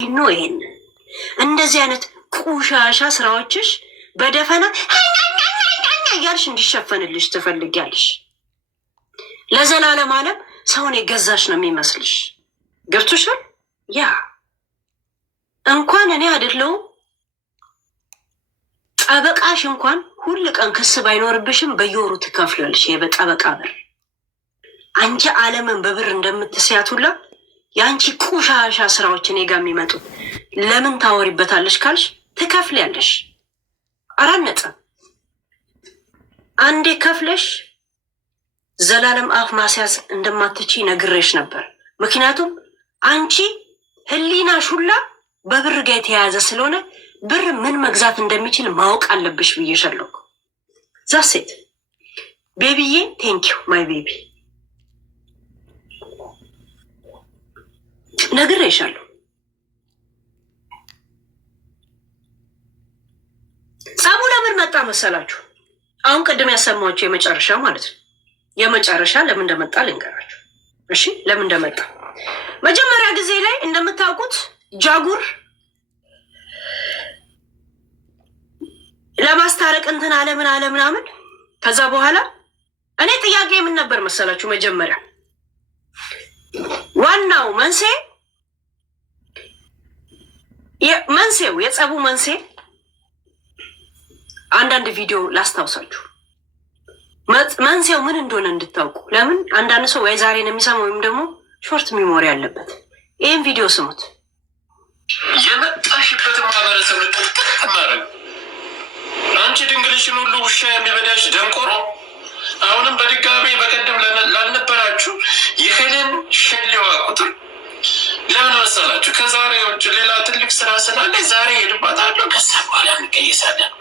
ነው ይሄን እንደዚህ አይነት ቁሻሻ ስራዎችሽ በደፈና ያልሽ እንዲሸፈንልሽ ትፈልጊያለሽ። ለዘላለም ዓለም ሰውን የገዛሽ ነው የሚመስልሽ። ገብቶሻል? ያ እንኳን እኔ አይደለሁም ጠበቃሽ እንኳን ሁል ቀን ክስ ባይኖርብሽም በየወሩ ትከፍላለሽ የጠበቃ ብር። አንቺ ዓለምን በብር እንደምትስያት ሁላ የአንቺ ቁሻሻ ስራዎች እኔ ጋር የሚመጡ ለምን ታወሪበታለሽ ካልሽ ትከፍያለሽ። 4 ነጥብ አንዴ ከፍለሽ ዘላለም አፍ ማስያዝ እንደማትቺ ነግሬሽ ነበር። ምክንያቱም አንቺ ህሊናሽ ሁላ በብር ጋር የተያያዘ ስለሆነ ብር ምን መግዛት እንደሚችል ማወቅ አለብሽ ብዬሻለሁ። ዛሴት ቤቢዬ ቴንኪው ማይ ቤቢ ነግሬሻለሁ። ጸቡ ለምን መጣ መሰላችሁ? አሁን ቅድም ያሰማችሁ የመጨረሻ ማለት ነው። የመጨረሻ ለምን እንደመጣ ልንገራችሁ። እሺ ለምን እንደመጣ መጀመሪያ ጊዜ ላይ እንደምታውቁት ጃጉር ለማስታረቅ እንትን አለምን አለምናምን። ከዛ በኋላ እኔ ጥያቄ ምን ነበር መሰላችሁ? መጀመሪያ ዋናው መንስኤው የጸቡ መንስኤ አንዳንድ ቪዲዮ ላስታውሳችሁ፣ መንስኤው ምን እንደሆነ እንድታውቁ። ለምን አንዳንድ ሰው ወይ ዛሬ ነው የሚሰማው ወይም ደግሞ ሾርት ሚሞሪ ያለበት። ይህን ቪዲዮ ስሙት። የመጣሽበት ማህበረሰብ ማድረግ አንቺ ድንግልሽን ሁሉ ውሻ የሚበዳሽ ደንቆሮ። አሁንም በድጋሚ በቀደም ላልነበራችሁ ይህንን ሸሌዋ ቁጥር ለምን መሰላችሁ? ከዛሬ ውጭ ሌላ ትልቅ ስራ ስላለ ዛሬ ሄድባታለሁ፣ ከዛ በኋላ እንቀይሳለን።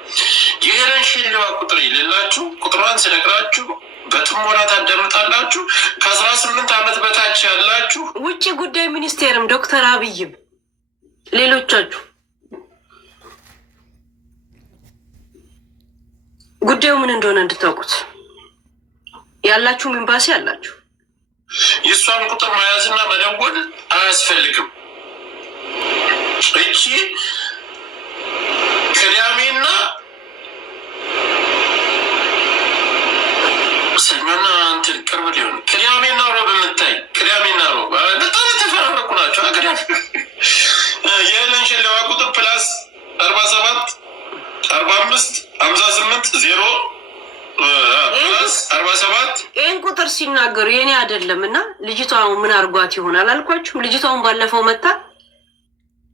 ይህንን ሸሌዋ ቁጥር የሌላችሁ ቁጥሯን ስነግራችሁ በጥሞና ታዳምጣላችሁ። ከ18 ዓመት በታች ያላችሁ ውጭ ጉዳይ ሚኒስቴርም ዶክተር አብይም ሌሎቻችሁ ጉዳዩ ምን እንደሆነ እንድታውቁት ያላችሁ ኤምባሲ አላችሁ። የእሷን ቁጥር መያዝና መደወል አያስፈልግም። እቺ ቅዳሜና ሰኞና እንትን ቅርብ ሊሆን ቅዳሜና ሮብ የምታይ ቅዳሜና ሮብ በጣም የተፈራረቁ ናቸው። የሄለን ሸሌዋ ቁጥር ፕላስ 47 45 58 0 47 ይህን ቁጥር ሲናገሩ የኔ አይደለም እና ልጅቷ ምን አርጓት ይሆናል አልኳችሁም? ልጅቷን ባለፈው መታ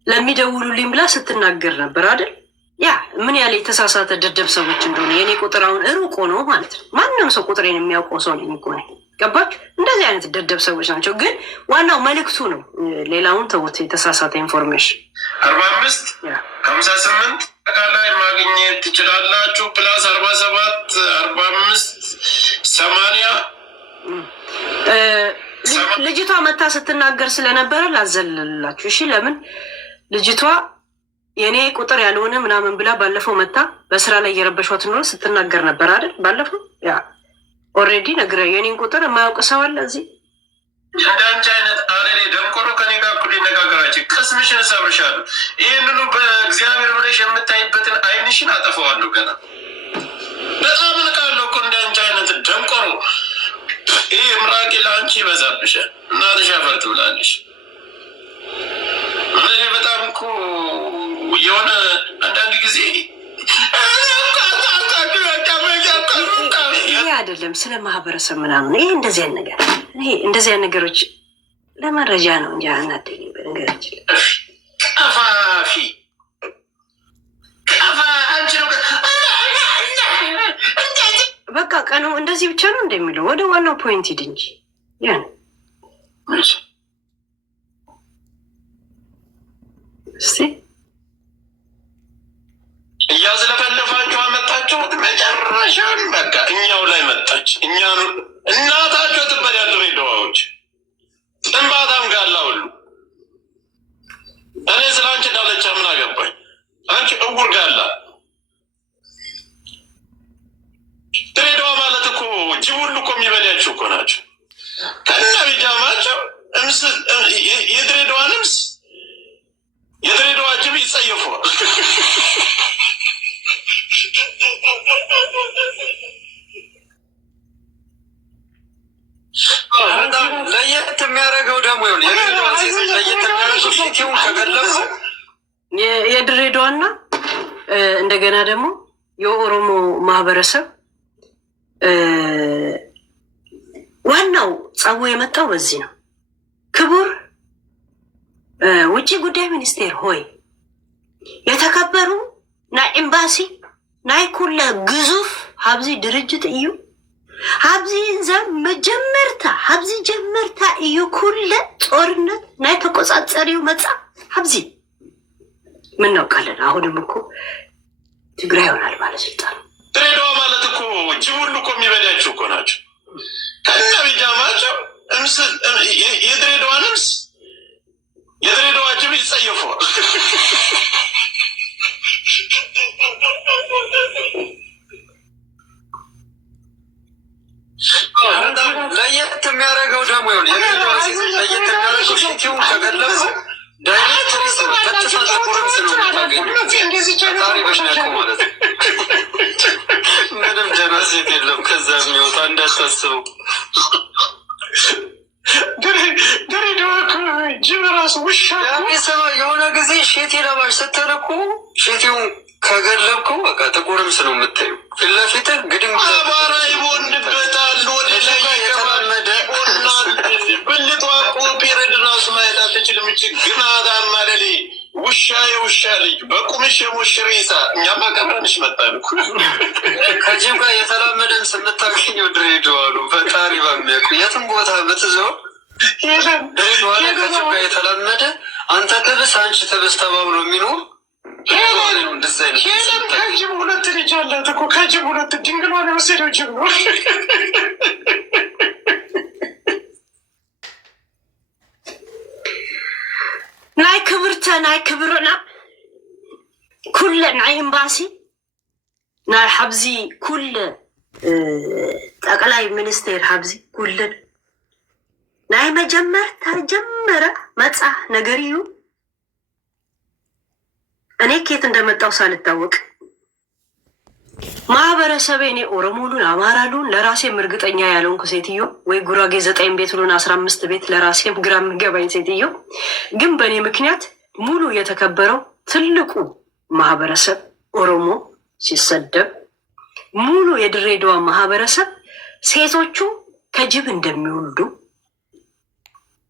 ለሚደውሉልኝ ብላ ስትናገር ነበር አይደል? ያ ምን ያለ የተሳሳተ ደደብ ሰዎች እንደሆነ የኔ ቁጥር አሁን ሩቆ ነው ማለት ነው። ማንም ሰው ቁጥሬን የሚያውቀው ሰው ነኝ እኮ ነኝ። ገባችሁ? እንደዚህ አይነት ደደብ ሰዎች ናቸው። ግን ዋናው መልእክቱ ነው። ሌላውን ተውት። የተሳሳተ ኢንፎርሜሽን 45 58 ላይ ማግኘት ትችላላችሁ። ፕላስ 47 45 80 ልጅቷ መታ ስትናገር ስለነበረ ላዘልላችሁ። እሺ ለምን ልጅቷ የኔ ቁጥር ያልሆነ ምናምን ብላ ባለፈው መታ በስራ ላይ እየረበሿት ኖሮ ስትናገር ነበር አይደል? ባለፈው ያ ኦልሬዲ ነግረ የኔን ቁጥር የማያውቅ ሰው አለ እዚህ? እንዳንቺ አይነት አለሌ ደንቆሮ ከኔ ጋር እኩል ይነጋገራችሁ። ቅስምሽን እሰብርሻለሁ። ይህንኑ በእግዚአብሔር ብለሽ የምታይበትን አይንሽን አጠፋዋለሁ። ገና በጣም እንቃለሁ እኮ እንዳንቺ አይነት ደንቆሮ። ይህ ምራቄ ለአንቺ ይበዛብሻል። እናትሽ አፈር ትብላለሽ። እኔ በጣም እኮ የሆነ አንዳንድ ጊዜ ይሄ አይደለም ስለ ማህበረሰብ ምናምን። ይሄ እንደዚህ አይነት ነገር ይሄ እንደዚህ አይነት ነገሮች ለመረጃ ነው እንጂ አናደኝ። በነገራችን ቀፋፊ በቃ ቀኑ እንደዚህ ብቻ ነው እንደሚለው ወደ ዋናው ፖይንት ሂድ እንጂ ያን እስቲ እያዝለፈለፋችሁ አመጣችሁት። መጨረሻውን በቃ እኛው ላይ መጣች። እኛኑ እናታቸው ትበዳሉ። ድሬዳዋዎች ጥንባታም ጋላ ሁሉ እኔ ስለ አንቺ ዳለቻ ምን አገባኝ? አንቺ እውር ጋላ። ድሬዳዋ ማለት እኮ ጅብ ሁሉ እኮ የሚበዳችሁ እኮ ናቸው። ከነ ቢጃማቸው የድሬዳዋ ልብስ ይጸየፈዋል። ለየት የሚያደርገው ደግሞ ለየት የሚያደርገው ፊቲውን ከገለጹ የድሬዳዋና እንደገና ደግሞ የኦሮሞ ማህበረሰብ ዋናው ጸቡ የመጣው በዚህ ነው። ክቡር ውጭ ጉዳይ ሚኒስቴር ሆይ የተከበሩ ናይ ኤምባሲ ናይ ኩለ ግዙፍ ሀብዚ ድርጅት እዩ ሀብዚ ዘብ መጀመርታ ሀብዚ ጀመርታ እዩ ኩለ ጦርነት ናይ ተቆጻጸሪው መጻ ሀብዚ ምን እናውቃለን። አሁንም እኮ ትግራይ ይሆናል ባለስልጣን። ድሬዳዋ ማለት እኮ ጅብ ሁሉ እኮ የሚበዳችሁ እኮ ናቸው። ከእኛ ቢጃማቸው የድሬዳዋን ምስ የድሬዳዋ ጅብ ይጸየፈዋል። ለየት የሚያደርገው ደግሞ ለየት የሚያደርገው ፊቲውን ከገለጹ ዳይሬክት ቀጥታ ተቆረምስ ነው የምታገኘው። ታሪኮች ናቸው ማለት ነው። ምንም ጀነሴት የለም ከዛ የሚወጣ እንዳታስበው። ድሬዳዋ ጅብ ራሱ ውሻ የሆነ ጊዜ ሼቴ ለባሽ ስትልኩ ሼቴውን ከገለብከው በቃ ጥቁርምስ ነው የምታዩ። ፊት ለፊትህ ግድም አባራ ይቦንበታል። ወደ ላይ የተላመደ ብልጧ ፔሬድ ራሱ ማየት አትችልም። ግናዳ ማለሌ ውሻ የውሻ ልጅ በቁምሽ የሙሽሬሳ እኛማ ቀብረንሽ መጣን። ከጅብ ጋር የተላመደን ስምታገኘው ድሬዳዋ ነው። ፈጣሪ በሚያውቁ የትም ቦታ ብትዞር ድሬዳዋ ላይ ከጅብ ጋር የተላመደ አንተ ትብስ አንቺ ትብስ ተባብሎ የሚኖር ሄለን ከጅብ ሁለት ልጅ አላት እኮ። ከጅብ ሁለት ድንግሏን የወሰደው ጅብ ነው። ናይ ክብርተ ናይ ክብርና ኩለ ናይ ኤምባሲ ናይ ሀብዚ ኩለ ጠቅላይ ሚኒስቴር ሀብዚ ኩለን ናይ መጀመርታ ጀመረ መጻ ነገር እዩ። እኔ ኬት እንደመጣው ሳልታወቅ ማህበረሰብ እኔ ኦሮሞሉን አማራሉን ለራሴም እርግጠኛ ያለውን ሴትዮ ወይ ጉራጌ 9 ቤት ሉን 15 ቤት ለራሴም ግራ የሚገባኝ ሴትዮ ግን በእኔ ምክንያት ሙሉ የተከበረው ትልቁ ማህበረሰብ ኦሮሞ ሲሰደብ ሙሉ የድሬዳዋ ማህበረሰብ ሴቶቹ ከጅብ እንደሚወልዱ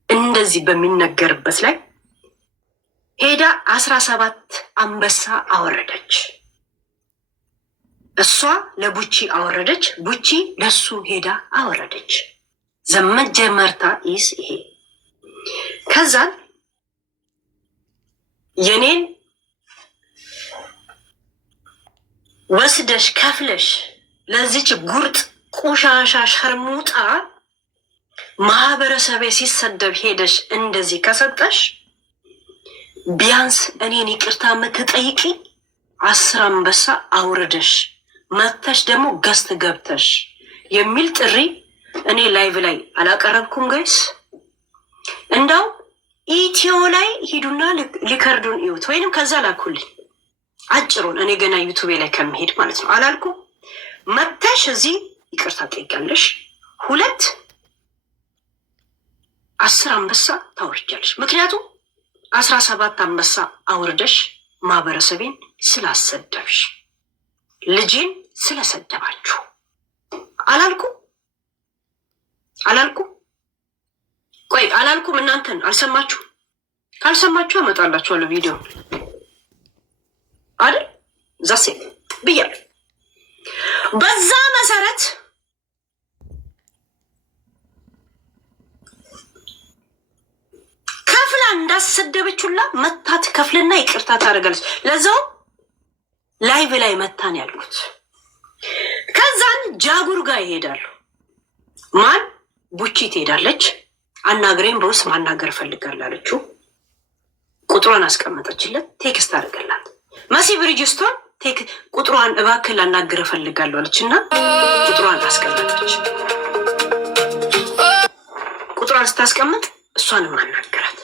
እንደዚህ በሚነገርበት ላይ ሄዳ 17 አንበሳ አወረደች። እሷ ለቡቺ አወረደች፣ ቡቺ ለሱ ሄዳ አወረደች። ዘመጀመርታ ኢስ ይሄ ከዛን የኔን ወስደሽ ከፍለሽ ለዚች ጉርጥ ቁሻሻ ሸርሙጣ ማህበረሰቤ ሲሰደብ ሄደሽ እንደዚህ ከሰጠሽ ቢያንስ እኔን ይቅርታ የምትጠይቂ 10 አንበሳ አውርደሽ መተሽ ደግሞ ገስት ገብተሽ የሚል ጥሪ እኔ ላይቭ ላይ አላቀረብኩም ጋይስ። እንዳው ኢትዮ ላይ ሂዱና ሊከርዱን እዩት፣ ወይንም ከዛ ላኩልኝ አጭሩን። እኔ ገና ዩቱቤ ላይ ከመሄድ ማለት ነው አላልኩም። መተሽ እዚህ ይቅርታ ጠይቃለሽ፣ 2 10 አንበሳ ታወርጃለሽ። ምክንያቱም 17 አንበሳ አውርደሽ ማህበረሰቤን ስላሰደብሽ ልጄን ስለሰደባችሁ አላልኩም። ቆይ አላልኩም። እናንተን አልሰማችሁ? ካልሰማችሁ አመጣላችኋለሁ ቪዲዮ አይደል? ዛሴ ብያለሁ። በዛ መሰረት ከፍላ እንዳሰደበችሁላ መታት ከፍልና ይቅርታ ታደርጋለች። ለዛው ላይቭ ላይ መታን ያልኩት። ከዛን ጃጉር ጋር ይሄዳሉ። ማን ቡቺ ትሄዳለች። አናግሬን በውስጥ ማናገር እፈልጋለሁ አለችው። ቁጥሯን አስቀመጠችለት። ቴክስት አድርገላት መሲ ብሪጅስቶን ቁጥሯን እባክህ ላናግር እፈልጋለሁ አለችና ቁጥሯን አስቀመጠች። ቁጥሯን ስታስቀምጥ እሷን ማናገራት።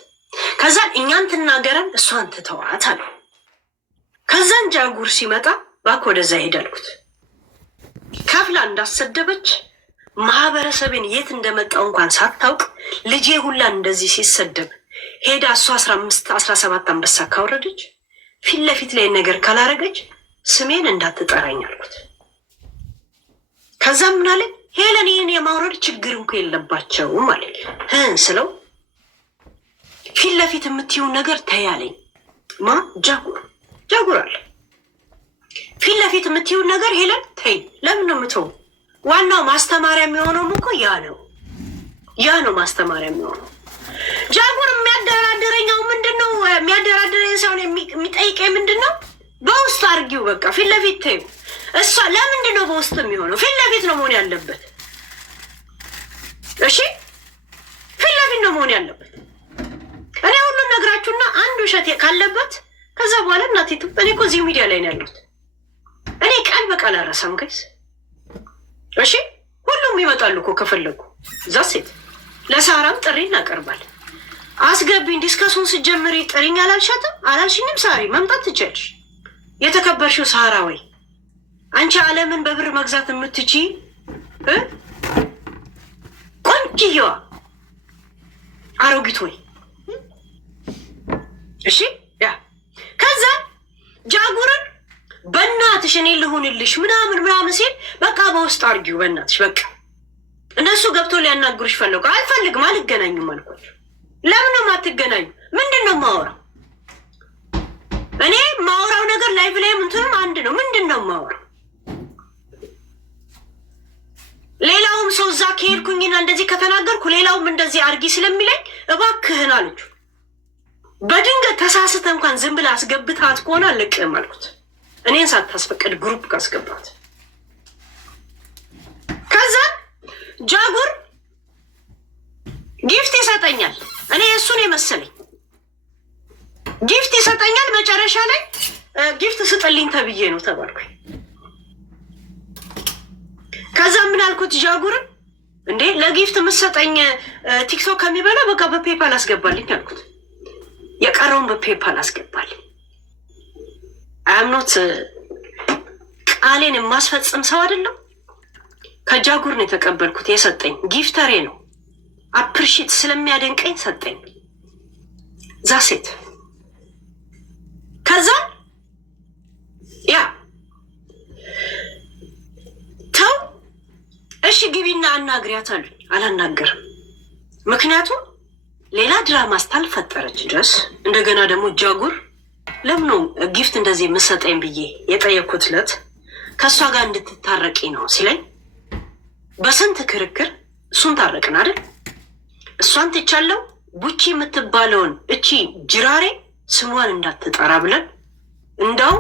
ከዛን እኛን ትናገረን እሷን ትተዋት አሉ። ከዛን ጃጉር ሲመጣ እባክህ ወደዛ ሄድ አልኩት። ከፍላ እንዳሰደበች ማህበረሰብን የት እንደመጣው እንኳን ሳታውቅ ልጄ ሁላ እንደዚህ ሲሰደብ ሄዳ እሷ 15-17 አንበሳ ካወረደች ፊት ለፊት ላይ ነገር ካላረገች ስሜን እንዳትጠራኝ አልኩት። ከዛ ምን አለ ሄለን ይህን የማውረድ ችግር እንኳ የለባቸውም ማለት ስለው ፊት ለፊት የምትይው ነገር ተያለኝ። ማ ጃጉር አለ ፊት ለፊት የምትይው ነገር ሄለን ተይ። ለምን ነው የምትው? ዋናው ማስተማሪያ የሚሆነው እኮ ያ ነው ማስተማሪያ የሚሆነው። ጃጉር የሚያደራድረኛው ምንድነው? የሚያደራድረኝ ሰውን የሚጠይቀኝ ምንድነው? በውስጥ አርጊው በቃ ፊት ለፊት ተይው። እሷ ለምንድን ነው በውስጥ የሚሆነው? ፊት ለፊት ነው መሆን ያለበት። እሺ ፊት ለፊት ነው መሆን ያለበት። እኔ ሁሉን ነግራችሁና አንድ ውሸት ካለበት ከዛ በኋላ እናቴ እኔ እኮ እዚህ ሚዲያ ላይ ነው ያለሁት። እኔ ቃል በቃል አረሳም ጋይስ። እሺ ሁሉም ይመጣሉ እኮ ከፈለጉ። እዛ ሴት ለሳራም ጥሪ እናቀርባለን። አስገቢኝ ዲስከሱን ስጀምሪ ጥሪኝ አላልሻትም? አላልሽኝም? ሳሪ መምጣት ትችያለሽ። የተከበርሽው ሳራ ወይ አንቺ ዓለምን በብር መግዛት የምትቺ ቆንጅየዋ አሮጊት ወይ እሺ ያ ከዛ ጃጉርን በእናትሽ እኔ ልሁንልሽ ምናምን ሲል በቃ በውስጥ አርጊው በእናትሽ በቃ እነሱ ገብቶ ሊያናግሩሽ ፈለጉ። አልፈልግም አልገናኙም አልኳቸው። ለምን ነው የማትገናኙ? ምንድን ነው የማወራው? እኔ ማወራው ነገር ላይቭ ላይ ምንትንም አንድ ነው። ምንድን ነው ማወራው? ሌላውም ሰው እዛ ከሄድኩኝና እንደዚህ ከተናገርኩ ሌላውም እንደዚህ አርጊ ስለሚለኝ እባክህን አለች። በድንገት ተሳስተ እንኳን ዝም ብላ አስገብታት ከሆነ አልለቅህም አልኩት። እኔን ሳታስፈቅድ ግሩፕ ካስገባት ከዛ ጃጉር ጊፍት ይሰጠኛል። እኔ እሱን የመሰለኝ ጊፍት ይሰጠኛል። መጨረሻ ላይ ጊፍት ስጥልኝ ተብዬ ነው ተባልኩኝ። ከዛ ምን አልኩት ጃጉርን እንዴ ለጊፍት የምትሰጠኝ ቲክቶክ ከሚበላ በቃ በፔፓል አስገባልኝ አልኩት። የቀረውን በፔፓል አስገባልኝ። አምኖት ቃሌን የማስፈጽም ሰው አይደለም። ከጃጉር ነው የተቀበልኩት። የሰጠኝ ጊፍተሬ ነው። አፕሪሺት ስለሚያደንቀኝ ሰጠኝ። ዛሴት ከዛ ያ ተው እሺ ግቢና አናግሪያት አሉኝ። አላናገርም። ምክንያቱም ሌላ ድራማ እስካልፈጠረች ድረስ እንደገና ደግሞ ጃጉር ለምን ነው ጊፍት እንደዚህ የምሰጠኝ ብዬ የጠየኩት ለት ከእሷ ጋር እንድትታረቂ ነው ሲለኝ በስንት ክርክር እሱን ታረቅን አይደል? እሷን ትቻለው ቡቺ የምትባለውን እቺ ጅራሬ ስሟን እንዳትጠራ ብለን እንዳው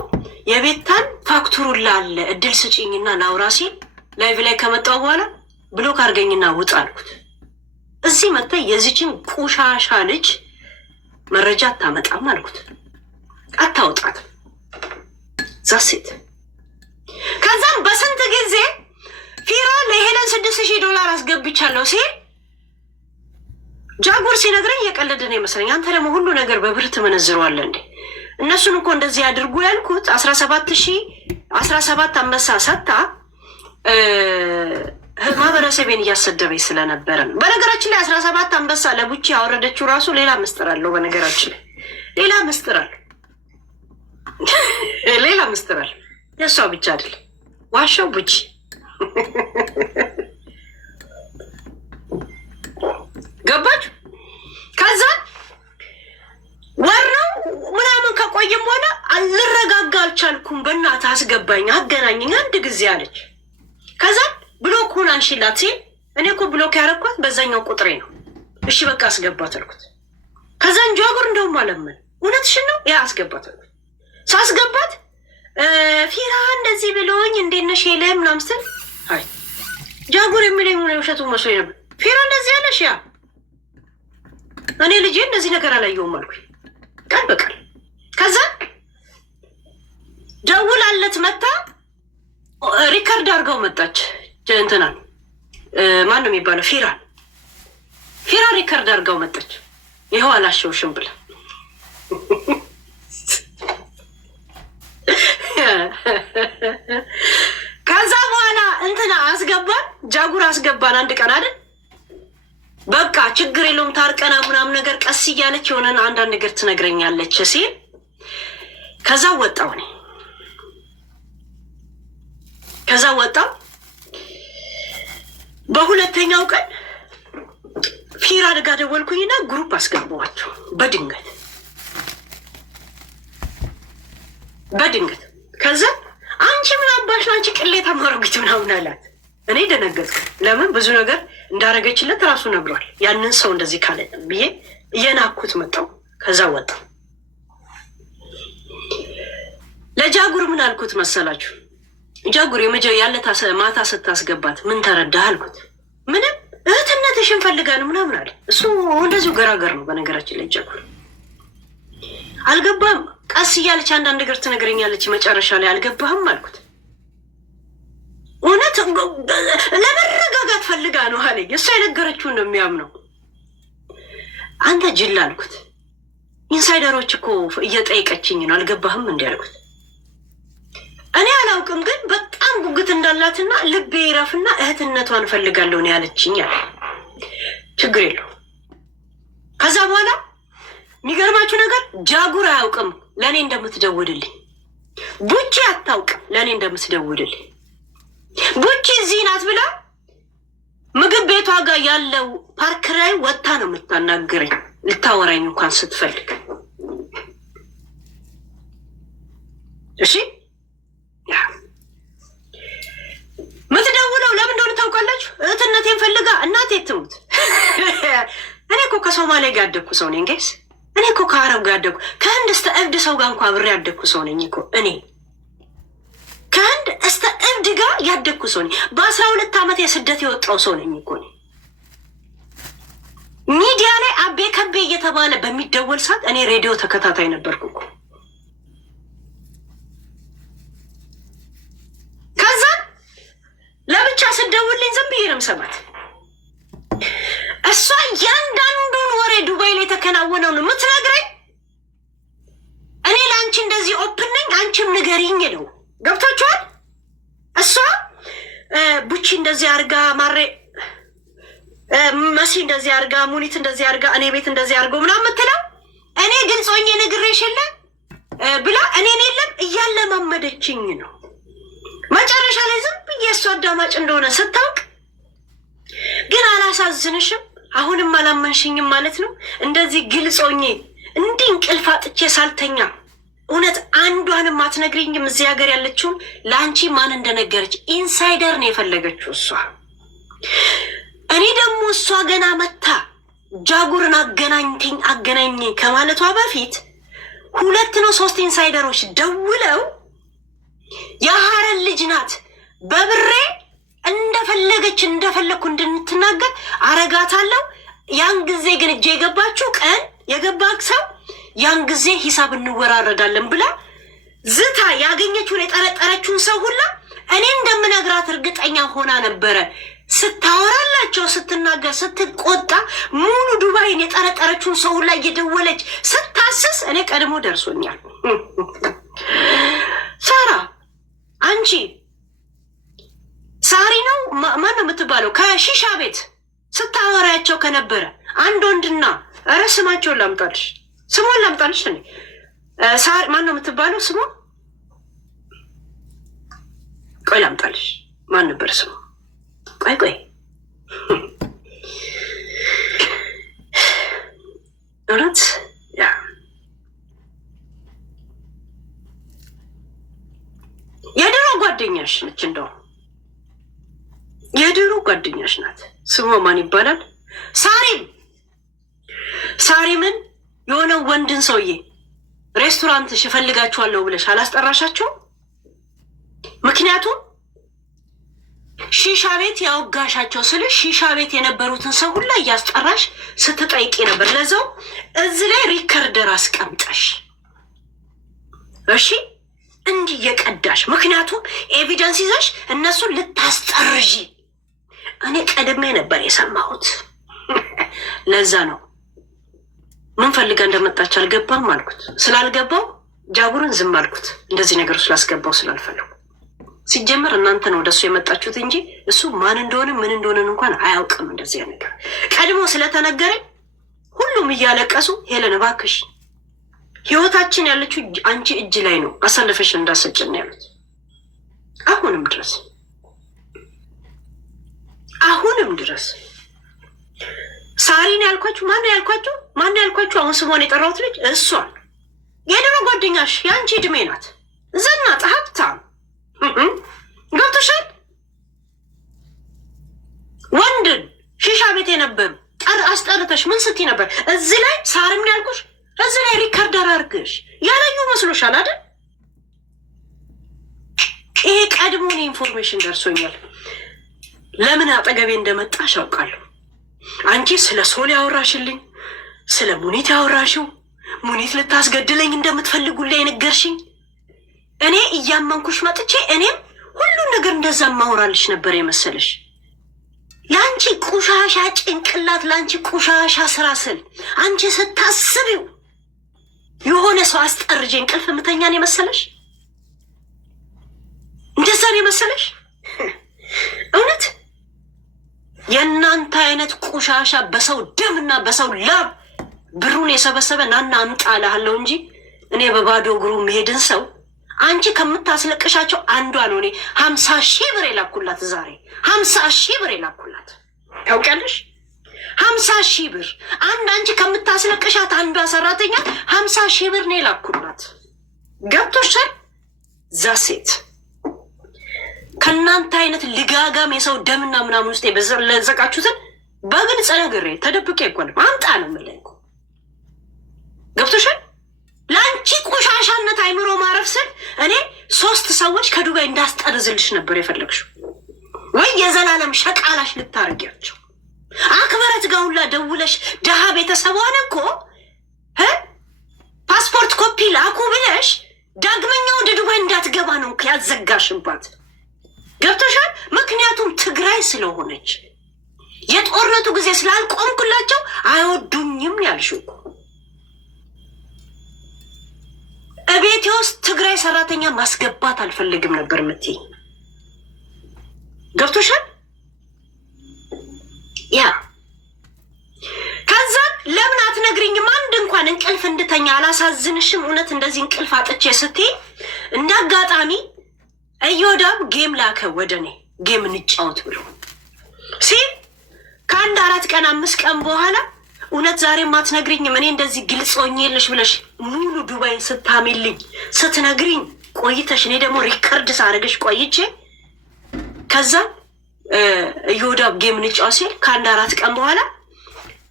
የቤታን ፋክቱሩላ አለ እድል ስጪኝና ላውራ ሲል ላይቭ ላይ ከመጣው በኋላ ብሎክ አርገኝና ውጣ አልኩት። እዚህ መጥተ የዚችን ቁሻሻ ልጅ መረጃ አታመጣም አልኩት። አታውጣት ዛሴት ከዛም በስንት ጊዜ ፊራ ለሄለን $6,000 አስገብቻለሁ ሲል ጃጉር ሲነግረኝ እየቀለድን ይመስለኝ። አንተ ደግሞ ሁሉ ነገር በብር ትመነዝረዋለህ እንዴ? እነሱን እኮ እንደዚህ አድርጉ ያልኩት 17 አንበሳ ሰታ ማህበረሰቤን እያሰደበኝ ስለነበረ ነው። በነገራችን ላይ 17 አንበሳ ለቡቺ ያወረደችው ራሱ ሌላ ምስጥር አለው። በነገራችን ላይ ሌላ ምስጥር አለው። ሌላ ምስጥር አለው። የእሷ ብቻ አይደለም። ዋሻው ቡቺ ገባችሁ? ከዛ ወራው ምናምን ከቆየም በኋላ አልረጋጋ አልቻልኩም። በእናትህ አስገባኝ አገናኝኝ አንድ ጊዜ አለች። ከዛ ብሎኩን አንሽላት ሲል እኔ እኮ ብሎክ ያረኳት በዛኛው ቁጥሬ ነው። እሺ በቃ አስገባት አልኩት። ከዛ ጃጉር እንደውም አለምን እውነትሽን ነው ያ አስገባት አልኩት። ሳስገባት ፊራ እንደዚህ ብሎኝ እንዴት ነሽ ሄለን ምናምን ስትል አይ ጃጉር የሚለኝ ውሸቱ መስሎኝ ነበር። ፊራ እንደዚህ ያለሽ ያ እኔ ልጄ እንደዚህ ነገር አላየሁም አልኩኝ ቃል በቃል። ከዛ ደውላለት መታ ሪከርድ አድርገው መጣች። እንትና ማን ነው የሚባለው? ፊራ ሪከርድ አድርገው መጣች። ይኸው አላሸውሽም ብላ ከዛ በኋላ እንትና አስገባን፣ ጃጉር አስገባን አንድ ቀን አይደል? በቃ ችግር የለውም ታርቀና ምናምን ነገር ቀስ እያለች የሆነን አንዳንድ ነገር ትነግረኛለች ሲል ከዛ ወጣው እኔ ከዛ ወጣው። በሁለተኛው ቀን ፊራ አደጋ ደወልኩኝና ግሩፕ አስገባዋቸው በድንገት ከዛ አንቺ ምን አባሽ ነው አንቺ ቅሌታ ማረጉት ምናምን አላት። እኔ ደነገጥኩ። ለምን ብዙ ነገር እንዳረገችለት ራሱ ነግሯል። ያንን ሰው እንደዚህ ካለ ብዬ እየናኩት መጣው። ከዛ ወጣ። ለጃጉር ምን አልኩት መሰላችሁ? ጃጉር ያለታ ማታ ስታስገባት ምን ተረዳህ አልኩት። ምንም እህትነትሽን ፈልጋ ነው ምናምን አለ። እሱ እንደዚሁ ገራገር ነው በነገራችን ላይ ጃጉር አልገባም። ቀስ እያለች አንዳንድ ነገር ትነግረኛለች። መጨረሻ ላይ አልገባህም አልኩት። እውነት ለመረጋጋት ፈልጋ ነው አለኝ። እሷ የነገረችውን ነው የሚያምነው። አንተ ጅል አልኩት። ኢንሳይደሮች እኮ እየጠየቀችኝ ነው አልገባህም እንዲ አልኩት። እኔ አላውቅም ግን በጣም ጉጉት እንዳላትና ልቤ ይረፍና እህትነቷን ፈልጋለሁ ነው ያለችኝ አለ። ችግር የለው። ከዛ በኋላ የሚገርማችሁ ነገር ጃጉር አያውቅም ለእኔ እንደምትደውልልኝ። ቡቺ አታውቅም ለእኔ እንደምትደውልልኝ። ቡቺ እዚህ ናት ብላ ምግብ ቤቷ ጋር ያለው ፓርክ ላይ ወጥታ ነው የምታናግረኝ ልታወራኝ እንኳን ስትፈልግ። እሺ ምትደውለው ለምን እንደሆነ ታውቃላችሁ? እህትነቴን ፈልጋ። እናቴ ትሙት እኔ እኮ ከሶማሌ ጋር ያደግኩ ሰው ነኝ ጋይስ። እኔ እኮ ከአረብ ጋር ያደግኩ ከህንድ እስተ እብድ ሰው ጋር እንኳ አብሬ ያደግኩ ሰው ነኝ እኮ እኔ ከህንድ እስተ እብድ ጋር ያደግኩ ሰው ነኝ። በ12 ዓመት የስደት የወጣው ሰው ነኝ እኮ እኔ። ሚዲያ ላይ አቤ ከቤ እየተባለ በሚደወል ሰዓት እኔ ሬዲዮ ተከታታይ ነበርኩ እኮ። ከዛ ለብቻ ስደውልኝ ዝም ብዬ ነው የምሰማት። እሷ እያንዳንዱን ወሬ ዱባይ ላይ የተከናወነው ነው የምትነግረኝ። እኔ ለአንቺ እንደዚህ ኦፕን ነኝ አንቺም ንገሪኝ ነው። ገብታችኋል? እሷ ቡቺ እንደዚህ አርጋ ማሬ መሲ እንደዚህ አርጋ ሙኒት እንደዚህ አርጋ እኔ ቤት እንደዚህ አርገው ምናምን የምትለው እኔ ግልጽ ሆኜ ነግሬሽ የለ ብላ እኔን የለም እያለማመደችኝ ነው። መጨረሻ ላይ ዝም ብዬ እሷ አዳማጭ እንደሆነ ስታውቅ ግን አላሳዝንሽም? አሁንም አላመንሽኝም ማለት ነው? እንደዚህ ግልጽ ሆኜ እንዲህ እንቅልፍ አጥቼ ሳልተኛ እውነት አንዷንም አትነግሪኝም? እዚህ ሀገር ያለችውን ለአንቺ ማን እንደነገረች ኢንሳይደር ነው የፈለገችው እሷ። እኔ ደግሞ እሷ ገና መታ ጃጉርን አገናኝ ከማለቷ በፊት 2 ነው 3 ኢንሳይደሮች ደውለው የሀረር ልጅ ናት በብሬ እንደፈለግኩ እንድንትናገር አረጋታለሁ። ያን ጊዜ ግን እጄ የገባችው ቀን የገባ ሰው ያን ጊዜ ሂሳብ እንወራረዳለን ብላ ዝታ ያገኘችውን የጠረጠረችውን ሰው ሁላ እኔ እንደምነግራት እርግጠኛ ሆና ነበረ። ስታወራላቸው ስትናገር ስትቆጣ ሙሉ ዱባይን የጠረጠረችውን ሰው ሁላ እየደወለች ስታስስ እኔ ቀድሞ ደርሶኛል። ሳራ አንቺ ሳሪ ነው ማን ነው የምትባለው ከሺሻ ቤት ስታወራያቸው ከነበረ አንድ ወንድና ኧረ ስማቸውን ላምጣልሽ ስሟን ላምጣልሽ እኔ ሳሪ ማን ነው የምትባለው ስሟ ቆይ ላምጣልሽ ማን ነበር ስሟ ቆይ እውነት ያ የድሮ ጓደኛሽ ነች እንደው የድሮ ጓደኛሽ ናት። ስሟ ማን ይባላል? ሳሪምን የሆነ ወንድን ሰውዬ ሬስቶራንትሽ እፈልጋችኋለሁ ብለሽ አላስጠራሻቸው? ምክንያቱም ሺሻ ቤት ያወጋሻቸው ስልሽ ሺሻ ቤት የነበሩትን ሰው ሁላ እያስጠራሽ ስትጠይቂ ነበር። ለዛው እዚህ ላይ ሪከርደር አስቀምጠሽ እሺ እንዲህ የቀዳሽ ምክንያቱም ኤቪደንስ ይዘሽ እነሱን ልታስጠርዢ። እኔ ቀድሜ ነበር የሰማሁት። ለዛ ነው ምን ፈልጋ እንደመጣች አልገባም አልኩት። ስላልገባው ጃጉርን ዝም አልኩት፣ እንደዚህ ነገር ስላስገባው ስላልፈለጉ። ሲጀመር እናንተ ነው ወደሱ የመጣችሁት እንጂ እሱ ማን እንደሆነ ምን እንደሆነ እንኳን አያውቅም። እንደዚህ ነገር ቀድሞ ስለተነገረኝ ሁሉም እያለቀሱ ሄለን እባክሽ ህይወታችን ያለችው አንቺ እጅ ላይ ነው፣ አሳልፈሽ እንዳሰጭን ነው ያሉት። አሁንም ድረስ ሳሪን ያልኳችሁ ማን ያልኳችሁ አሁን ስሟን የጠራሁት ልጅ እሷን የድሮ ጓደኛሽ የአንቺ እድሜ ናት። ዘናጥ ሀብታም ገብቶሻል። ወንድን ሺሻ ቤት የነበሩ አስጠርተሽ ምን ስትይ ነበር? እዚህ ላይ ሳርም ያልኩሽ እዚህ ላይ ሪከርደር አድርገሽ ያለዩ መስሎሻል አይደል? ይሄ ቀድሞን ኢንፎርሜሽን ደርሶኛል። ለምን አጠገቤ እንደመጣሽ አውቃለሁ። አንቺ ስለ ሶል ያወራሽልኝ፣ ስለ ሙኒት ያወራሽው፣ ሙኒት ልታስገድለኝ እንደምትፈልጉልኝ ነገርሽኝ። እኔ እያመንኩሽ መጥቼ እኔም ሁሉን ነገር እንደዛ ማውራልሽ ነበር የመሰለሽ። ለአንቺ ቁሻሻ ጭንቅላት፣ ለአንቺ ቁሻሻ ስራ ስል አንቺ ስታስቢው የሆነ ሰው አስጠርጄ እንቅልፍ ምተኛን የመሰለሽ? እንደዛ ነው የመሰለሽ? እውነት የእናንተ አይነት ቁሻሻ በሰው ደምና በሰው ላብ ብሩን የሰበሰበ ናና አምጣ እልሃለሁ እንጂ እኔ በባዶ እግሩ መሄድን ሰው አንቺ ከምታስለቅሻቸው አንዷ ነው። እኔ 50,000 ብር የላኩላት ዛሬ 50,000 ብር የላኩላት ታውቂያለሽ? 50,000 ብር አንቺ ከምታስለቅሻት አንዷ ሰራተኛ 50,000 ብር ነው የላኩላት። ገብቶሻል? ዛሴት ከእናንተ አይነት ልጋጋም የሰው ደምና ምናምን ውስጥ ለዘቃችሁትን በግልጽ ነግሬ ተደብቄ አይቆልም አምጣ ነው የምልህ እኮ። ገብቶሻል? ለአንቺ ቆሻሻነት አይምሮ ማረፍ ስል እኔ 3 ሰዎች ከዱባይ እንዳስጠርዝልሽ ነበር የፈለግሽው፣ ወይ የዘላለም ሸቃላሽ ልታረጊያቸው። አክበረት ጋር ሁላ ደውለሽ ደሃ ቤተሰቧን እኮ ፓስፖርት ኮፒ ላኩ ብለሽ ዳግመኛ ወደ ዱባይ እንዳትገባ ነው ያዘጋሽባት። ገብቶሻል? ምክንያቱም ትግራይ ስለሆነች የጦርነቱ ጊዜ ስላልቆምኩላቸው አይወዱኝም ያልሽው እኮ። እቤቴ ውስጥ ትግራይ ሰራተኛ ማስገባት አልፈልግም ነበር የምትይኝ። ገብቶሻል? ያ ከዛ ለምን አትነግሪኝም? አንድ እንኳን እንቅልፍ እንድተኛ አላሳዝንሽም? እውነት እንደዚህ እንቅልፍ አጥቼ ስትይ እንደ አጋጣሚ እዮዳብ ጌም ላከ ወደ እኔ፣ ጌም እንጫወት ብሎ ሲል ከአንድ 4 ቀን 5 ቀን በኋላ እውነት ዛሬም አትነግሪኝም? እኔ እንደዚህ ግልጽ ሆኜልሽ ብለሽ ሙሉ ዱባይን ስታሚልኝ ስትነግሪኝ ቆይተሽ እኔ ደግሞ ሪከርድ ሳረግሽ ቆይቼ ከዛ እዮዳብ ጌም እንጫወት ሲል ከአንድ 4 ቀን በኋላ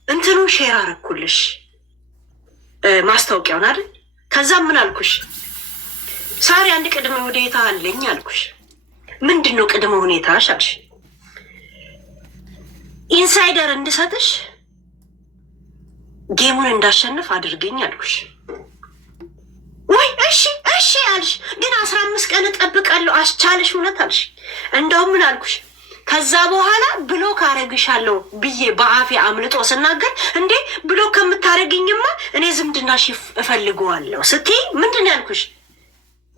እንትኑ ሼር አረኩልሽ ማስታወቂያውን አይደል? ከዛ ምን አልኩሽ? ሳሪ አንድ ቅድመ ሁኔታ አለኝ አልኩሽ። ምንድን ነው ቅድመ ሁኔታሽ አልሽ? ኢንሳይደር እንድሰጥሽ ጌሙን እንዳሸንፍ አድርገኝ አልኩሽ። ወይ እሺ አልሽ። ግን 15 ቀን እጠብቃለሁ አስቻለሽ እውነት አልሽ። እንደውም ምን አልኩሽ? ከዛ በኋላ ብሎክ አረግሻለሁ ብዬ በአፌ አምልጦ ስናገር እንዴ ብሎክ ከምታረግኝማ እኔ ዝምድናሽ እፈልገዋለሁ ስትይ ምንድን ያልኩሽ?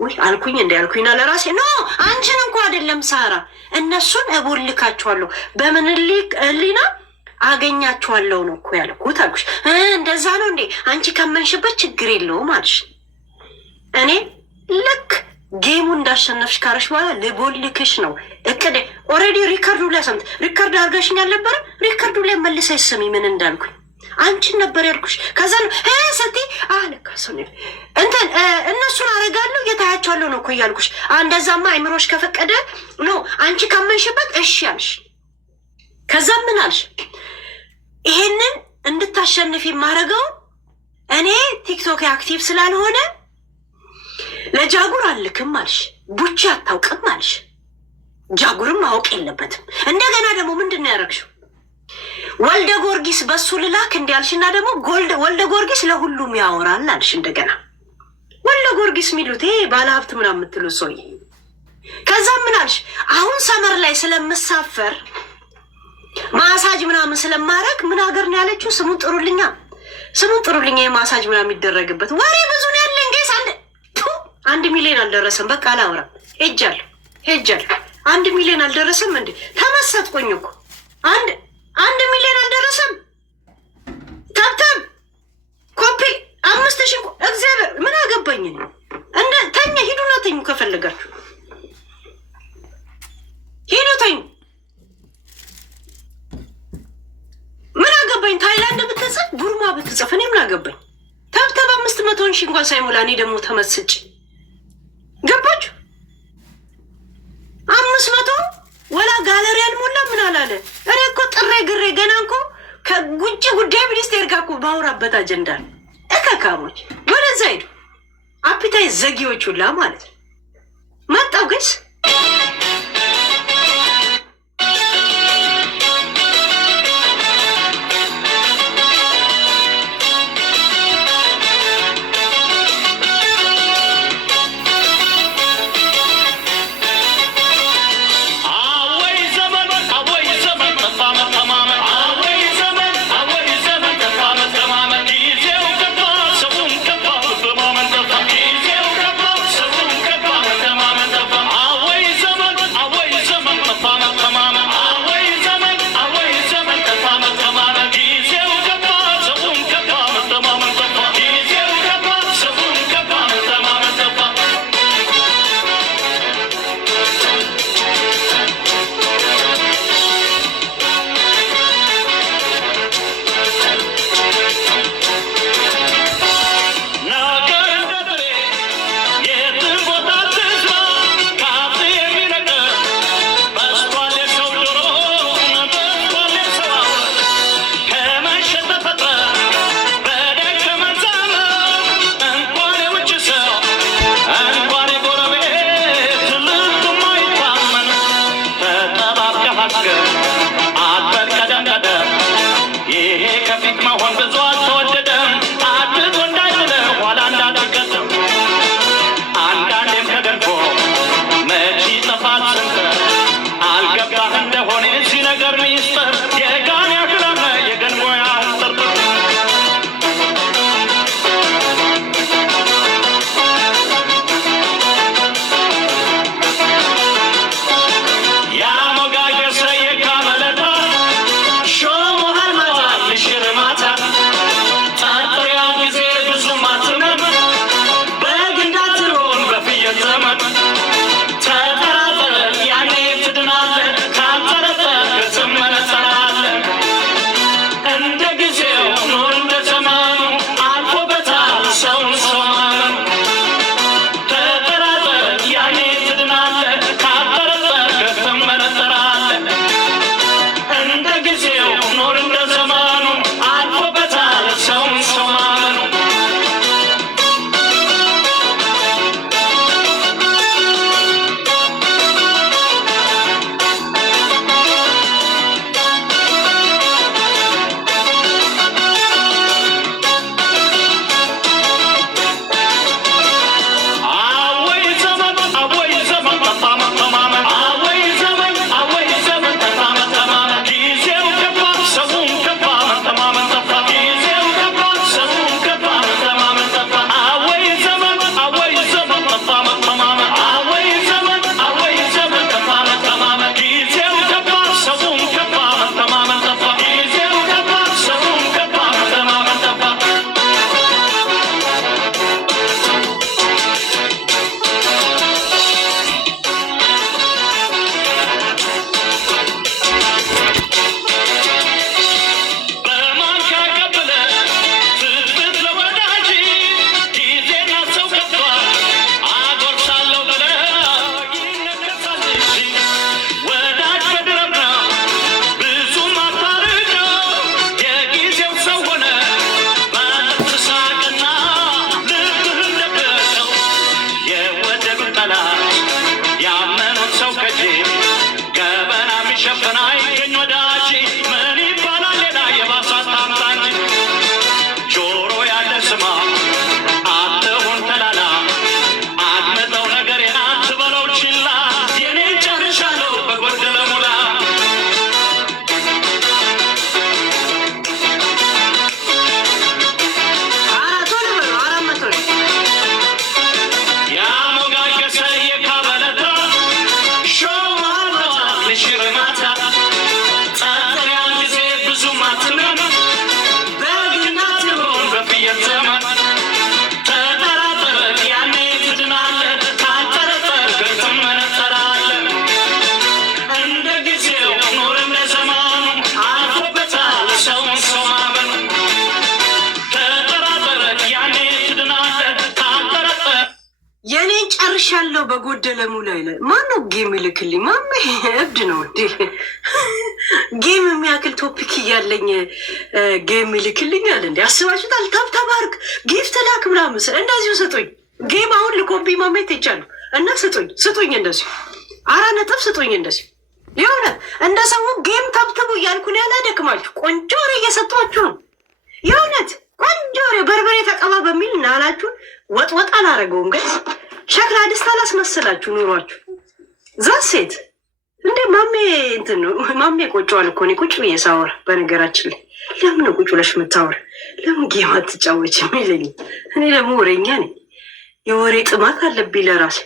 ወይ አልኩኝ እንደ ያልኩኝ ለራሴ ኖ አንቺን እንኳ አይደለም ሳራ፣ እነሱን እቦልካቸዋለሁ በምንልክ ህሊና አገኛቸዋለሁ ነው እኮ ያልኩት አልኩሽ። እንደዛ ነው እንዴ? አንቺ ካመንሽበት ችግር የለውም አልሽ። እኔ ልክ ጌሙ እንዳሸነፍሽ ካረሽ በኋላ ልቦልክሽ ነው እቅዴ። ኦልሬዲ ሪከርዱ ላይ ሰምት ሪከርድ አድርገሽኝ አልነበረ? ሪከርዱ ላይ መልሰሽ ስሚ ምን እንዳልኩኝ አንቺን ነበር ያልኩሽ። ከዛ ነው ስትይ አለካሱ እንትን እነሱን አረጋለሁ እየታያቸዋለሁ ነው እኮ እያልኩሽ። እንደዛማ አይምሮሽ ከፈቀደ ኖ አንቺ ካመንሽበት እሺ አልሽ። ከዛ ምን አልሽ? ይሄንን እንድታሸንፊ የማደርገው እኔ ቲክቶክ አክቲቭ ስላልሆነ ለጃጉር አልክም አልሽ። ቡቺ አታውቅም አልሽ። ጃጉርም ማወቅ የለበትም። እንደገና ደግሞ ምንድን ነው ያደረግሽው? ወልደ ጊዮርጊስ በሱ ልላክ እንዲያልሽና ደግሞ ወልደ ጊዮርጊስ ለሁሉም ያወራል አልሽ። እንደገና ወልደ ጊዮርጊስ የሚሉት ይሄ ባለሀብት ምናምን የምትሉት ሰውዬ። ከዛ ምን አልሽ? አሁን ሰመር ላይ ስለምሳፈር ማሳጅ ምናምን ስለማረግ ምን ሀገር ነው ያለችው? ስሙን ጥሩልኛ፣ ስሙን ጥሩልኛ። የማሳጅ ምናምን የሚደረግበት ወሬ ብዙ ነው ያለኝ። ጌስ አንድ ሚሊዮን አልደረሰም። በቃ አላወራም። ሄጃለሁ 1 ሚሊዮን አልደረሰም እንዴ? ተመሰጥኩኝ እኮ 1 ሚሊዮን አልደረሰም። ታብታብ ኮፒ 5000 እግዚአብሔር ምን አገባኝ እንደ ተኛ ሂዱና ተኙ። ከፈለጋችሁ ሂዱ ተኙ። ምን አገባኝ? ታይላንድ ብትጽፍ ቡርማ ብትጽፍ እኔ ምን አገባኝ? ታብታብ 500,000 እንኳን ሳይሞላ እኔ ደግሞ ተመስጭ ገባችሁ? 500 ወላ ጋለሪ አልሞላ ምን አላለ። እኔ እኮ ጥሬ ግሬ ገና እኮ ከውጭ ጉዳይ ሚኒስቴር ጋር እኮ ባወራበት አጀንዳ ነው። እከካሞች ወደዛ ሄዱ። አፒታይ ዘጊዎች ሁላ ማለት ነው። መጣው ግስ የኔን ጨርሻለሁ በጎደለ ሙላ ይለ ማነው ጌም ይልክልኝ? ማሜ እብድ ነው እንዴ? ጌም የሚያክል ቶፒክ እያለኝ ጌም ይልክልኛል እንዴ? አስባችሁታል? ታብታባርክ ጊፍት ላክ ምናምን ስለ እንደዚሁ ስጡኝ። ጌም አሁን ልኮብኝ ማሜት ይቻሉ እና ስጡኝ እንደዚሁ 4 ነጥብ ስጡኝ እንደዚሁ የሆነ እንደ ሰው ጌም ታብትቡ እያልኩ ነው። ያላደክማችሁ ቆንጆ ወሬ እየሰጧችሁ ነው። የእውነት ቆንጆ ወሬ በርበሬ ተቀባ በሚል እናላችሁን ወጥ አላረገውም። ግን ሸክላ ድስት አላስመስላችሁ ኑሯችሁ ዛሴት እንዴ ማሜ እንትን ነው ማሜ ቆጫዋል እኮ እኔ ቁጭ ብዬ ሳወራ። በነገራችን ላይ ለምን ቁጭ ብለሽ የምታወራ ለምን ጌም አትጫወች የሚለኝ? እኔ ደግሞ ወሬኛ ነኝ። የወሬ ጥማት አለብኝ ለራሴ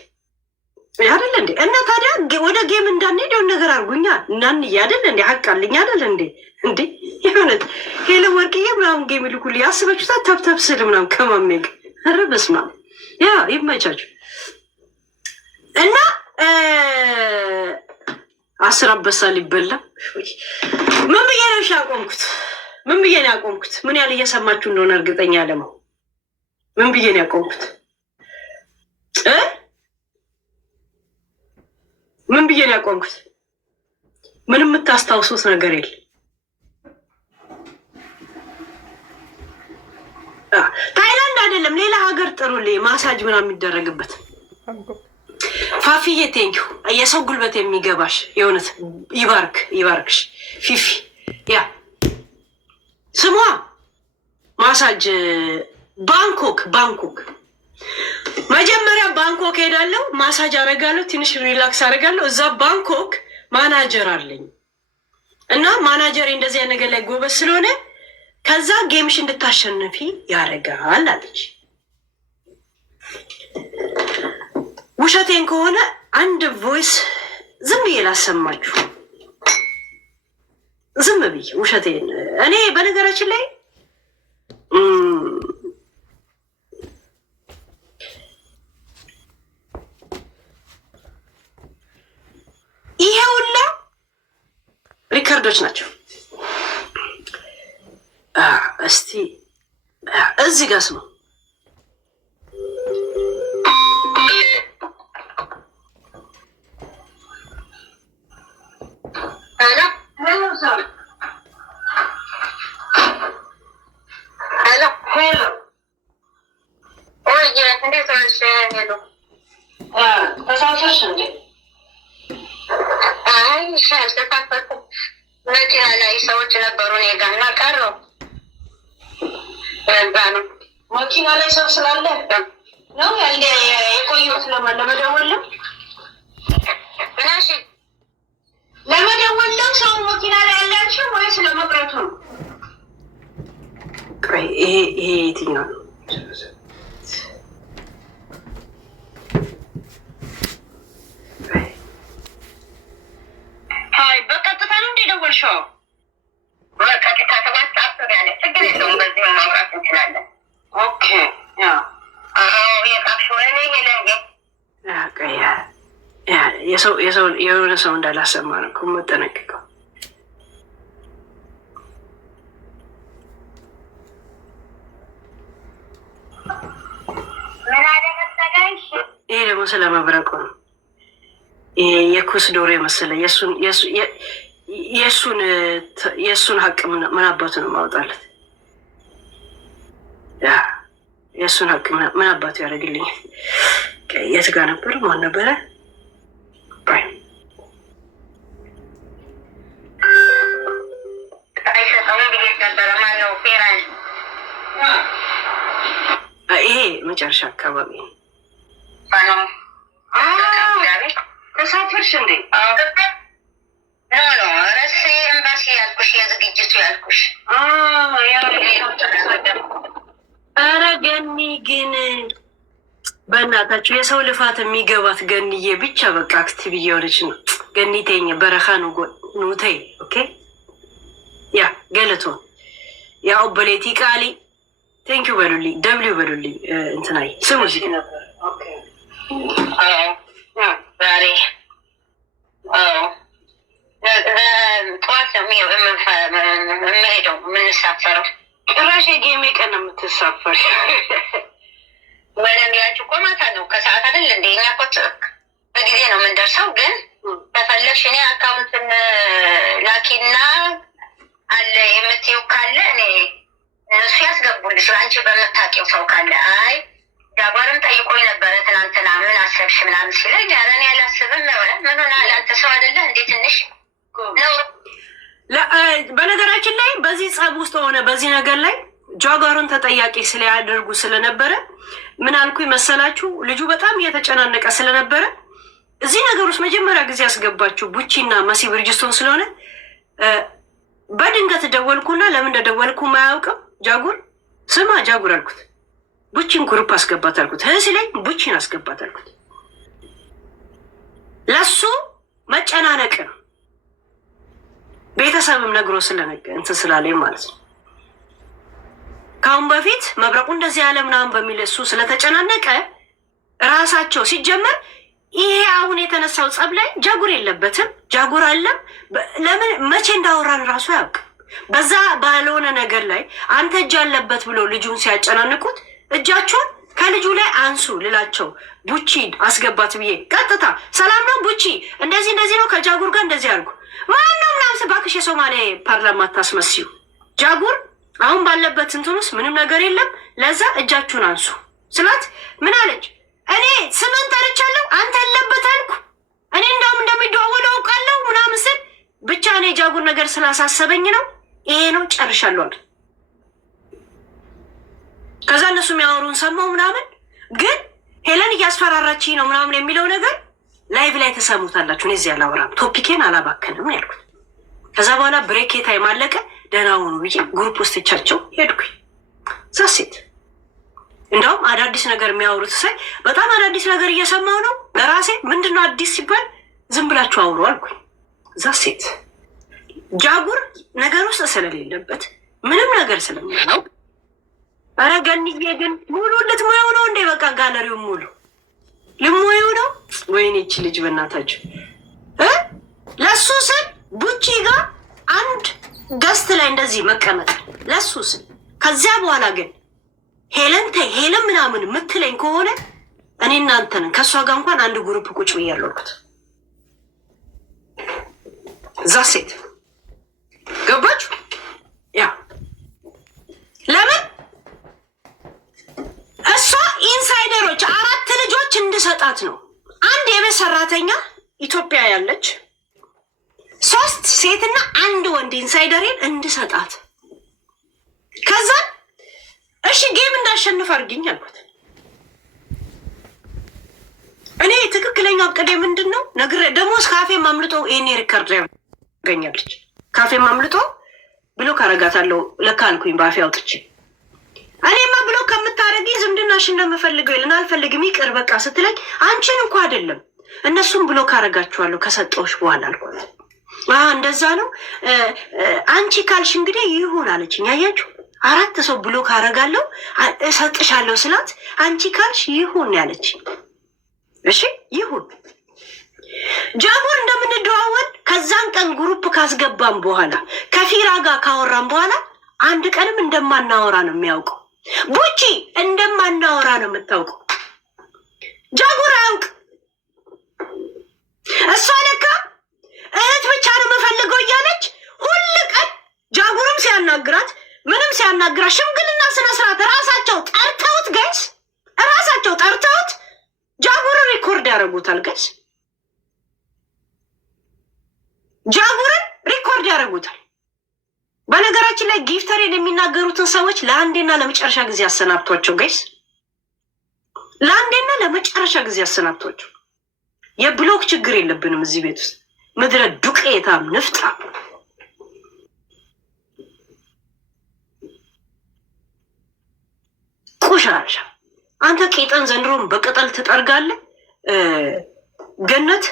አይደል እንዴ? እና ታዲያ ወደ ጌም እንዳንሄድ የሆነ ነገር አርጉኛ እናንዬ አይደል እንዴ? ሀቅ አለኝ አይደል እንዴ? እንዴ የሆነት ሄለ ወርቅዬ ምናምን ጌም ልኩልኝ አስበችሁታ ተብተብ ስል ምናምን ከማሜ ጋር ኧረ በስመ አብ ያ ይመቻችሁ። እና 10 አንበሳ ሊበላ ምን ብዬ ነው ያቆምኩት? ምን ያህል እየሰማችሁ እንደሆነ እርግጠኛ ለመው ምን ብዬ ነው ያቆምኩት? ምን ብዬ ነው ያቆምኩት? ምንም የምታስታውሱት ነገር የለም። ታይላንድ አይደለም ሌላ ሀገር ጥሩልኝ ማሳጅ ምናምን የሚደረግበት። ፋፊዬ ቴንኪው የሰው ጉልበት የሚገባሽ የእውነት ይባርክሽ ፊፊ። ያ ስሟ ማሳጅ ባንኮክ መጀመሪያ ባንኮክ ሄዳለሁ፣ ማሳጅ አረጋለሁ፣ ትንሽ ሪላክስ አረጋለሁ። እዛ ባንኮክ ማናጀር አለኝ እና ማናጀር እንደዚያ ነገር ላይ ጎበዝ ስለሆነ ከዛ ጌምሽ እንድታሸንፊ ያደርጋል አለች። ውሸቴን ከሆነ አንድ ቮይስ ዝም ብዬ ላሰማችሁ። ዝም ብዬ ውሸቴን እኔ በነገራችን ላይ ይሄ ሁላ ሪከርዶች ናቸው። እስቲ እዚህ ጋር ስሙ። መኪና ላይ ሰዎች ነበሩ እኔ ጋር እና ቀረው። መኪና ላይ ሰው ስላለ ነው የቆየሁት። ለመደወል ነው ለመደወል ነው ሰው መኪና ላይ ያላችሁ ወይስ ለመቅረቱ ነው? ይሄ የትኛው ነው? በቀጥታ ነው እንደደወልሽው? በቀጥታ ተባጣጣ ያለ ችግር የለውም። በዚህ ማውራት እንችላለን። ኦኬ ያ የሆነ ሰው እንዳላሰማ ነው እኮ የምጠነቅቀው። ይሄ ደግሞ ስለመብረቁ ነው። የኩስ ዶሮ የመሰለ የእሱን ሀቅ ምን አባቱ ነው ማውጣለት? የእሱን ሀቅ ምን አባቱ ያደርግልኛል? የት ጋር ነበር? ማን ነበረ? ይሄ መጨረሻ አካባቢ ነው። ተሳትፈሽ እንዴ? ረስ ኤምባሲ ያልኩሽ የዝግጅቱ ያልኩሽ። ኧረ ገኒ ግን በእናታችሁ የሰው ልፋት የሚገባት ገኒዬ ብቻ በቃ አክቲቭ እየሆነች ነው። ገኒ ተኝ በረኻ ኑተይ ኦኬ ያ ገለቶ ያ ኦበሌቲ ቃሊ ቴንኪው በሉልኝ፣ ደብሊው በሉልኝ። እንትናይ ስሙ ነበር ዛሬ ጠዋት ነው የምንሄደው የምንሳፈረው። ጭራሽ የጌሜ ቀን ነው የምትሳፈር። ምንም ያንቺ እኮ ማታ ነው ከሰዓት እኛ እኮ በጊዜ ነው የምንደርሰው። ግን ከፈለግሽ እኔ አካውንትን ላኪና አለ የምትይው ካለ እኔ እነሱ ያስገቡልሽ፣ አንቺ በምታውቂው ሰው ካለ። አይ ጃጓርም ጠይቆኝ ነበረ ትናንትና ምን አሰብሽ ምናምን ሲለኝ ኧረ እኔ አላስብም። ምን ሆነ ለአንተ ሰው አይደለ እንዴ ትንሽ ነው። በነገራችን ላይ በዚህ ጸብ ውስጥ ሆነ በዚህ ነገር ላይ ጃጓርን ተጠያቂ ስለያደርጉ ስለነበረ ምን አልኩኝ መሰላችሁ? ልጁ በጣም እየተጨናነቀ ስለነበረ እዚህ ነገር ውስጥ መጀመሪያ ጊዜ ያስገባችሁ ቡቺና መሲ ብርጅስቶን ስለሆነ በድንገት ደወልኩና ለምን እንደደወልኩ ማያውቅም። ጃጉር ስማ ጃጉር አልኩት፣ ቡቺን ግሩፕ አስገባት አልኩት። ሲለኝ ቡቺን አስገባት አልኩት። ለሱ መጨናነቅ ነው። ቤተሰብም ነግሮ ስለነገ እንትን ስላለኝ ማለት ነው። ከአሁን በፊት መብረቁ እንደዚህ ያለ ምናምን በሚል እሱ ስለተጨናነቀ ራሳቸው ሲጀመር ይሄ አሁን የተነሳው ጸብ ላይ ጃጉር የለበትም። ጃጉር አለም ለምን መቼ እንዳወራን ራሱ አያውቅም። በዛ ባልሆነ ነገር ላይ አንተ እጅ አለበት ብሎ ልጁን ሲያጨናንቁት እጃቸውን ከልጁ ላይ አንሱ ልላቸው ቡቺ አስገባት ብዬ ቀጥታ ሰላም ነው ቡቺ እንደዚህ ነው ከጃጉር ጋር እንደዚህ አድርጉ ማነው ምናምን እባክሽ የሶማሌ ፓርላማ ታስመስዩ። ጃጉር አሁን ባለበት እንትን ውስጥ ምንም ነገር የለም። ለዛ እጃችሁን አንሱ ስላት ምን አለች? እኔ ስምን ጠርቻለሁ አንተ አለበት አልኩ። እኔ እንዳውም እንደሚደዋወሉ አውቃለሁ ምናምን ስል ብቻ እኔ ጃጉር ነገር ስላሳሰበኝ ነው ይሄ ነው ጨርሻለሁ አለ። ከዛ እነሱ የሚያወሩን ሰማው ምናምን፣ ግን ሄለን እያስፈራራችኝ ነው ምናምን የሚለው ነገር ላይቭ ላይ ተሰሙታላችሁ። እኔ እዚህ አላወራም፣ ቶፒኬን አላባከንም ያልኩት። ከዛ በኋላ ብሬክ ታይም አለቀ። ደህና ሁኑ ብዬ ግሩፕ ውስጥ ቻቸው ሄድኩኝ። ዛሴት እንደውም አዳዲስ ነገር የሚያወሩት ሳይ በጣም አዳዲስ ነገር እየሰማው ነው ለራሴ። ምንድነው አዲስ ሲባል ዝም ብላችሁ አውሩ አልኩኝ። ዛሴት ጃጉር ነገር ውስጥ ስለሌለበት ምንም ነገር ስለሚያው ኧረ ገንዬ ግን ሙሉ ልትሞየው ነው እንዴ? በቃ ጋለሪው ሙሉ ልሞየው ነው። ወይኔ ይቺ ልጅ በእናታችሁ ለሱ ስል ቡቺ ጋር አንድ ገስት ላይ እንደዚህ መቀመጥ ለሱ ስል። ከዚያ በኋላ ግን ሄለን ምናምን የምትለኝ ከሆነ እኔ እናንተን ከእሷ ጋር እንኳን አንድ ግሩፕ ቁጭ ብዬ ያለሁት እዛ ሴት ገባችሁ? ያ ለምን እሷ ኢንሳይደሮች 4 ልጆች እንድሰጣት ነው። አንድ የቤት ሰራተኛ ኢትዮጵያ ያለች 3 ሴትና 1 ወንድ ኢንሳይደሬን እንድሰጣት። ከዛ እሺ ጌም እንዳሸንፍ አድርጊኝ አልኩት። እኔ ትክክለኛው እቅዴ ምንድን ነው ነግሬ ደግሞ ካፌ ማምልጦ ይሄኔ ሪከርድ ያገኛለች። ካፌ ማምልጦ ብሎክ አረጋታለሁ ለካ አልኩኝ ባፌ አውጥቼ። እኔማ ብሎክ ከምታረጊ ዝምድናሽን ነው የምፈልገው ይልን አልፈልግም ይቅር በቃ ስትለኝ አንቺን እንኳ አይደለም እነሱም ብሎክ አረጋችኋለሁ ከሰጠውሽ በኋላ አልኳት። እንደዛ ነው አንቺ ካልሽ እንግዲህ ይሁን አለችኝ። አያችሁ 4 ሰው ብሎክ አረጋለሁ እሰጥሻለሁ ስላት አንቺ ካልሽ ይሁን ያለች። እሺ ይሁን ጃጉር እንደምንደዋወል ከዛን ቀን ግሩፕ ካስገባን በኋላ ከፊራ ጋር ካወራን በኋላ አንድ ቀንም እንደማናወራ ነው የሚያውቀው። ቡቺ እንደማናወራ ነው የምታውቀው። ጃጉር አያውቅ። እሷ ለካ እህት ብቻ ነው የምፈልገው እያለች ሁል ቀን ጃጉርም ሲያናግራት ምንም ሲያናግራት ሽምግልና ስነስርዓት ራሳቸው ጠርተውት ጋይስ ራሳቸው ጠርተውት ጃጉርን ሪኮርድ ያደረጉታል ጋይስ። ጃጉርን ሪኮርድ ያደረጉታል። በነገራችን ላይ ጊፍተሬን የሚናገሩትን ሰዎች ለአንዴና ለመጨረሻ ጊዜ አሰናብቷቸው ጋይስ፣ ለአንዴና ለመጨረሻ ጊዜ አሰናብቷቸው። የብሎክ ችግር የለብንም እዚህ ቤት ውስጥ ምድረ ዱቄታም ንፍጣ። ቆሻሻ አንተ ቄጠን ዘንድሮም በቅጠል ትጠርጋለህ። ገነት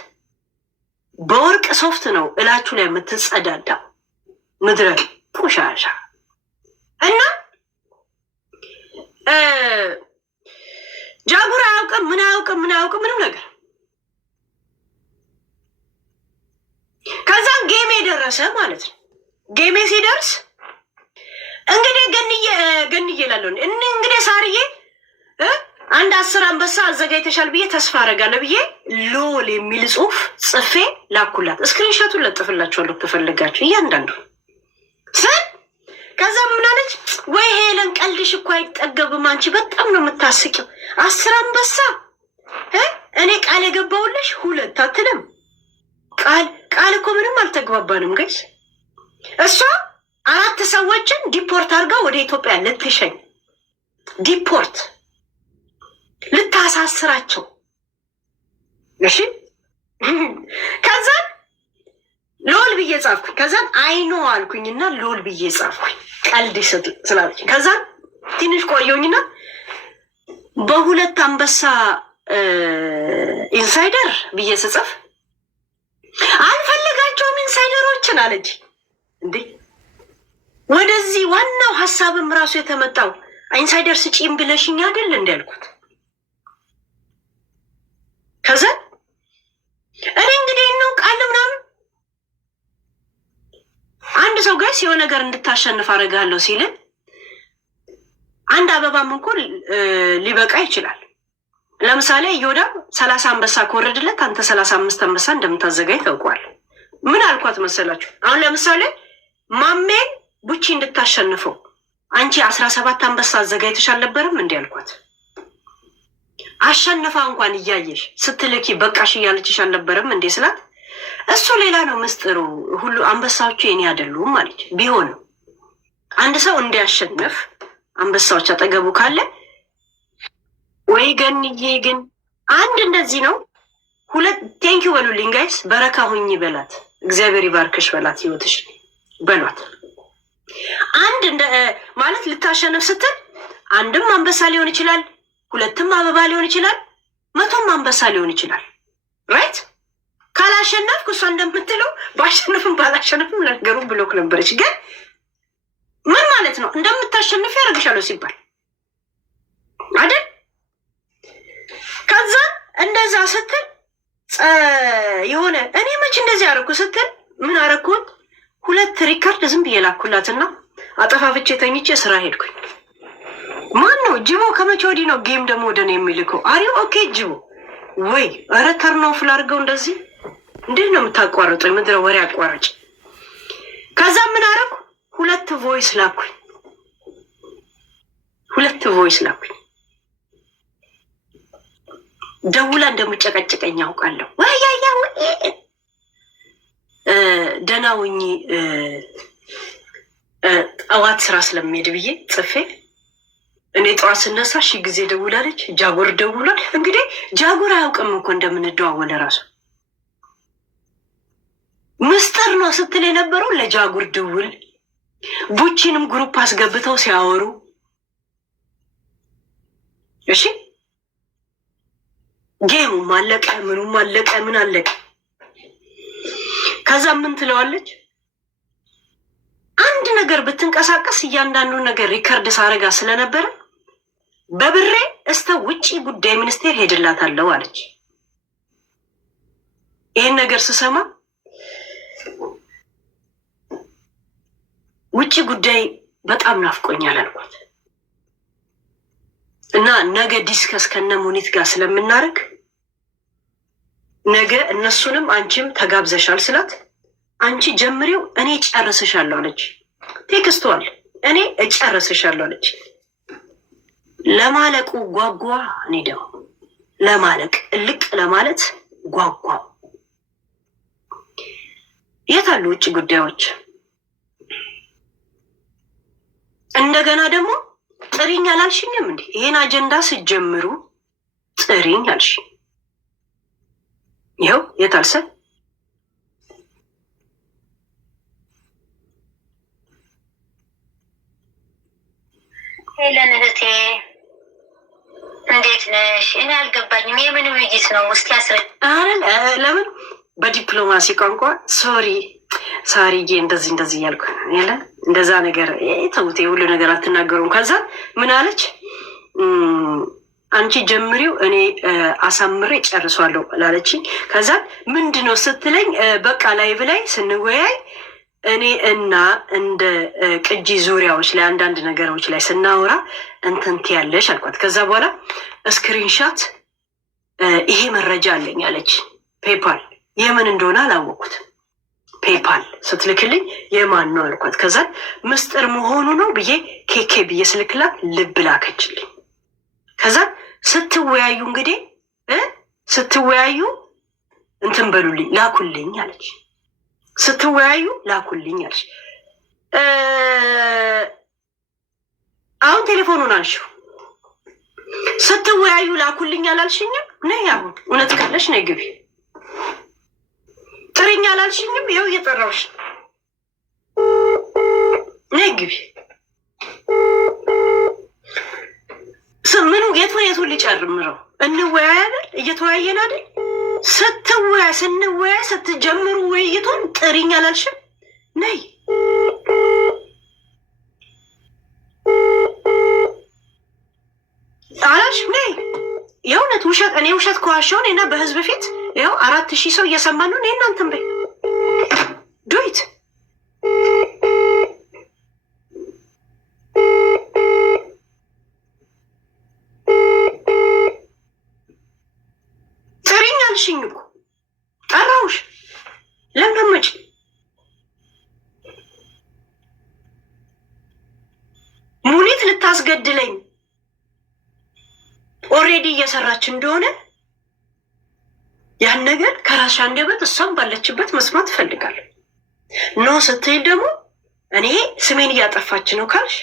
በወርቅ ሶፍት ነው እላችሁ ላይ የምትጸዳዳ ምድረ ቆሻሻ። እና ጃጉር አያውቅም ምን አያውቅም ምንም ነገር። ከዛም ጌሜ ደረሰ ማለት ነው። ጌሜ ሲደርስ እንግዲህ ገንዬ ላለሁ እንግዲህ ሳርዬ አንድ 10 አንበሳ አዘጋጅተሻል ብዬ ተስፋ አደርጋለሁ ብዬ ሎል የሚል ጽሁፍ ጽፌ ላኩላት። እስክሪንሾቱን ለጥፍላችኋለሁ ከፈለጋችሁ እያንዳንዱ ስል። ከዛ ምን አለች? ወይ ሄለን ቀልድሽ እኮ አይጠገብም፣ አንቺ በጣም ነው የምታስቂው። 10 አንበሳ እኔ ቃል የገባውልሽ 2 አትልም። ቃል እኮ ምንም አልተግባባንም ጋይስ። እሷ 4 ሰዎችን ዲፖርት አድርጋ ወደ ኢትዮጵያ ልትሸኝ ዲፖርት ልታሳስራቸው። እሺ ከዛን ሎል ብዬ ጻፍኩኝ። ከዛን አይኖ አልኩኝና ሎል ብዬ ጻፍኩኝ ቀልድ ስላለች። ከዛን ትንሽ ቆየሁኝና በ2 አንበሳ ኢንሳይደር ብዬ ስጽፍ አልፈልጋቸውም ኢንሳይደሮችን አለች። እንዴ ወደዚህ ዋናው ሀሳብም ራሱ የተመጣው ኢንሳይደር ስጪም ብለሽኝ አይደል እንደ ያልኩት። ከዛ እኔ እንግዲህ ነው ቃል ምናምን አንድ ሰው ጋር ሲሆን ነገር እንድታሸንፍ አደርጋለሁ ሲል አንድ አበባም እንኳን ሊበቃ ይችላል። ለምሳሌ ዮዳ 30 አንበሳ ከወረድለት አንተ 35 አንበሳ እንደምታዘጋጅ ታውቋል። ምን አልኳት መሰላችሁ? አሁን ለምሳሌ ማሜን ቡቺ እንድታሸንፈው አንቺ 17 አንበሳ አዘጋጅተሽ አልነበረም እንዴ አልኳት። አሸንፋ እንኳን እያየሽ ስትልኪ በቃሽ እያለችሽ አልነበረም እንዴ ስላት፣ እሱ ሌላ ነው ምስጢሩ፣ ሁሉ አንበሳዎቹ የኔ አይደሉም አለች። ቢሆንም አንድ ሰው እንዲያሸንፍ አንበሳዎች አጠገቡ ካለ ወይ ገንዬ ግን አንድ እንደዚህ ነው። 2 ቴንኪው በሉልኝ ጋይስ። በረካ ሁኝ በላት፣ እግዚአብሔር ይባርክሽ በላት፣ ህይወትሽ በሏት። አንድ እንደ ማለት ልታሸንፍ ስትል አንድም አንበሳ ሊሆን ይችላል፣ 2ም አበባ ሊሆን ይችላል፣ 100ም አንበሳ ሊሆን ይችላል። ራይት ካላሸነፍኩ እሷ እንደምትለው ባሸንፍም ባላሸንፍም ነገሩ ብሎክ ነበረች። ግን ምን ማለት ነው? እንደምታሸንፍ ያደርግሻለሁ ሲባል አይደል? ከዛ እንደዛ ስትል የሆነ እኔ መች እንደዚህ አደረኩ ስትል ምን አደረኩት? 2 ሪካርድ ዝም ብዬ ላኩላትና አጠፋፍቼ ተኝቼ ስራ ሄድኩኝ። ማን ነው ጅቦ? ከመቼ ወዲህ ነው ጌም ደግሞ ወደ ነው የሚልከው? አሪው ኦኬ ጅቦ ወይ ኧረ ተርኖፍ ላድርገው። እንደዚህ እንዴት ነው የምታቋርጠው? የምድረ ወሬ አቋራጭ። ከዛ ምን አደረኩ? 2 ቮይስ ላኩኝ። 2 ቮይስ ላኩኝ። ደውላ እንደምጨቀጭቀኝ ያውቃለሁ። ወያያ ደህና ሁኚ ጠዋት ስራ ስለሚሄድ ብዬ ጽፌ እኔ ጠዋት ስነሳ 1000 ጊዜ ደውላለች። ጃጎር ደውሏል። እንግዲህ ጃጎር አያውቅም እኮ እንደምንደዋወለ ራሱ ምስጢር ነው ስትል የነበረው ለጃጎር ደውል። ቡቺንም ግሩፕ አስገብተው ሲያወሩ እሺ ጌሙም አለቀ፣ ምኑም አለቀ፣ ምን አለቀ። ከዛ ምን ትለዋለች? አንድ ነገር ብትንቀሳቀስ እያንዳንዱ ነገር ሪከርድ ሳረጋ ስለነበረ በብሬ እስከ ውጪ ጉዳይ ሚኒስቴር ሄድላታለሁ አለች። ይሄን ነገር ስሰማ ውጪ ጉዳይ በጣም ናፍቆኛል አልኳት እና ነገ ዲስከስ ከነ ሙኒት ጋር ስለምናደርግ ነገ እነሱንም አንቺም ተጋብዘሻል ስላት፣ አንቺ ጀምሪው እኔ እጨርስሻለሁ አለች። ቴክስቷል እኔ እጨርስሻለሁ አለች። ለማለቁ ጓጓ። እኔ ደግሞ ለማለቅ እልቅ ለማለት ጓጓ። የት አሉ ውጭ ጉዳዮች? እንደገና ደግሞ ጥሪኝ አላልሽኝም እንዴ? ይሄን አጀንዳ ስጀምሩ ጥሪኝ አልሽ። ይኸው የታልሰ ሄለን እህቴ እንዴት ነሽ? እኔ አልገባኝም። የምን ውይይት ነው? እስኪ አስረጅ። ለምን በዲፕሎማሲ ቋንቋ ሶሪ ሳሪዬ እንደዚህ እንደዚህ እያልኩ ያለ እንደዛ ነገር ተውቴ፣ ሁሉ ነገር አትናገሩም። ከዛ ምን አለች? አንቺ ጀምሪው እኔ አሳምሬ ጨርሷለሁ ላለችኝ። ከዛ ምንድነው ስትለኝ በቃ ላይቭ ላይ ስንወያይ እኔ እና እንደ ቅጂ ዙሪያዎች ላይ አንዳንድ ነገሮች ላይ ስናወራ እንትን ትያለሽ አልኳት። ከዛ በኋላ ስክሪንሻት ይሄ መረጃ አለኝ አለች። ፔፓል የምን እንደሆነ አላወቅኩትም። ፔፓል ስትልክልኝ የማን ነው አልኳት። ከዛ ምስጢር መሆኑ ነው ብዬ ኬኬ ብዬ ስልክላት ልብ ላከችልኝ። ከዛ ስትወያዩ እንግዲህ ስትወያዩ እንትን በሉልኝ ላኩልኝ አለች። ስትወያዩ ላኩልኝ አለች። አሁን ቴሌፎኑን አንሺው። ስትወያዩ ላኩልኝ አላልሽኝም? ነይ አሁን እውነት ካለሽ ነይ ግቢ። ጥሪኝ አላልሽኝም? ይኸው እየጠራሁሽ ነይ ግቢ። ምኑ የቱን ሊጨምረው? እንወያይ አይደል? እየተወያየን አይደል? ስንወያይ ስትጀምሩ ውይይቱን ጥሪኝ አላልሽም? ነይ አላልሽም? ነይ የእውነት ውሸት እኔ ውሸት ከዋሻውን እና በህዝብ ፊት ይኸው 4000 ሰው እየሰማ ነው። እኔ እናንተን በይ ዱይት ጥሪኝ አልሽኝ እኮ ጠራሁሽ። ለምደመጭ ሙኒት ልታስገድለኝ ኦሬዲ እየሰራች እንደሆነ ያን ነገር ከራስሽ አንደበት እሷም ባለችበት መስማት እፈልጋለሁ። ኖ ስትይ ደግሞ እኔ ስሜን እያጠፋች ነው ካልሽ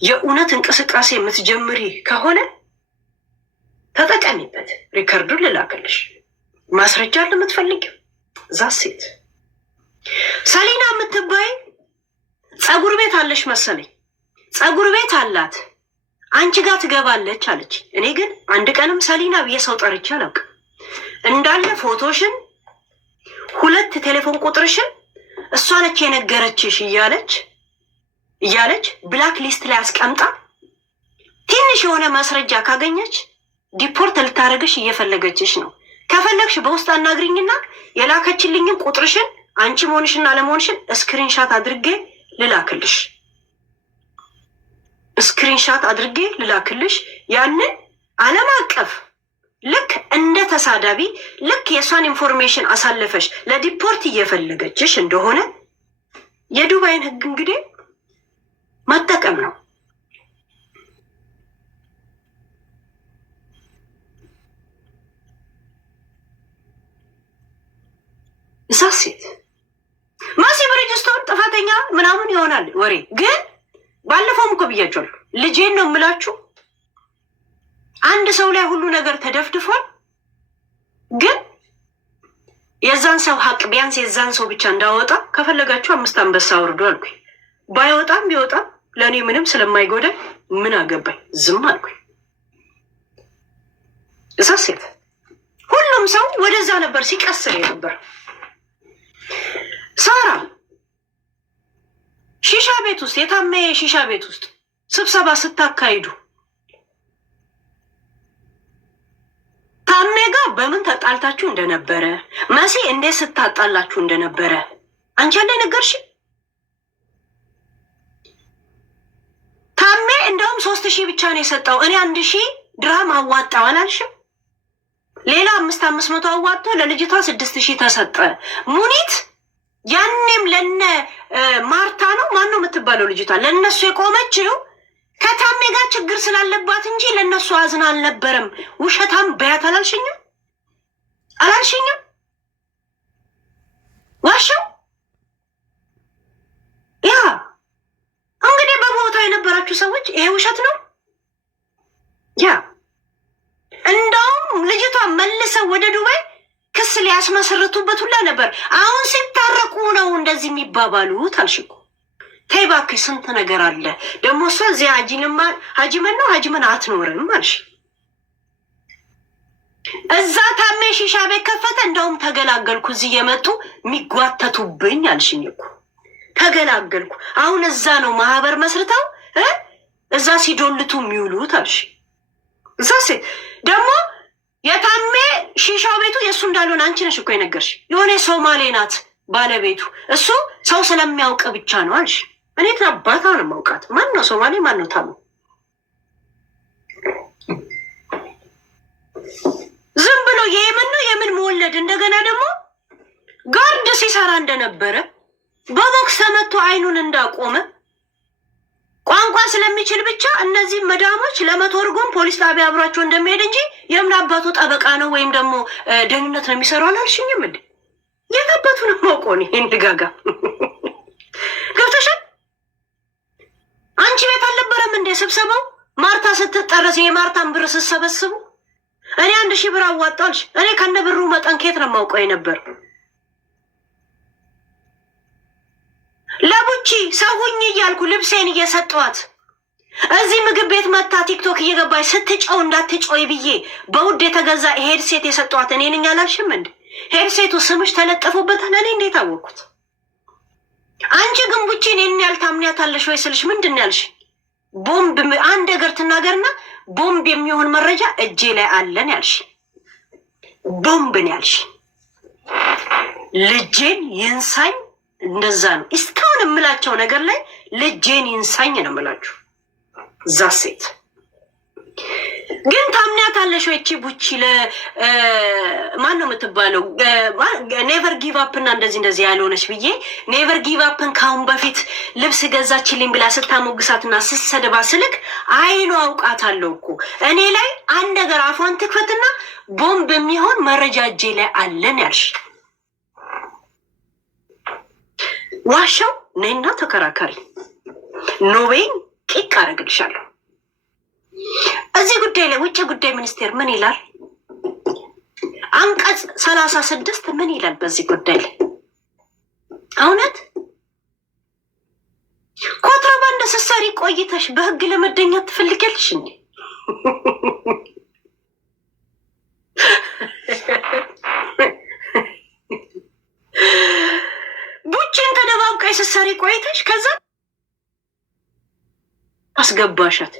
የእውነት እንቅስቃሴ የምትጀምሪ ከሆነ ተጠቀሚበት። ሪከርዱን ልላክልሽ። ማስረጃ ለምትፈልጊው ዛሴት ሰሊና የምትባይ ፀጉር ቤት አለሽ መሰለኝ። ፀጉር ቤት አላት አንቺ ጋር ትገባለች አለች። እኔ ግን አንድ ቀንም ሰሊና ብዬ ሰው ጠርቼ አላውቅም። እንዳለ ፎቶሽን 2 ቴሌፎን ቁጥርሽን እሷ ነች የነገረችሽ እያለች ብላክ ሊስት ላይ አስቀምጣ ትንሽ የሆነ ማስረጃ ካገኘች ዲፖርት ልታረግሽ እየፈለገችሽ ነው። ከፈለግሽ በውስጥ አናግሪኝና የላከችልኝን ቁጥርሽን አንቺ መሆንሽና አለመሆንሽን ስክሪንሻት አድርጌ ልላክልሽ። ስክሪንሻት አድርጌ ልላክልሽ። ያንን ዓለም አቀፍ ልክ እንደ ተሳዳቢ ልክ የእሷን ኢንፎርሜሽን አሳለፈሽ ለዲፖርት እየፈለገችሽ እንደሆነ የዱባይን ሕግ እንግዲህ መጠቀም ነው። እዛ ሴት ማሲ ብሪጅስቶን ጥፋተኛ ምናምን ይሆናል ወሬ ግን ባለፈውም እኮ ብያቸዋለሁ። ልጄን ነው የምላችሁ። አንድ ሰው ላይ ሁሉ ነገር ተደፍድፏል። ግን የዛን ሰው ሀቅ ቢያንስ የዛን ሰው ብቻ እንዳወጣ ከፈለጋችሁ 5 አንበሳ አውርዶ አልኩኝ። ባይወጣም ቢወጣም ለእኔ ምንም ስለማይጎዳኝ ምን አገባኝ፣ ዝም አልኩኝ። እዛ ሴት ሁሉም ሰው ወደዛ ነበር ሲቀስር ነበር። ሳራ ሺሻ ቤት ውስጥ የታመ ሺሻ ቤት ውስጥ ስብሰባ ስታካሂዱ ታሜ ጋር በምን ተጣልታችሁ እንደነበረ መሲ እንዴት ስታጣላችሁ እንደነበረ አንቺ አለ ነገርሽ። ታሜ እንደውም 3000 ብቻ ነው የሰጠው። እኔ 1000 ድራም አዋጣው አላልሽም? ሌላ 500 አዋጥቶ ለልጅቷ 6000 ተሰጠ። ሙኒት ያኔም ለነ ማርታ ነው ማን ነው የምትባለው ልጅቷ ለነሱ የቆመችው ከታሜ ጋር ችግር ስላለባት እንጂ ለነሱ አዝና አልነበረም። ውሸታም በያት አላልሽኝም? ዋሻው ያ እንግዲህ በቦታው የነበራችሁ ሰዎች ይሄ ውሸት ነው። ያ እንደውም ልጅቷ መልሰው ወደ ዱባይ ክስ ሊያስመሰርቱበት ሁላ ነበር። አሁን ሲታረቁ ነው እንደዚህ የሚባባሉት አልሽ እኮ። ተይ እባክሽ ስንት ነገር አለ ደግሞ። እሷ እዚያ ሀጂመን አትኖርም አልሽ። እዛ ታሜ ሺሻ ቤት ከፈተ። እንደውም ተገላገልኩ። እዚህ የመጡ የሚጓተቱብኝ አልሽኝ እኮ ተገላገልኩ። አሁን እዛ ነው ማህበር መስርተው እዛ ሲዶልቱ የሚውሉት አልሽ። እዛ ሴት ደግሞ የታሜ ሺሻው ቤቱ የእሱ እንዳልሆነ አንቺ ነሽ እኮ የነገርሽ። የሆነ ሶማሌ ናት ባለቤቱ፣ እሱ ሰው ስለሚያውቅ ብቻ ነው አልሽ። እኔ አባታ ነው ማውቃት። ማን ነው ሶማሌ? ማን ነው ታሙ? ዝም ብሎ የየመን ነው የምን መወለድ። እንደገና ደግሞ ጋርድ ሲሰራ እንደነበረ በቦክስ ተመቶ አይኑን እንዳቆመ ቋንቋ ስለሚችል ብቻ እነዚህ መዳሞች ለመተርጎም ፖሊስ ጣቢያ አብሯቸው እንደሚሄድ እንጂ የምን አባቱ ጠበቃ ነው ወይም ደግሞ ደህንነት ነው የሚሰራው አላልሽኝም እንዴ? የታባቱን ማውቆን ይሄን ድጋጋ ገብተሻል። አንቺ ቤት አልነበረም እንዴ ስብሰባው? ማርታ ስትጠረስ የማርታን ብር ስትሰበስቡ እኔ 1000 ብር አዋጣልሽ። እኔ ከነ ብሩ መጠን ከየት ነው የማውቀው ነበር? ለቡቺ ሰውኝ እያልኩ ልብሴን እየሰጠዋት እዚህ ምግብ ቤት መታ ቲክቶክ እየገባች ስትጨው እንዳትጮይ ብዬ በውድ የተገዛ ሄድሴት የሰጠዋት እኔ ነኝ አላልሽም እንዴ? ሄድሴቱ ስምሽ ተለጠፉበታል። እኔ እንዴት አወቅኩት? አንቺ ግን ቡቺ እኔን ያልታምኛታለሽ ወይ ስልሽ ምንድን ያልሽ? ቦምብ አንድ ነገር ትናገርና ቦምብ የሚሆን መረጃ እጄ ላይ አለን ያልሽ ቦምብን ያልሽ ልጄን ይንሳኝ። እንደዛ ነው እስካሁን የምላቸው ነገር ላይ ልጄን ይንሳኝ ነው የምላችሁ። እዛ ሴት ግን ታምኛታለሽ ወይ? እቺ ቡቺ ማን ነው የምትባለው? ኔቨር ጊቭ አፕ እና እንደዚህ ያልሆነች ብዬ ኔቨር ጊቭ አፕን ካሁን በፊት ልብስ ገዛችልኝ ብላ ስታሞግሳትና ስትሰድባ ስልክ አይኑ አውቃታለሁ እኮ እኔ ላይ አንድ ነገር አፏን ትክፈትና ቦምብ የሚሆን መረጃ እጄ ላይ አለን ያልሽ ዋሻው ነይና ተከራከሪ። ኖቤን ቂቅ አደርግልሻለሁ። እዚህ ጉዳይ ላይ ውጭ ጉዳይ ሚኒስቴር ምን ይላል? አንቀጽ 36 ምን ይላል በዚህ ጉዳይ ላይ? እውነት ኮንትራባንድ ስትሰሪ ቆይተሽ በህግ ለመደኘት ትፈልጊያለሽ እንዴ? ቡቺን ተደባብቀሽ ስትሰሪ ቆይተሽ ከዛ አስገባሻት።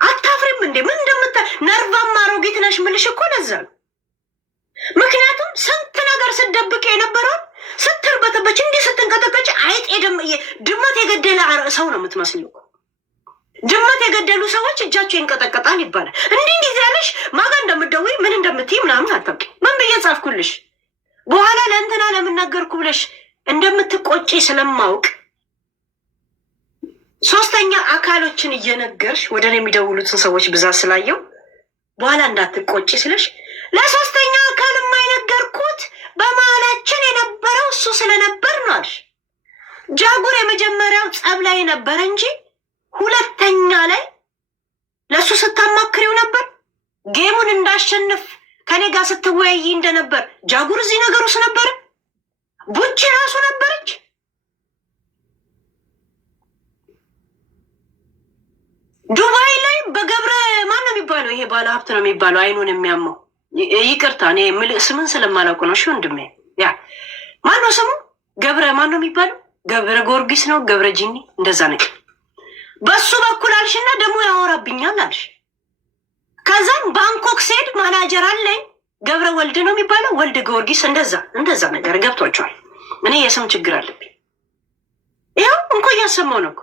አታፍሪም እንዴ? ምን እንደምታ ነርቫማ አሮጊት ነሽ ምልሽ እኮ ለዛ ነው። ምክንያቱም ስንት ነገር ስትደብቅ የነበረውን ስትርበተበች እንዲህ ስትንቀጠቀጭ አይጥ ድመት የገደለ ሰው ነው የምትመስለው። ድመት የገደሉ ሰዎች እጃቸው ይንቀጠቀጣል ይባላል። እንዲህ ያለሽ ማጋ እንደምትደውይ ምን እንደምትይ ምናምን አታውቂ። ምን ብዬ ጻፍኩልሽ? በኋላ ለእንትና ለምናገርኩ ብለሽ እንደምትቆጪ ስለማውቅ ሶስተኛ አካሎችን እየነገርሽ ወደ እኔ የሚደውሉትን ሰዎች ብዛት ስላየው በኋላ እንዳትቆጪ ስለሽ ለሶስተኛ አካል የማይነገርኩት በመሀላችን የነበረው እሱ ስለነበር ነው አልሽ። ጃጉር የመጀመሪያው ጸብ ላይ ነበረ እንጂ ሁለተኛ ላይ ለሱ ስታማክሪው ነበር። ጌሙን እንዳሸንፍ ከኔ ጋር ስትወያይ እንደነበር ጃጉር እዚህ ነገር ውስጥ ነበር። ቡቺ ራሱ ነበረች። ዱባይ ላይ በገብረ ማን ነው የሚባለው? ይሄ ባለ ሀብት ነው የሚባለው አይኑን የሚያመው ይቅርታ እኔ ስምን ስለማላውቅ ነው። እሺ ወንድሜ ያ ማን ነው ስሙ? ገብረ ማን ነው የሚባለው? ገብረ ጊዮርጊስ ነው ገብረ ጂኒ እንደዛ ነው። በሱ በኩል አልሽና ደግሞ ያወራብኛል አልሽ። ከዛም ባንኮክ ሴድ ማናጀር አለኝ ገብረ ወልድ ነው የሚባለው ወልድ ጊዮርጊስ እንደዛ ነገር ገብቷቸዋል። እኔ የስም ችግር አለብኝ። ይኸው እንኮ እያሰማው ነው እኮ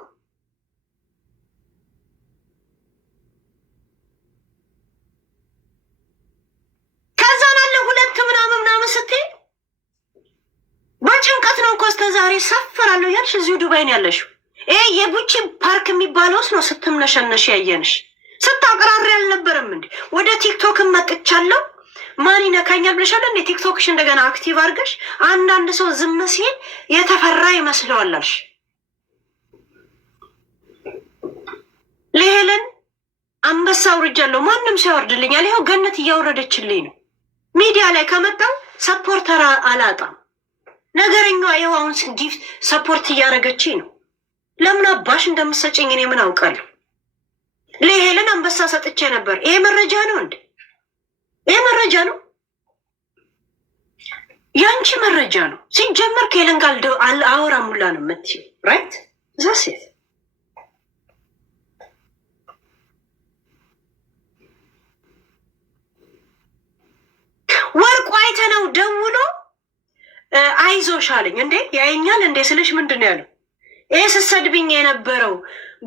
በጭንቀት ነው እኮ እስከ ዛሬ ሰፈራለሁ ያልሽ እዚሁ ዱባይ ነው ያለሽው። ይሄ የቡቺ ፓርክ የሚባለውስ ነው ስትምነሸነሽ ያየንሽ። ስታቅራሪ አልነበረም እንዴ? ወደ ቲክቶክ መጥቻለሁ ማን ይነካኛል ብለሻል እንዴ? ቲክቶክሽ እንደገና አክቲቭ አድርገሽ አንዳንድ ሰው ዝም ሲል የተፈራ ይመስለዋል አልሽ። ለሄለን አንበሳ አውርጃለሁ ማንም ሰው ያወርድልኛል። ይኸው ገነት እያወረደችልኝ ነው። ሚዲያ ላይ ከመጣው ሰፖርተር አላጣም። ነገረኛዋ ይኸው አሁን ጊፍት ሰፖርት እያደረገችኝ ነው። ለምን አባሽ እንደምትሰጭኝ እኔ ምን አውቃለሁ? ለሄለን አንበሳ ሰጥቼ ነበር። ይሄ መረጃ ነው እንዴ? ይሄ መረጃ ነው፣ ያንቺ መረጃ ነው። ሲጀመር ከሄለን ጋር አወራም ሁላ ነው የምትይው ራይት? ዛሴት ወርቁ አይተነው ደውሎ አይዞሽ አይዞሽ አለኝ። እንዴ ያየኛል እንዴ ስልሽ ምንድን ነው ያለው? ይሄ ስትሰድብኝ የነበረው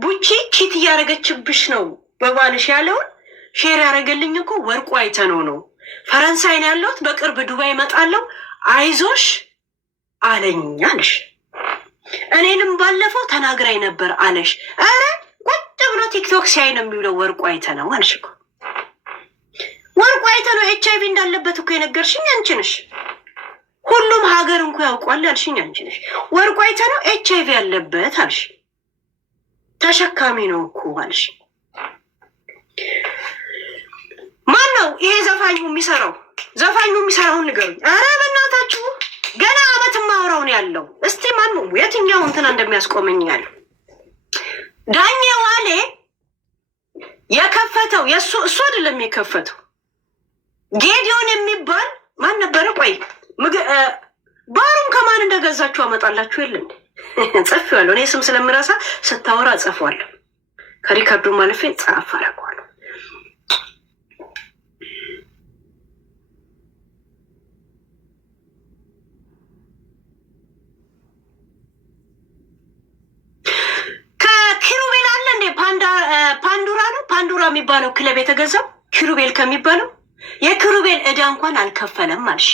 ቡቺ ቺት እያደረገችብሽ ነው በባልሽ ያለውን ሼር ያደረገልኝ እኮ ወርቁ አይተነው ነው። ፈረንሳይ ነው ያለሁት፣ በቅርብ ዱባይ እመጣለሁ፣ አይዞሽ አለኝ አለሽ። እኔንም ባለፈው ተናግራኝ ነበር አለሽ። ኧረ ቁጭ ብሎ ቲክቶክ ሲያይ ነው የሚውለው ወርቁ አይተነው አልሽ እኮ። ወርቁ አይተነው ኤች አይቪ እንዳለበት እኮ የነገርሽኝ አንቺ ነሽ። ሁሉም ሀገር እንኳ ያውቋል ያልሽኝ አንቺ ነሽ። ወርቁ አይተነው ኤች አይቪ ያለበት አልሽ። ተሸካሚ ነው እኮ አልሽ። ማን ነው ይሄ ዘፋኙ የሚሰራው? ዘፋኙ የሚሰራውን ንገሩኝ። ኧረ በእናታችሁ ገና አመት ማውራው ነው ያለው። እስቲ ማን ነው የትኛው እንትና እንደሚያስቆመኝ ያለው? ዳኜ ዋሌ የከፈተው እሱ አይደለም የከፈተው፣ ጌዲዮን የሚባል ማን ነበረ? ቆይ ባሩን ከማን እንደገዛችሁ አመጣላችሁ የለ እንዴ? ጽፌዋለሁ እኔ ስም ስለምረሳ ስታወራ ጽፏለሁ። ከሪከርዱ ማለፌ ጻፍ አደርገዋለሁ። ከኪሩቤል አለ እንዴ ፓንዱራ ነው ፓንዱራ የሚባለው ክለብ የተገዛው ኪሩቤል ከሚባለው። የኪሩቤል ዕዳ እንኳን አልከፈለም አልሽ።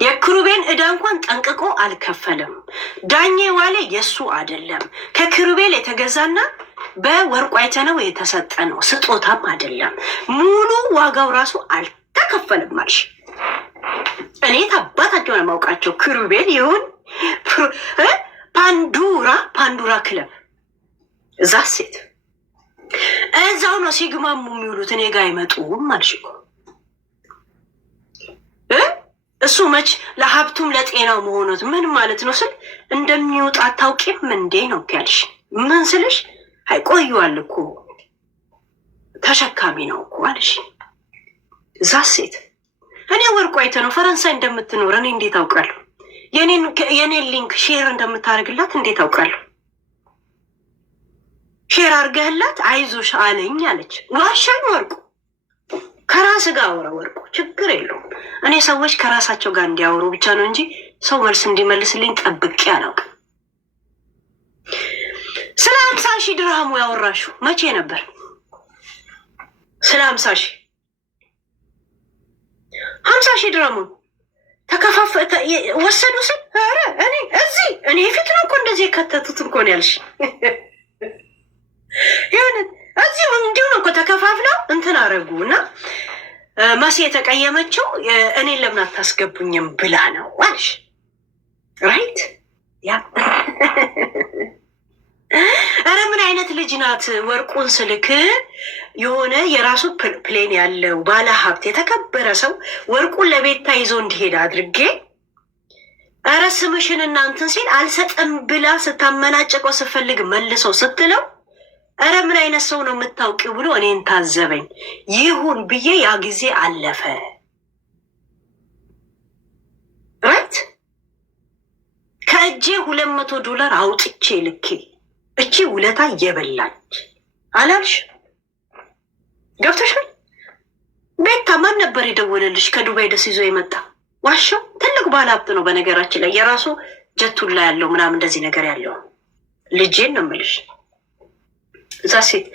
የኪሩቤል ዕዳ እንኳን ጠንቅቆ አልከፈለም። ዳኜ ዋሌ የሱ አይደለም፣ ከኪሩቤል የተገዛና በወርቁ አይተነው የተሰጠ ነው፣ ስጦታም አይደለም። ሙሉ ዋጋው ራሱ አልተከፈለም አልሽ። እኔ ታባታቸው ነው ማውቃቸው። ኪሩቤል ይሁን ፓንዱራ ክለብ እዛ ሴት እዛው ነው ሲግማሙ የሚውሉት። እኔ ጋር አይመጡም አልሽ እኮ። እሱ መች ለሀብቱም ለጤናው መሆኑት ምን ማለት ነው ስል እንደሚወጣ አታውቂም እንዴ ነው ያልሽ። ምን ስልሽ አይቆዩዋል እኮ ተሸካሚ ነው እኮ አልሽ። እዛ ሴት እኔ ወርቁ አይተነው ፈረንሳይ እንደምትኖር እኔ እንዴት አውቃለሁ? የኔን ሊንክ ሼር እንደምታደርግላት እንዴት አውቃለሁ? ሼር አድርገህላት አይዞሽ አለኝ አለች። ዋሻኝ ወርቁ። ከራስ ጋር አውራ ወርቁ፣ ችግር የለውም። እኔ ሰዎች ከራሳቸው ጋር እንዲያወሩ ብቻ ነው እንጂ ሰው መልስ እንዲመልስልኝ ጠብቄ አላውቅም። ስለ 50,000 ድርሃሙ ያወራሽው መቼ ነበር? ስለ 50,000 ድርሃሙ ወሰዱ ስል ኧረ እኔ ፊት ነው እኮ እንደዚህ የከተቱት እኮ ነው ያልሽ። ይሁን እዚሁ እንዲሁ ነው እኮ ተከፋፍለው እንትን አረጉ እና መሲ የተቀየመችው እኔን ለምን አታስገቡኝም ብላ ነው አልሽ። ራይት ያ ኧረ ምን አይነት ልጅ ናት? ወርቁን ስልክ የሆነ የራሱ ፕሌን ያለው ባለ ሀብት የተከበረ ሰው ወርቁን ለቤታ ይዞ እንዲሄድ አድርጌ ኧረ ስምሽን እናንትን ሲል አልሰጠም ብላ ስታመናጭቀው ስፈልግ መልሰው ስትለው ኧረ ምን አይነት ሰው ነው የምታውቂው ብሎ እኔን ታዘበኝ። ይሁን ብዬ ያ ጊዜ አለፈ። ራይት ከእጄ $200 አውጥቼ ልኬ እቺ ውለታ እየበላች አላልሽ? ገብተሻል? ቤታ ማን ነበር የደወለልሽ? ከዱባይ ደስ ይዞ የመጣ ዋሻው ትልቅ ባለ ሀብት ነው በነገራችን ላይ የራሱ ጀቱላ ያለው ምናምን እንደዚህ ነገር ያለው ልጄን ነው የምልሽ። እዛ ሴት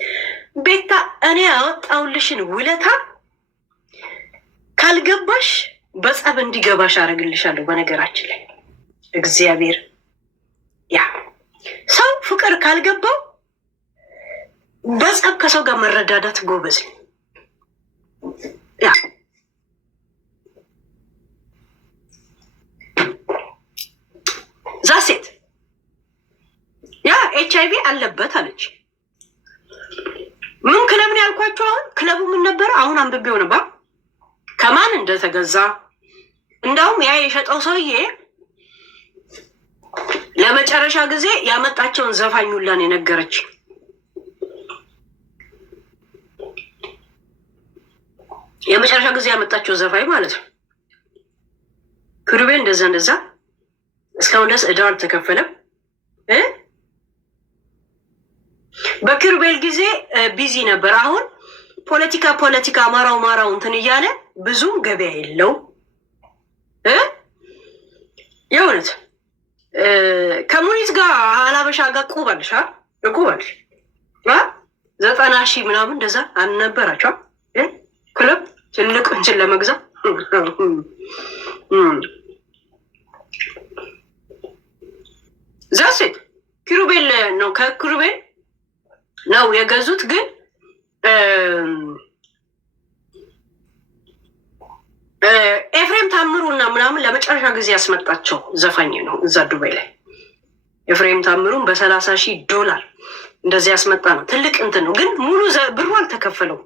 ቤታ እኔ ያወጣውልሽን ውለታ ካልገባሽ በጸብ እንዲገባሽ አደርግልሻለሁ። በነገራችን ላይ እግዚአብሔር ያ ሰው ፍቅር ካልገባው በጸብ ከሰው ጋር መረዳዳት ጎበዝ ያ ዛሴት ያ HIV አለበት አለች። ምን ክለብ ነው ያልኳቸው? አሁን ክለቡ ምን ነበር? አሁን አንብቤው ነበር ከማን እንደተገዛ። እንዳውም ያ የሸጠው ሰውዬ ለመጨረሻ ጊዜ ያመጣቸውን ዘፋኝ ሁላ ነው የነገረች። የመጨረሻ ጊዜ ያመጣቸው ዘፋኝ ማለት ነው። ኪሩቤል እንደዛ እስካሁን ድረስ ዕዳው አልተከፈለም። በኪሩቤል ጊዜ ቢዚ ነበር። አሁን ፖለቲካ አማራው እንትን እያለ ብዙም ገበያ የለው። የእውነት ከሙኒት ጋር አላበሻ ጋር ቁባልሽ ቁባልሽ 90,000 ምናምን እንደዛ አልነበራቸው ክለብ ትልቅ እንትን ለመግዛት ዛሴት ኪሩቤል ነው ከኪሩቤል ነው የገዙት። ግን ኤፍሬም ታምሩና ምናምን ለመጨረሻ ጊዜ ያስመጣቸው ዘፋኝ ነው እዛ ዱባይ ላይ። ኤፍሬም ታምሩን $30,000 እንደዚህ ያስመጣ ነው። ትልቅ እንትን ነው። ግን ሙሉ ብሩ አልተከፈለው።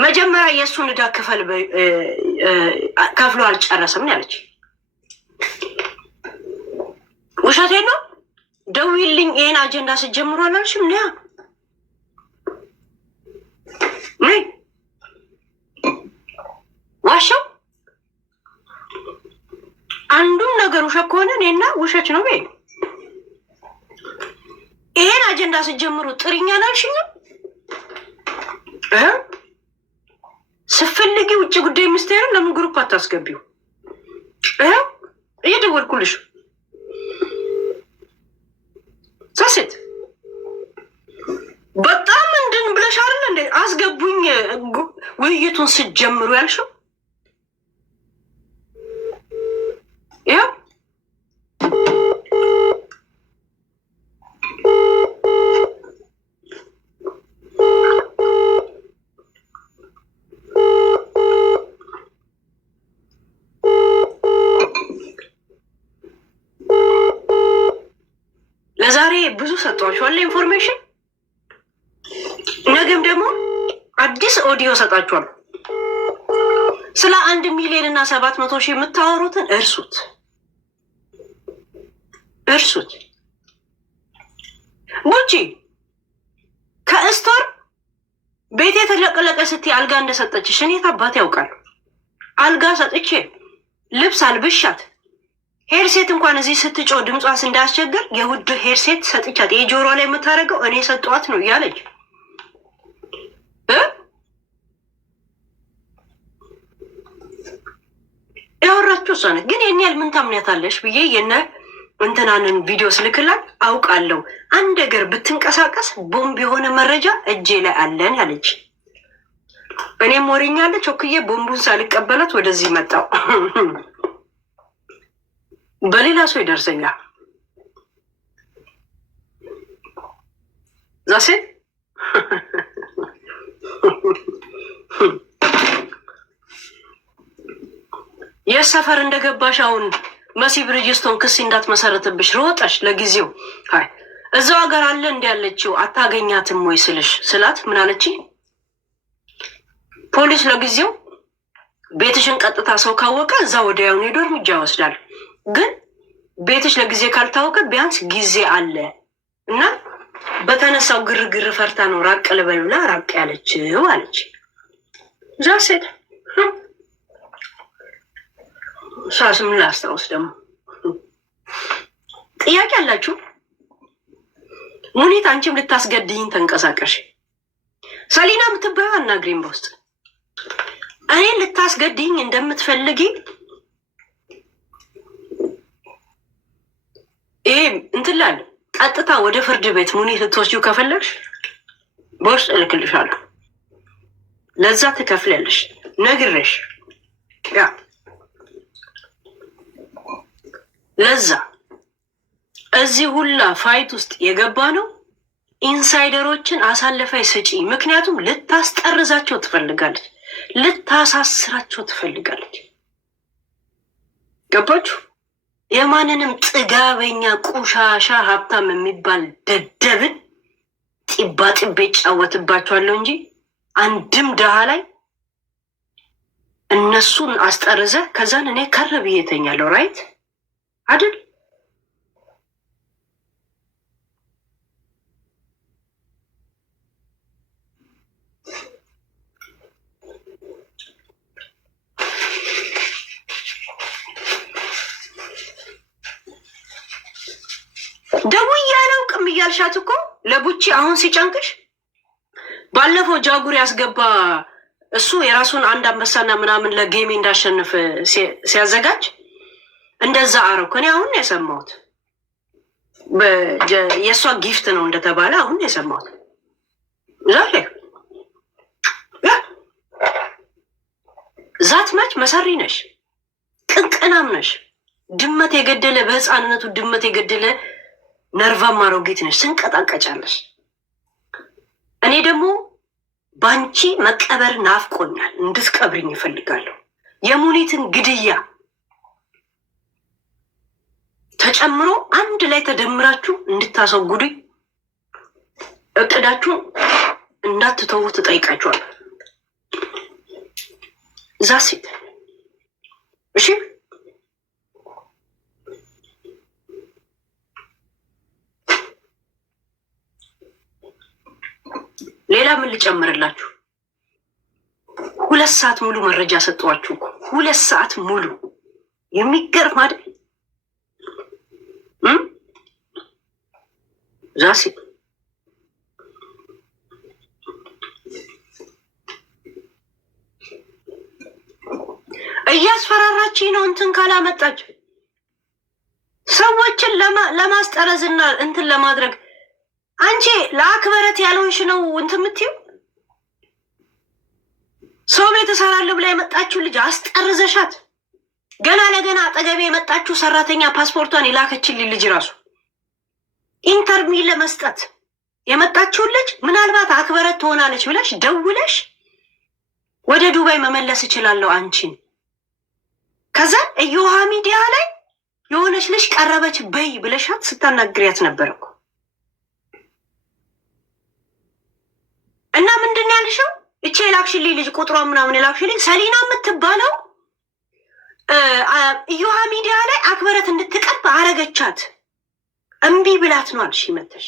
መጀመሪያ የእሱን ዕዳ ክፈል ከፍሎ አልጨረሰም ያለች ውሸቴ ነው። ደውይልኝ ይሄን አጀንዳ ስጀምሩ አላልሽም? ኒያ ዋሻው አንዱም ነገር ውሸት ከሆነ እኔና ውሸት ነው በይ። ይሄን አጀንዳ ስጀምሩ ጥሪኛ አላልሽኝም? ስፈልጊ ውጭ ጉዳይ ሚኒስቴርን ለምን ግሩፕ አታስገቢው? እየደወልኩልሽ ሳሴት በጣም እንድን ብለሽ አይደል እንዴ አስገቡኝ ውይይቱን ስጀምሩ ያልሽው? ይኸው ለዛሬ ብዙ ሰጧችኋል ኢንፎርሜሽን። ነገም ደግሞ አዲስ ኦዲዮ ሰጣችኋል። ስለ 1,700,000 የምታወሩትን እርሱት። ቡቺ ከስቶር ቤቴ ተለቀለቀ ስትይ አልጋ እንደሰጠችሽ እኔ ታባት ያውቃል። አልጋ ሰጥቼ ልብስ አልብሻት ሄርሴት እንኳን እዚህ ስትጮ ድምጿስ እንዳያስቸግር የውድ ሄርሴት ሰጥቻት የጆሮ ላይ የምታደርገው እኔ ሰጠዋት ነው እያለች ያወራችሁ እሷ ናት። ግን የኔ ያህል ምን ታምኛታለሽ ብዬ የነ እንትናንን ቪዲዮ ስልክላት አውቃለሁ አንድ ነገር ብትንቀሳቀስ ቦምብ የሆነ መረጃ እጄ ላይ አለን ያለች። እኔም ወሬኛለች ኦክዬ ቦምቡን ሳልቀበላት ወደዚህ መጣው። በሌላ ሰው ይደርሰኛል። ዛሴ የሰፈር እንደገባሽ አሁን መሲ ብርጅስቶን ክስ እንዳትመሰረትብሽ ሮጠሽ ለጊዜው አይ እዛው ሀገር አለ እንዲ ያለችው አታገኛትም ወይ ስላት ምን አለች? ፖሊስ ለጊዜው ቤትሽን ቀጥታ ሰው ካወቀ እዛ ወዲያውኑ ሄዶ እርምጃ ይወስዳል። ግን ቤትሽ ለጊዜ ካልታወቀ ቢያንስ ጊዜ አለ እና በተነሳው ግርግር ፈርታ ነው ራቅ ልበል ብላ ራቅ ያለችው አለች። ዛሴት ሳስም ላስታውስ ደግሞ ጥያቄ አላችሁ? ሙኒት አንቺም ልታስገድኝ ተንቀሳቀሽ። ሰሊና የምትባየው አናግሪም በውስጥ እኔን ልታስገድኝ እንደምትፈልጊ ይሄ እንትላል ቀጥታ ወደ ፍርድ ቤት ሙኒት ልትወስጂው ከፈለግሽ በውስጥ እልክልሻለሁ። ለዛ ትከፍያለሽ ነግሬሽ ያ ለዛ እዚህ ሁላ ፋይት ውስጥ የገባ ነው ኢንሳይደሮችን አሳልፈይ ስጪ። ምክንያቱም ልታስጠርዛቸው ትፈልጋለች፣ ልታሳስራቸው ትፈልጋለች። ገባችሁ? የማንንም ጥጋበኛ ቁሻሻ ሀብታም የሚባል ደደብን ጢባ ጢቤ ይጫወትባቸዋለሁ እንጂ አንድም ድሃ ላይ እነሱን አስጠርዘ ከዛን እኔ ከር ብዬ ተኛለሁ። ራይት አይደል? ደውዬ አላውቅም እያልሻት እኮ ለቡቺ አሁን ሲጨንቅሽ ባለፈው ጃጉር ያስገባ እሱ የራሱን አንድ አንበሳና ምናምን ለጌሜ እንዳሸንፍ ሲያዘጋጅ እንደዛ አረኩ። እኔ አሁን የሰማሁት የእሷ ጊፍት ነው እንደተባለ አሁን የሰማሁት ዛሬ ዛት ማች መሰሪ ነሽ፣ ቅንቅናም ነሽ፣ ድመት የገደለ በህፃንነቱ ድመት የገደለ ነርቫማ አሮጊት ነሽ፣ ስንቀጣቀጫለሽ። እኔ ደግሞ ባንቺ መቀበር ናፍቆኛል፣ እንድትቀብሪኝ ይፈልጋለሁ። የሙኒትን ግድያ ተጨምሮ አንድ ላይ ተደምራችሁ እንድታስወግዱኝ እቅዳችሁ እንዳትተዉ ትጠይቃችኋል። እዛ ሴት እሺ፣ ሌላ ምን ልጨምርላችሁ? 2 ሰዓት ሙሉ መረጃ ሰጠዋችሁ እኮ 2 ሰዓት ሙሉ። የሚገርም አይደል? ዛሲ እያስፈራራችኝ ነው። እንትን ካላመጣች ሰዎችን ለማስጠረዝና እንትን ለማድረግ አንቺ ለአክበረት ያልሆንሽ ነው እንትን የምትይው። ሰው ቤት እሰራለሁ ብላ የመጣችው ልጅ አስጠርዘሻት። ገና ለገና አጠገቤ የመጣችው ሰራተኛ ፓስፖርቷን የላከችልኝ ልጅ ራሱ ኢንተርቪው ለመስጠት የመጣችውን ልጅ ምናልባት አክበረት ትሆናለች ብለሽ ደውለሽ ወደ ዱባይ መመለስ እችላለሁ አንቺን። ከዛ እዮሃ ሚዲያ ላይ የሆነች ልጅ ቀረበች በይ ብለሻት ስታናግሪያት ነበር እኮ። እና ምንድን ያልሽው? እቺ የላክሽልኝ ልጅ ቁጥሯ ምናምን የላክሽልኝ ሰሊና የምትባለው እዮሃ ሚዲያ ላይ አክበረት እንድትቀርብ አረገቻት። እምቢ ብላት ነው አልሽ መተሽ።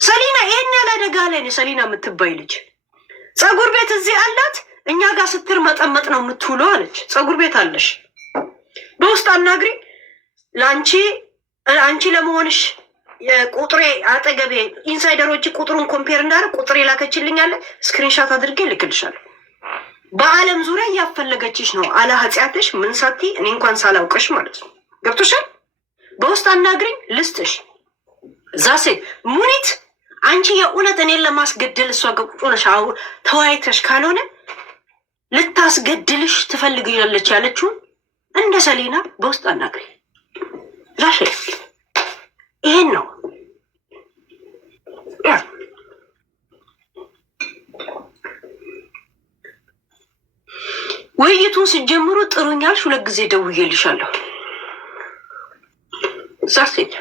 ሰሊና ይሄን ያለ አደጋ ላይ ነው ሰሊና የምትባይ ልጅ። ፀጉር ቤት እዚህ አላት፣ እኛ ጋር ስትር መጠመጥ ነው የምትውለው አለች። ፀጉር ቤት አለሽ፣ በውስጥ አናግሪ። ለአንቺ አንቺ ለመሆንሽ የቁጥሬ አጠገቤ ኢንሳይደሮች ቁጥሩን ኮምፔር እንዳደረግ ቁጥሬ ላከችልኝ አለ። ስክሪንሻት አድርጌ ልክልሻለሁ። በአለም ዙሪያ እያፈለገችሽ ነው አለ ኃጢአትሽ ምን ሳቲ እኔ እንኳን ሳላውቅሽ ማለት ነው። ገብቶሻል? በውስጥ አናግሪኝ ልስጥሽ። እዛ ሴት ሙኒት አንቺ የእውነት እኔን ለማስገደል እሷ ገብቶነሽ ተወያይተሽ ካልሆነ ልታስገድልሽ ትፈልግያለች ያለችውን እንደ ሰሊና በውስጥ አናግሪኝ። ዛሽ ይሄን ነው ውይይቱን ሲጀምሩ ጥሩኛልሽ። 2 ጊዜ ደውዬልሻለሁ። ዛሴት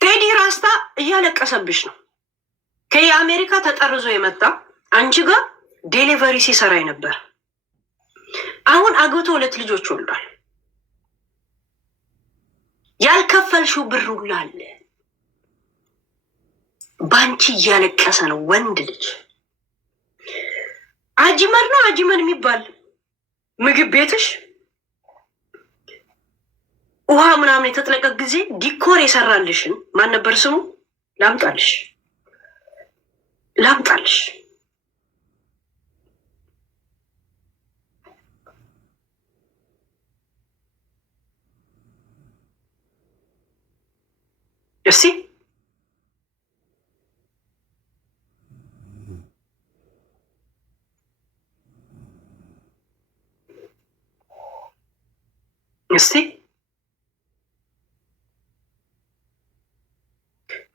ቴዲ ራስታ እያለቀሰብሽ ነው። ከየአሜሪካ ተጠርዞ የመጣ አንቺ ጋር ዴሊቨሪ ሲሰራ ነበር። አሁን አግብቶ 2 ልጆች ወልዷል። ያልከፈልሽው ብር ሁሉ አለ። ባንቺ እያለቀሰ ነው ወንድ ልጅ። አጂመር ነው አጂመን የሚባል ምግብ ቤትሽ ውሃ ምናምን የተጥለቀቅ ጊዜ ዲኮር የሰራልሽን ማን ነበር ስሙ? ላምጣልሽ እስቲ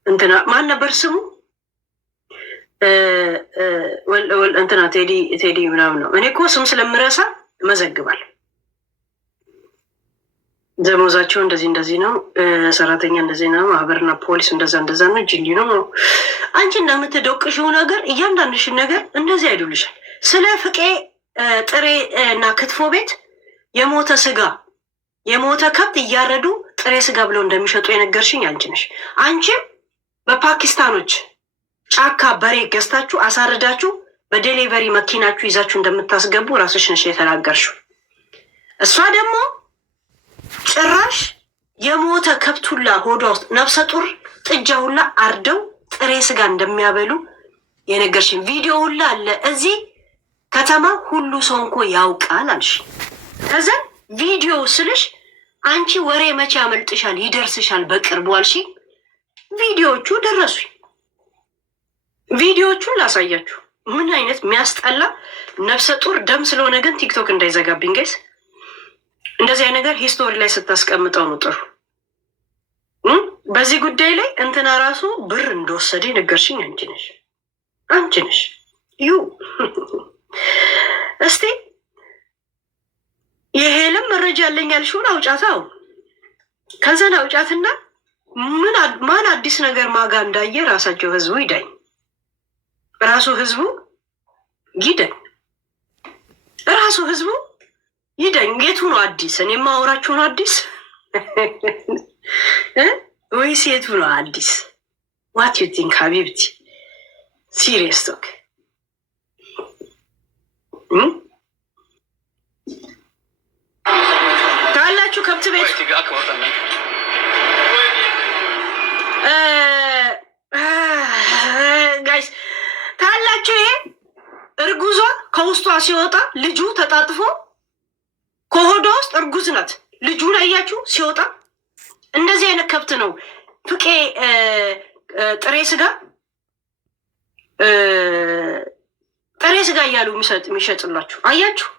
እንትና ማን ነበር ስሙ? እንትና ቴዲ ምናምን ነው። እኔ እኮ ስም ስለምረሳ መዘግባል። ደሞዛቸው እንደዚህ ነው፣ ሰራተኛ እንደዚህ ነው፣ ማህበርና ፖሊስ እንደዛ ነው፣ ጅንዲ ነው። አንቺ እንደምትደቅሽው ነገር እያንዳንድሽን ነገር እንደዚህ አይዱልሻል። ስለ ፍቄ ጥሬ እና ክትፎ ቤት የሞተ ስጋ የሞተ ከብት እያረዱ ጥሬ ስጋ ብለው እንደሚሸጡ የነገርሽኝ አንቺ ነሽ። አንቺም በፓኪስታኖች ጫካ በሬ ገዝታችሁ አሳርዳችሁ በዴሊቨሪ መኪናችሁ ይዛችሁ እንደምታስገቡ ራስሽ ነሽ የተናገርሽው። እሷ ደግሞ ጭራሽ የሞተ ከብት ሁላ ሆዷ ውስጥ ነፍሰ ጡር ጥጃ ሁላ አርደው ጥሬ ስጋ እንደሚያበሉ የነገርሽን ቪዲዮ ሁላ አለ እዚህ ከተማ ሁሉ ሰው እንኮ ያውቃል አልሽ። ከዛ ቪዲዮ ስልሽ አንቺ ወሬ መቼ ያመልጥሻል ይደርስሻል በቅርቡ አልሽ። ቪዲዮዎቹ ደረሱኝ። ቪዲዮዎቹን ላሳያችሁ። ምን አይነት የሚያስጠላ ነፍሰ ጡር ደም ስለሆነ ግን ቲክቶክ እንዳይዘጋብኝ ጋይስ፣ እንደዚህ አይነት ነገር ሂስቶሪ ላይ ስታስቀምጠው ነው ጥሩ። በዚህ ጉዳይ ላይ እንትና ራሱ ብር እንደወሰደ ነገርሽኝ አንቺ ነሽ። እስቲ የሄለም መረጃ ያለኝ ያልሽውን አውጫታው። ከዛን አውጫትና ማን አዲስ ነገር ማጋ እንዳየ ራሳቸው ህዝቡ ይዳኝ። ራሱ ህዝቡ ይደኝ። ራሱ ህዝቡ ይደኝ። የቱ ነው አዲስ? እኔ የማወራችሁ ነው አዲስ ወይስ የቱ ነው አዲስ? ዋት ዩ ቲንክ ሀቢብቲ? ሲሪየስ ቶክ ካላችሁ ከብት ቤት ጋይስ ካላችሁ ይሄ እርጉዟ ከውስጧ ሲወጣ ልጁ ተጣጥፎ ከሆዷ ውስጥ እርጉዝ ናት። ልጁን አያችሁ ሲወጣ። እንደዚህ አይነት ከብት ነው ፍቄ ጥሬ ስጋ እያሉ የሚሸጥላችሁ አያችሁ።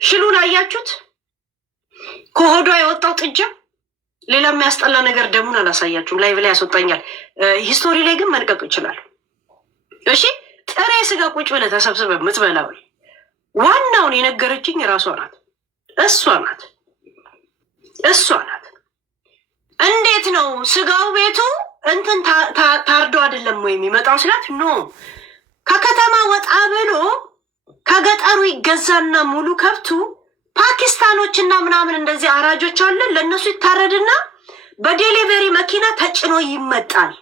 ሽሉን አያችሁት? ከሆዷ የወጣው ጥጃ። ሌላ የሚያስጠላ ነገር ደሙን አላሳያችሁም። ላይቭ ላይ ያስወጣኛል። ሂስቶሪ ላይ ግን መልቀቅ ይችላል። እሺ ጥሬ ስጋ ቁጭ ብለህ ተሰብስበ የምትበላው ዋናውን የነገረችኝ ራሷ ናት። እሷ ናት። እንዴት ነው ስጋው ቤቱ እንትን ታርዶ አይደለም ወይ የሚመጣው ስላት፣ ኖ ከከተማ ወጣ ብሎ ከገጠሩ ይገዛና ሙሉ ከብቱ ፓኪስታኖችና ምናምን እንደዚህ አራጆች አለን ለእነሱ ይታረድና በዴሊቨሪ መኪና ተጭኖ ይመጣል።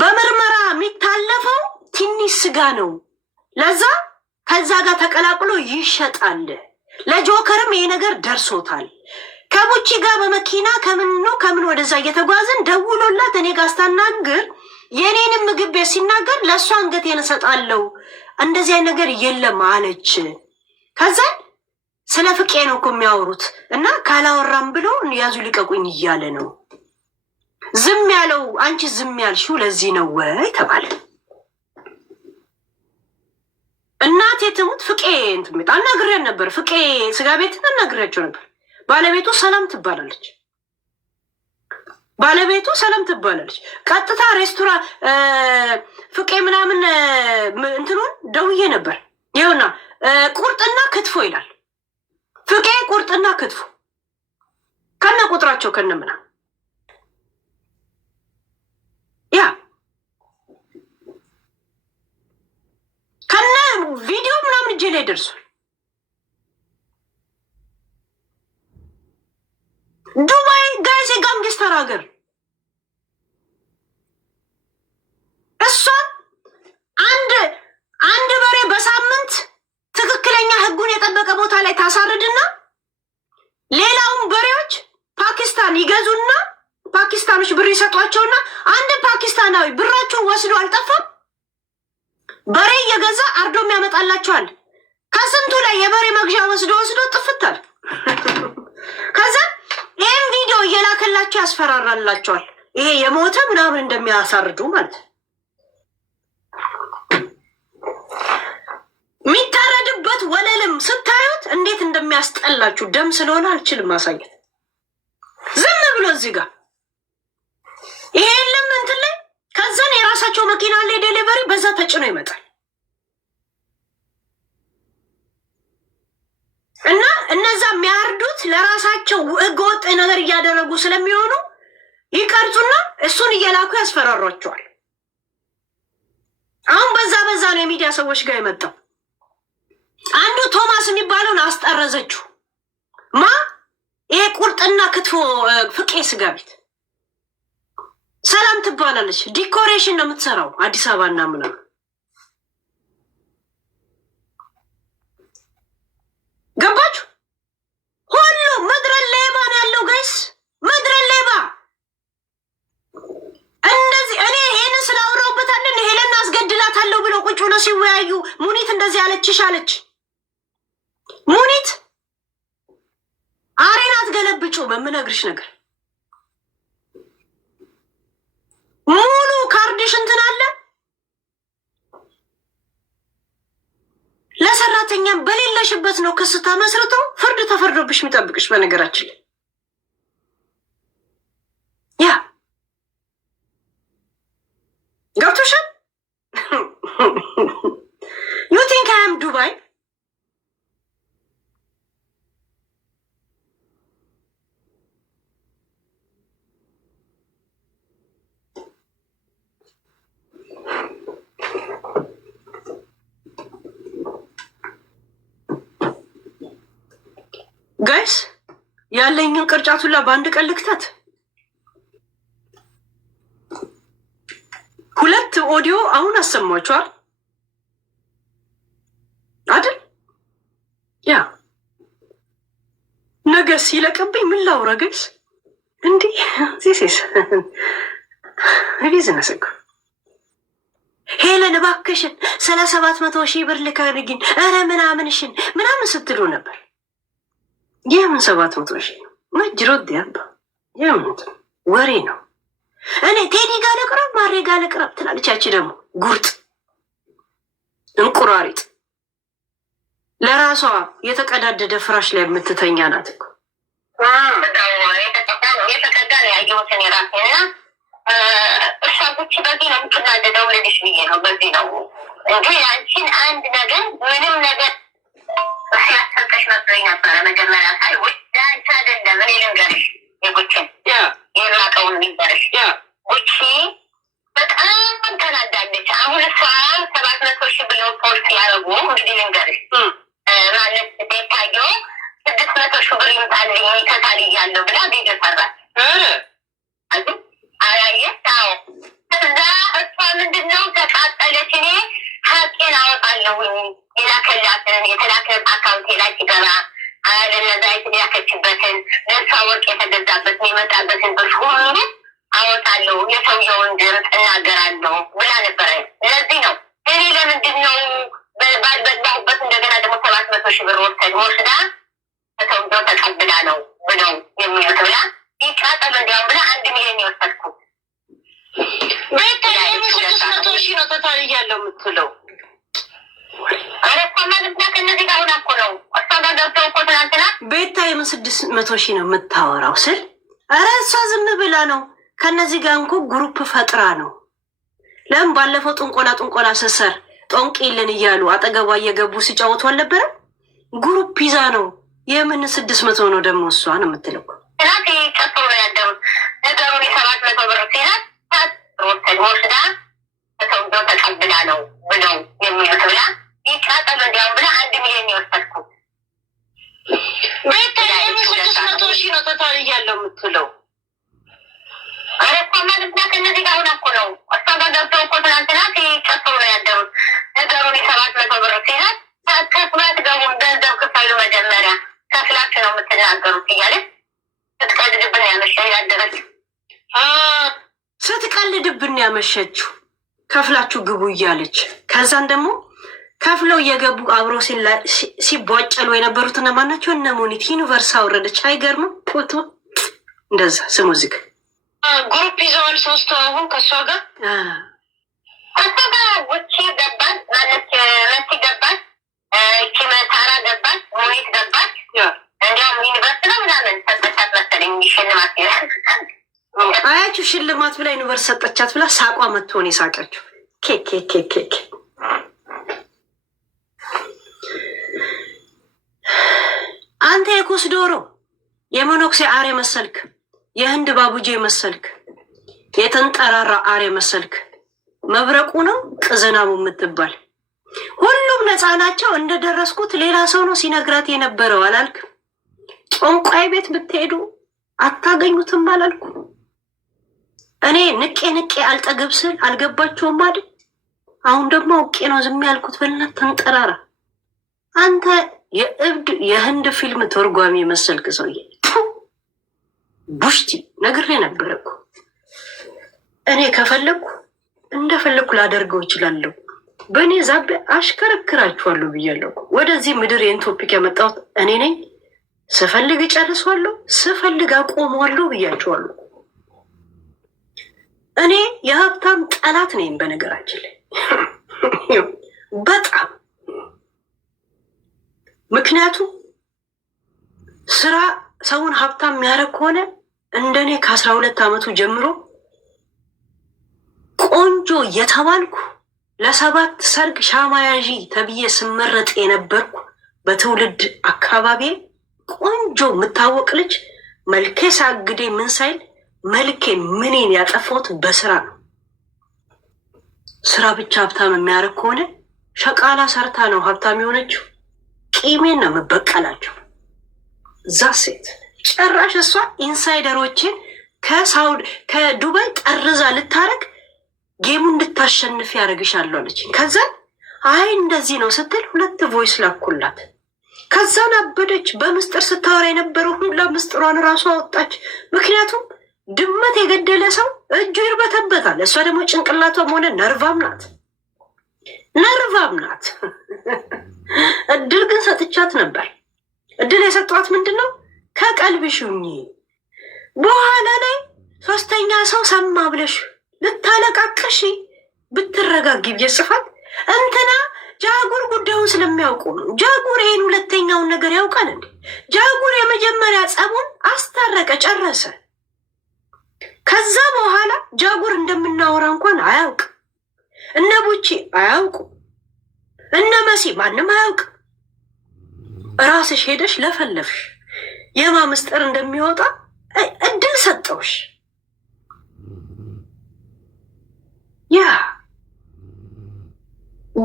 በምርመራ የሚታለፈው ትንሽ ስጋ ነው። ለዛ ከዛ ጋር ተቀላቅሎ ይሸጣል። ለጆከርም ይሄ ነገር ደርሶታል። ከቡቺ ጋር በመኪና ከምን ወደዛ እየተጓዝን ደውሎላት እኔ ጋር ስታናግር የኔንም ምግብ ቤት ሲናገር ለእሷ አንገቴን እሰጣለሁ እንደዚህ አይነት ነገር የለም አለች። ከዛ ስለ ፍቄ ነው እኮ የሚያወሩት እና ካላወራም ብሎ ያዙ ልቀቁኝ እያለ ነው ዝም ያለው። አንቺ ዝም ያልሽው ለዚህ ነው ወይ ተባለ። እናቴ ትሙት ፍቄ እንትን ቤት አናግሬያት ነበር። ፍቄ ስጋ ቤት አናግሬያቸው ነበር። ባለቤቱ ሰላም ትባላለች። ቀጥታ ሬስቶራንት ፍቄ ምናምን እንትኑን ደውዬ ነበር። ይኸውና ቁርጥና ክትፎ ይላል። ፍቄ ቁርጥና ክትፎ ከነ ቁጥራቸው ከነ ምናምን ያ ከነ ቪዲዮ ምናምን እጄ ላይ ደርሷል። ዱባይ ጋይስ የጋንግስተር ሀገር። እሷን አንድ በሬ በሳምንት ትክክለኛ ህጉን የጠበቀ ቦታ ላይ ታሳርድና ሌላውን በሬዎች ፓኪስታን ይገዙና ፓኪስታኖች ብር ይሰጧቸውና አንድ ፓኪስታናዊ ብራቸውን ወስዶ አልጠፋም በሬ እየገዛ አርዶም ያመጣላቸዋል። ከስንቱ ላይ የበሬ መግዣ ወስዶ ጥፍታል። ከዛ ይህም ቪዲዮ እየላከላቸው ያስፈራራላቸዋል። ይሄ የሞተ ምናምን እንደሚያሳርዱ ማለት የሚታረድበት ወለልም ስታዩት እንዴት እንደሚያስጠላችሁ። ደም ስለሆነ አልችልም ማሳየት። ዝም ብሎ እዚህ ጋር ይሄ የለም እንትን ላይ ከዛን የራሳቸው መኪና ላይ ዴሊቨሪ በዛ ተጭኖ ይመጣል። እና እነዛ የሚያርዱት ለራሳቸው ህገወጥ ነገር እያደረጉ ስለሚሆኑ ይቀርጹና እሱን እየላኩ ያስፈራሯቸዋል። አሁን በዛ ነው የሚዲያ ሰዎች ጋር የመጣው። አንዱ ቶማስ የሚባለውን አስጠረዘችው። ይሄ ቁርጥና ክትፎ ፍቄ ስጋ ቤት ሰላም ትባላለች። ዲኮሬሽን ነው የምትሰራው አዲስ አበባ እና ምናምን። ገባችሁ? ሁሉ ምድረ ሌባ ነው ያለው ጋይስ፣ ምድረ ሌባ። እንደዚህ እኔ ይሄንን ስላወራሁበት አለን ሄለን አስገድላታለሁ ቁጭ ብሎ ሲወያዩ ሙኒት እንደዚህ አለችሽ አለች። ሙኒት አሬን አትገለብጩ። በምነግርሽ ነገር ሙሉ ካርድሽ እንትን አለ። ለሰራተኛም በሌለሽበት ነው ክስ ተመስርተው ፍርድ ተፈርዶብሽ የሚጠብቅሽ። በነገራችን ላይ ያ ገብቶሻል። ዩ ቲንክ አይ አም ዱባይ? ጋይስ ያለኝን ቅርጫት ሁላ በአንድ ቀን ልክተት። ሁለት ኦዲዮ አሁን አሰማችኋል አይደል? ያ ነገ ሲለቅብኝ ምን ላውራ ጋይስ? እንዲህ ዚስ ቢዝነስ እኮ ሄለን እባክሽን 700,000 ብር ልከርጊን ኧረ ምናምንሽን ምናምን ስትሉ ነበር። የምን 700,000 ነው? መጅሮት ያባ የምን ወሬ ነው? እኔ ቴዲ ጋር ልቅረብ ማሬ ጋር ልቅረብ ትላለቻች። ደግሞ ጉርጥ እንቁራሪጥ ለራሷ የተቀዳደደ ፍራሽ ላይ የምትተኛ ናት እኮ። የተቀዳ ነው ያየሁትን የራሴና እሷ ጉቺ በዚህ ነው የምትናደደው ልልሽ ብዬ ነው። በዚህ ነው እንጂ አንቺን አንድ ነገር ምንም ነገር ሲያስጠቀሽ መስሎኝ ነበረ መጀመሪያ ሳይ። ውጭ አንቺ አይደለም እኔ ልንገርሽ የጉችን የላቀውን ልንገርሽ ጉቺ በጣም ተናዳለች። አሁን እሷ 700,000 ብለው ፖስት ያደረጉ እንግዲህ ልንገርሽ ማለት ቤታዮ 600,000 ብር ይምጣልኝ ተታልያለሁ ብላ ቪዲዮ ሰራች። አያየሽ? አዎ። እዛ እሷ ምንድነው ተቃጠለች። እኔ ሀቄን አወጣለሁኝ የላከላትን የተላከት አካውንቴ ላይ ሲገባ ለነዛ የተላከችበትን ለእሷ ወርቅ የተገዛበትን የመጣበትን ብር ሁሉ አወጣለሁ፣ የሰውየውን ድምፅ እናገራለሁ ብላ ነበረ። ለዚህ ነው እኔ ለምንድን ነው ባልበላሁበት እንደገና ደግሞ 700,000 ብር ወስዳ ሰውየው ተቀብላ ነው ብለው የሚሉት ብላ ይቃጠሉ እንዲያውም ብላ 1 ሚሊዮን የወሰድኩ ቤታ 600,000 ነው ተታልያለሁ የምትለው። ኧረ እሷ ማለት ና ከእነዚህ ጋር ሆና እኮ ነው እሷ ጋር ገብተው እኮ ትናንትና ቤታ 600,000 ነው የምታወራው ስል ኧረ እሷ ዝም ብላ ነው ከነዚህ ጋር እንኮ ግሩፕ ፈጥራ ነው። ለምን ባለፈው ጥንቆላ ስሰር ጦንቂልን እያሉ አጠገቧ እየገቡ ሲጫወቱ አልነበረም? ግሩፕ ይዛ ነው። የምን 600 ነው ደግሞ እሷ ነው የምትለው። ትናንት ጨፍሮ ነው ያደሩት። ነገሩን 700 ብር ሲላት ወስዳ ሰውየው ተቀብላ ነው ብለው የሚሉት ብላ ይቃጠሉ እንዲያውም ብላ 1 ሚሊዮን የወሰድኩ ቤታ 600,000 ነው ተታልያለሁ የምትለው። ኧረ እሷ ማለት ና ከእነዚህ ጋር ሆና እኮ ነው እሷ ጋር ገብተው እኮ ትናንትና ጨፍሮ ነው ያደሩት። ነገሩን 700 ብር ሲላት ከፍላት ገቡን ገንዘብ ክፈሉ መጀመሪያ ከፍላችሁ ነው የምትናገሩት እያለች ስትቀልድብን ያደረች ስትቀልድብን ያመሸችው ከፍላችሁ ግቡ እያለች ከዛን ደግሞ ከፍለው እየገቡ አብረው ሲቧጨሉ የነበሩትና ማናቸው እነ ሙኒት ዩኒቨርስ አወረደች። አይገርምም? ፎቶ እንደዛ ስሙ ዝግ ግሩፕ ይዘዋል ሶስቱ። አሁን ከእሷ ጋር ውጭ ገባች ማለት መሲ ገባች፣ ታራ ገባች፣ ሙኒት ገባች። እንዲያውም ዩኒቨርስ ነው ምናምን ሰጠቻት መሰለኝ ሽልማት አያችሁ ሽልማት ብላ ዩኒቨርስ ሰጠቻት ብላ ሳቋ መጥቶን የሳቀችው ኬክ አንተ የኩስ ዶሮ የሞኖክሴ አሬ መሰልክ፣ የህንድ ባቡጄ መሰልክ፣ የተንጠራራ አሬ መሰልክ። መብረቁ ነው ቅዝናሙ የምትባል ሁሉም ነፃ ናቸው። እንደደረስኩት ሌላ ሰው ነው ሲነግራት የነበረው አላልክ? ጦንቋይ ቤት ብትሄዱ አታገኙትም አላልኩ? እኔ ንቄ አልጠግብ ስል አልገባችሁም አይደል? አሁን ደግሞ አውቄ ነው ዝም ያልኩት። በልነት ተንጠራራ። አንተ የእብድ የህንድ ፊልም ተርጓሚ የመሰልክ ሰውዬ ቡሽቲ ነግሬ ነበረ እኮ። እኔ ከፈለግኩ እንደፈለግኩ ላደርገው እችላለሁ። በእኔ ዛቤ አሽከረክራችኋለሁ ብያለሁ። ወደዚህ ምድር ይህን ቶፒክ ያመጣሁት እኔ ነኝ። ስፈልግ እጨርሷለሁ፣ ስፈልግ አቆመዋለሁ ብያችኋለሁ። እኔ የሀብታም ጠላት ነኝ በነገራችን ላይ በጣም ምክንያቱም ስራ ሰውን ሀብታም የሚያደርግ ከሆነ እንደኔ ከ12 ዓመቱ ጀምሮ ቆንጆ የተባልኩ ለ7 ሰርግ ሻማ ያዢ ተብዬ ስመረጥ የነበርኩ በትውልድ አካባቢ ቆንጆ የምታወቅ ልጅ መልኬ ሳግዴ ምን ሳይል መልኬ ምንን ያጠፋሁት በስራ ነው። ስራ ብቻ ሀብታም የሚያደርግ ከሆነ ሸቃላ ሰርታ ነው ሀብታም የሆነችው። ቂሜን ነው የምበቀላቸው። እዛ ሴት ጭራሽ እሷ ኢንሳይደሮችን ከዱባይ ጠርዛ ልታረግ ጌሙ እንድታሸንፍ ያደርግሻለሁ አለችኝ። ከዛን አይ እንደዚህ ነው ስትል 2 ቮይስ ላኩላት። ከዛን አበደች። በምስጥር ስታወራ የነበረው ሁላ ምስጥሯን ራሷ አወጣች። ምክንያቱም ድመት የገደለ ሰው እጁ ይርበተበታል። እሷ ደግሞ ጭንቅላቷም ሆነ ነርቫም ናት። እድል ግን ሰጥቻት ነበር። እድል የሰጧት ምንድን ነው? ከቀልብሽ ሁኚ፣ በኋላ ላይ 3ኛ ሰው ሰማ ብለሽ ልታለቃቅሽ ብትረጋጊ ብዬ ጽፋት እንትና ጃጉር ጉዳዩን ስለሚያውቁ ነው። ጃጉር ይህን 2ኛውን ነገር ያውቃል እንዴ? ጃጉር የመጀመሪያ ጸቡን አስታረቀ፣ ጨረሰ። ከዛ በኋላ ጃጉር እንደምናወራ እንኳን አያውቅ። እነ ቡቺ አያውቁ፣ እነ መሲ ማንም አያውቅ። ራስሽ ሄደሽ ለፈለፍሽ። የማ ምስጢር እንደሚወጣ እድል ሰጠውሽ። ያ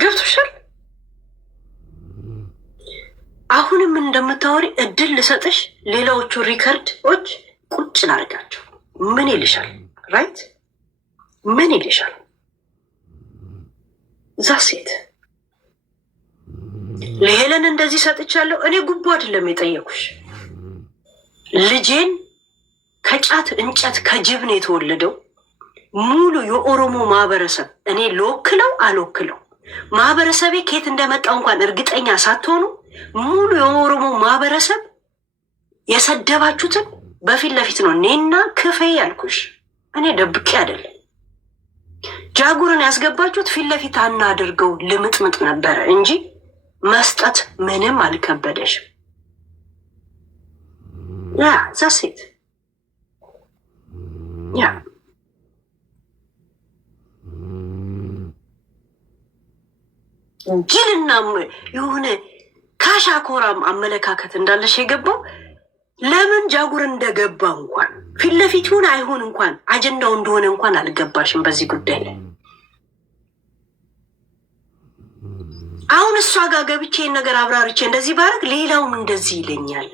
ገብቶሻል። አሁንም እንደምታወሪ እድል ልሰጥሽ። ሌላዎቹ ሪከርዶች ቁጭ ላድርጋቸው። ምን ይልሻል? ራይት ምን ይልሻል? እዛ ሴት ለሄለን እንደዚህ ሰጥቻለሁ። እኔ ጉቦ አይደለም የጠየኩሽ። ልጄን ከጫት እንጨት ከጅብ ነው የተወለደው። ሙሉ የኦሮሞ ማህበረሰብ እኔ ልወክለው አልወክለው ማህበረሰቤ ከየት እንደመጣው እንኳን እርግጠኛ ሳትሆኑ ሙሉ የኦሮሞ ማህበረሰብ የሰደባችሁትን በፊት ለፊት ነው እኔና ክፌ ያልኩሽ። እኔ ደብቄ አይደለም። ጃጉርን ያስገባችሁት ፊት ለፊት አናድርገው ልምጥምጥ ነበረ እንጂ መስጠት ምንም አልከበደሽም። ያ ዛሴት ያ ጅልና የሆነ ካሻኮራም አመለካከት እንዳለሽ የገባው ለምን ጃጉር እንደገባ እንኳን ፊት ለፊት ይሁን አይሆን እንኳን አጀንዳው እንደሆነ እንኳን አልገባሽም በዚህ ጉዳይ ላይ። አሁን እሷ ጋር ገብቼ ነገር አብራርቼ እንደዚህ ባረግ ሌላውም እንደዚህ ይለኛል፣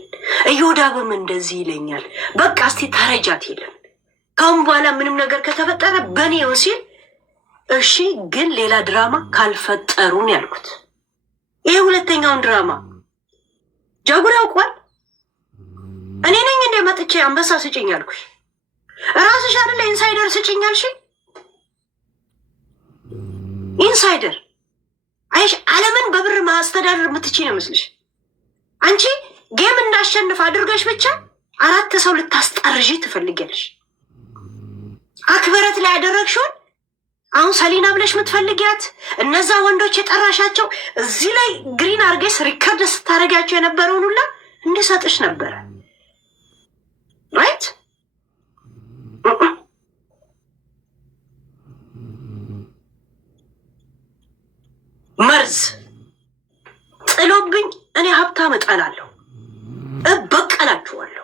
እዮዳብም እንደዚህ ይለኛል። በቃ እስቲ ታረጃት የለም ካሁን በኋላ ምንም ነገር ከተፈጠረ በኔው ሲል እሺ፣ ግን ሌላ ድራማ ካልፈጠሩን ያልኩት። ይሄ 2ኛውን ድራማ ጃጉር ያውቋል። እኔ ነኝ እንደ መጥቼ አንበሳ ስጭኝ ያልኩሽ? ራስሽ አይደለ ኢንሳይደር ስጭኝ ያልሽ? ኢንሳይደር አይሽ ዓለምን በብር ማስተዳደር የምትችይ ነው መስልሽ? አንቺ ጌም እንዳሸንፍ አድርገሽ ብቻ 4 ሰው ልታስጠርዢ ትፈልጊያለሽ። አክብረት ላይ ያደረግሽውን አሁን ሰሊና ብለሽ የምትፈልጊያት እነዛ ወንዶች የጠራሻቸው እዚህ ላይ ግሪን አርጌስ ሪከርድ ስታደርጊያቸው የነበረውን ሁላ እንድሰጥሽ ነበረ። ራይት መርዝ ጥሎብኝ እኔ ሀብታም እጠላለሁ፣ እበቀላችኋለሁ።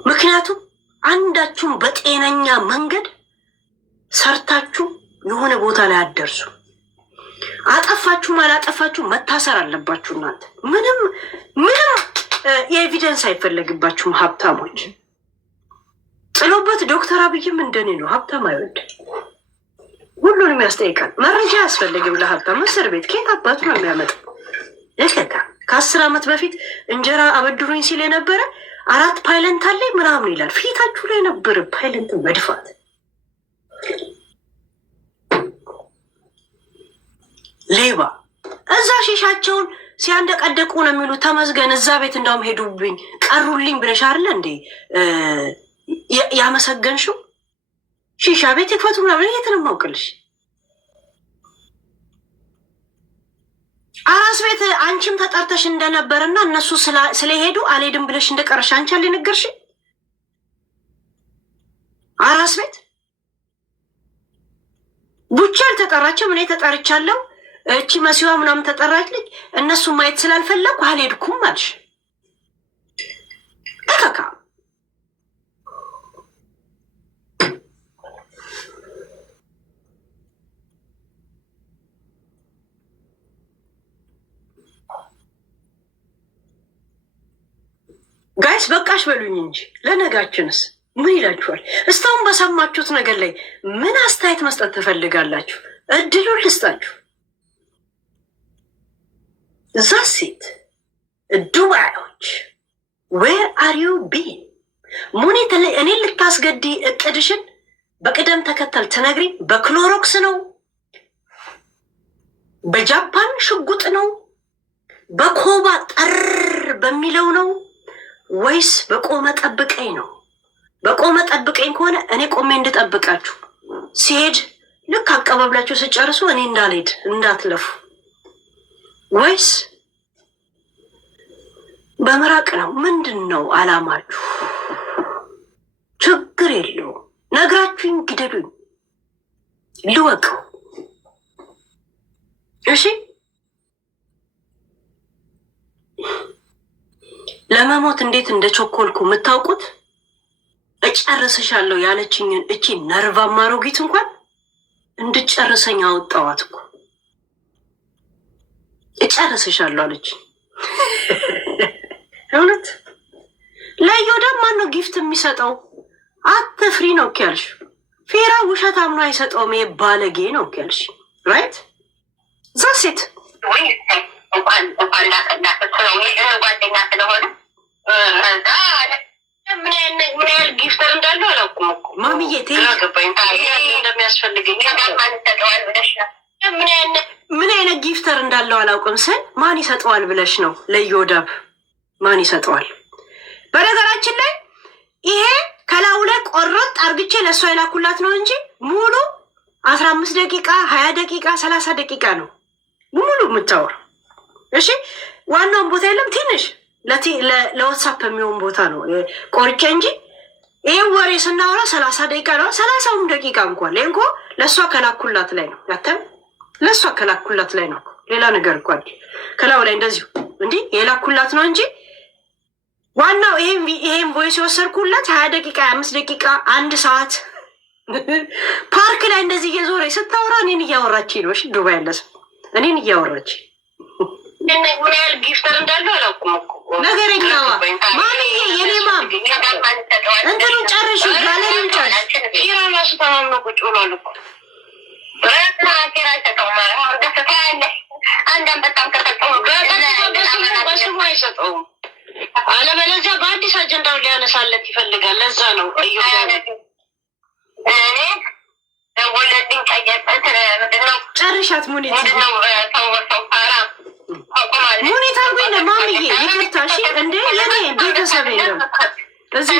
ምክንያቱም አንዳችሁም በጤነኛ መንገድ ሰርታችሁ የሆነ ቦታ ላይ አደርሱ። አጠፋችሁም አላጠፋችሁ መታሰር አለባችሁ። እናንተ ምንም የኤቪደንስ አይፈለግባችሁም። ሀብታሞች ጥሎበት ዶክተር አብይም እንደኔ ነው። ሀብታም አይወድም፣ ሁሉንም ያስጠይቃል። መረጃ አያስፈልግም ለሀብታም። እስር ቤት ከየት አባቱ ነው የሚያመጣው? ለከታ ከ10 ዓመት በፊት እንጀራ አበድሩኝ ሲል የነበረ 4 ፓይለንት አለኝ ምናምን ይላል። ፊታችሁ ላይ ነበር ፓይለንት መድፋት። ሌባ እዛ ሺሻቸውን ሲያንደቀደቁ ነው የሚሉ ተመስገን እዛ ቤት እንደውም ሄዱብኝ ቀሩልኝ ብለሽ አይደለ እንዴ ያመሰገንሽው? ሺሻ ቤት ይክፈቱ ምናምን የት ነው የማውቅልሽ? አራስ ቤት አንቺም ተጠርተሽ እንደነበረና እነሱ ስለሄዱ አልሄድም ብለሽ እንደቀረሽ አንቺ አለ ነገርሽ። አራስ ቤት ቡቻ አልተጠራችም፣ እኔ ተጠርቻለሁ። እቺ መሲዋ ምናምን ተጠራች ልጅ እነሱ ማየት ስላልፈለኩ አልሄድኩም አልሽ። እካካ ጋይስ በቃሽ በሉኝ እንጂ ለነጋችንስ ምን ይላችኋል? እስካሁን በሰማችሁት ነገር ላይ ምን አስተያየት መስጠት ትፈልጋላችሁ? እድሉን ልስጣችሁ። እዛ ሴት ዱባዮች ዌር አር ዩ ቢን ሙኒት እኔ ልታስገዲ እቅድሽን በቅደም ተከተል ትነግሪ። በክሎሮክስ ነው? በጃፓን ሽጉጥ ነው? በኮባ ጠር በሚለው ነው ወይስ በቆመ ጠብቀኝ ነው? በቆመ ጠብቀኝ ከሆነ እኔ ቆሜ እንድጠብቃችሁ ሲሄድ ልክ አቀባብላችሁ ስጨርሱ እኔ እንዳልሄድ እንዳትለፉ። ወይስ በመራቅ ነው? ምንድን ነው አላማችሁ? ችግር የለው ነግራችሁኝ ግደሉኝ ልወቀው። እሺ ለመሞት እንዴት እንደቸኮልኩ የምታውቁት እጨርስሻለሁ ያለችኝን እቺ ነርቫማ አሮጊት እንኳን እንድጨርሰኝ አወጣዋት እኮ። እጨርስሻለሁ አለች። እውነት ለዮዳብ ማን ነው ጊፍት የሚሰጠው? አትፍሪ ነው ያልሽ። ፌራ ውሸት አምኖ አይሰጠውም። ባለጌ ነው ያልሽ። ራይት ዛሴት ወይ እንኳን ጓደኛ ስለሆነ ምን ያህል ጊፍተር እንዳለው አላውቅም እኮ ማሚዬ እንደሚያስፈልገኝ ምን አይነት ጊፍተር እንዳለው አላውቅም ስል ማን ይሰጠዋል ብለሽ ነው? ለዮዳብ ማን ይሰጠዋል? በነገራችን ላይ ይሄ ከላዩ ላይ ቆረጥ አርግቼ ለእሷ የላኩላት ነው እንጂ ሙሉ 15 ደቂቃ 20 ደቂቃ 30 ደቂቃ ነው ሙሉ የምታወር። እሺ ዋናውን ቦታ የለም ትንሽ ለዋትሳፕ የሚሆን ቦታ ነው ቆርጬ እንጂ ይህ ወሬ ስናወራ 30 ደቂቃ ነው። 30 ደቂቃ እንኳን ላይ እንኳ ለእሷ ከላኩላት ላይ ነው ያተም ለእሷ ከላኩላት ላይ ነው። ሌላ ነገር እንኳን ከላው ላይ እንደዚሁ እንዲህ የላኩላት ነው እንጂ ዋናው ይሄን ቮይስ የወሰድኩላት 20 ደቂቃ 25 ደቂቃ 1 ሰዓት ፓርክ ላይ እንደዚህ እየዞረ ስታወራ እኔን እያወራች ነው። እሺ ዱባይ ያለሰ እኔን እያወራች ምን ያህል ጊፍተር እንዳለው አላውቅም እኮ ነገረኛዋ ማሚዬ የኔ ማም እንትኑን ጨርሽ ጋለሪውን ጨርሽ። ኪራ ራሱ ተማምኖ ቁጭ ብሏል እኮ በስሙ አይሰጠውም። አለበለዚያ በአዲስ አጀንዳውን ሊያነሳለት ይፈልጋል። ለዛ ነው ጨርሻት ሙኒት ሙኒት አርጎኝ ማሚዬ ይቅርታ። እሺ እንዴ የኔ ቤተሰብ የለም እዚህ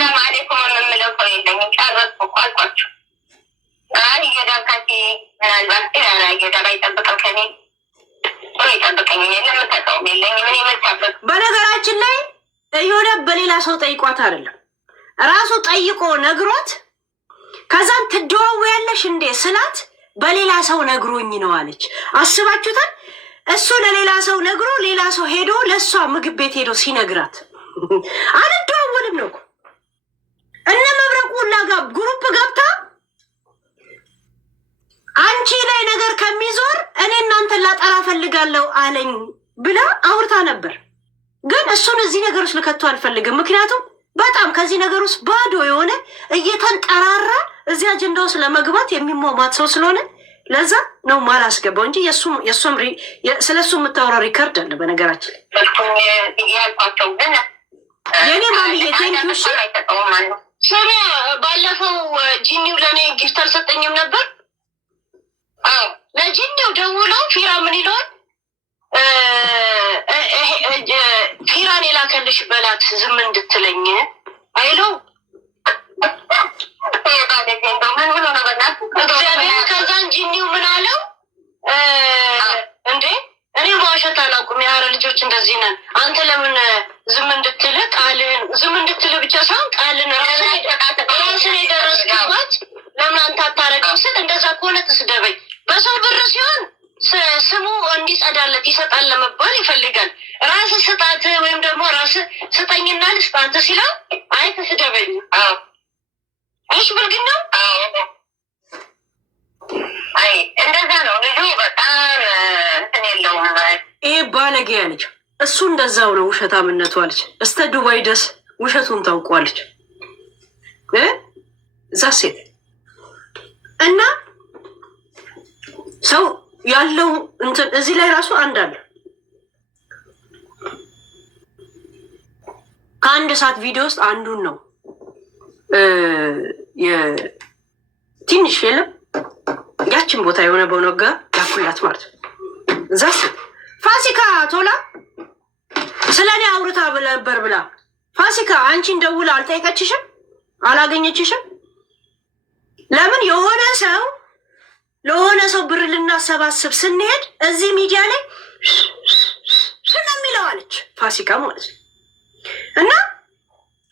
በነገራችን ላይ የሆነ በሌላ ሰው ጠይቋት አይደለም ራሱ ጠይቆ ነግሯት ከዛን ትደዋወያለሽ እንዴ ስላት በሌላ ሰው ነግሮኝ ነው አለች። አስባችሁታል? እሱ ለሌላ ሰው ነግሮ ሌላ ሰው ሄዶ ለእሷ ምግብ ቤት ሄዶ ሲነግራት አልደዋወልም ነው እነ መብረቁ ላጋ ግሩፕ ገብታ አንቺ ላይ ነገር ከሚዞር እኔ እናንተን ላጠራ ፈልጋለሁ አለኝ ብላ አውርታ ነበር። ግን እሱን እዚህ ነገር ውስጥ ልከቱ አልፈልግም። ምክንያቱም በጣም ከዚህ ነገር ውስጥ ባዶ የሆነ እየተንጠራራ እዚህ አጀንዳ ውስጥ ለመግባት የሚሟሟት ሰው ስለሆነ ለዛ ነው ማላስገባው እንጂ የእሱም ስለ እሱ የምታወራው ሪከርድ አለ። በነገራችን የኔ ማሚዬ ቴንኪው። እሺ ስማ ባለፈው ጂኒው ለእኔ ጊፍት አልሰጠኝም ነበር። ለጂኒው ደውለው ፊራ ምን ይለዋል? ፊራን የላከልሽ በላት ዝም እንድትለኝ አይለው እግዚአብሔር። ከዛን ጂኒው ምን አለው? እንዴ እኔ መዋሸት አላውቅም፣ የሀረ ልጆች እንደዚህ ነን። አንተ ለምን ዝም እንድትል ቃልን ዝም እንድትል ብቻ ሳይሆን ቃልን ራስን የደረስክባት ለምን አንተ አታረግም ስል እንደዛ ከሆነ ትስደበኝ። በሰው ብር ሲሆን ስሙ እንዲጸዳለት ይሰጣል ለመባል ይፈልጋል። ራስ ስጣት ወይም ደግሞ ራስ ስጠኝና ልስጣት ሲለው አይ ትስደበኝ። እሺ ብልግና አይ እንደዛ ነው። ልጁ በጣም እንትን የለውም። ይሄ ባለጌ አለች። እሱ እንደዛው ነው ውሸታምነቱ አለች። እስተ ዱባይ ደስ ውሸቱን ታውቋለች እዛ ሴት እና ሰው ያለው እንትን እዚህ ላይ ራሱ አንድ አለ። ከአንድ ሰዓት ቪዲዮ ውስጥ አንዱን ነው ትንሽ የለም ያችን ቦታ የሆነ በነጋ ያኩላት ማለት ነው። እዛ ፋሲካ ቶላ ስለ እኔ አውርታ ነበር ብላ ፋሲካ አንቺን ደውላ አልጠየቀችሽም? አላገኘችሽም? ለምን የሆነ ሰው ለሆነ ሰው ብር ልናሰባስብ ስንሄድ እዚህ ሚዲያ ላይ ስለሚለው አለች ፋሲካ ማለት ነው። እና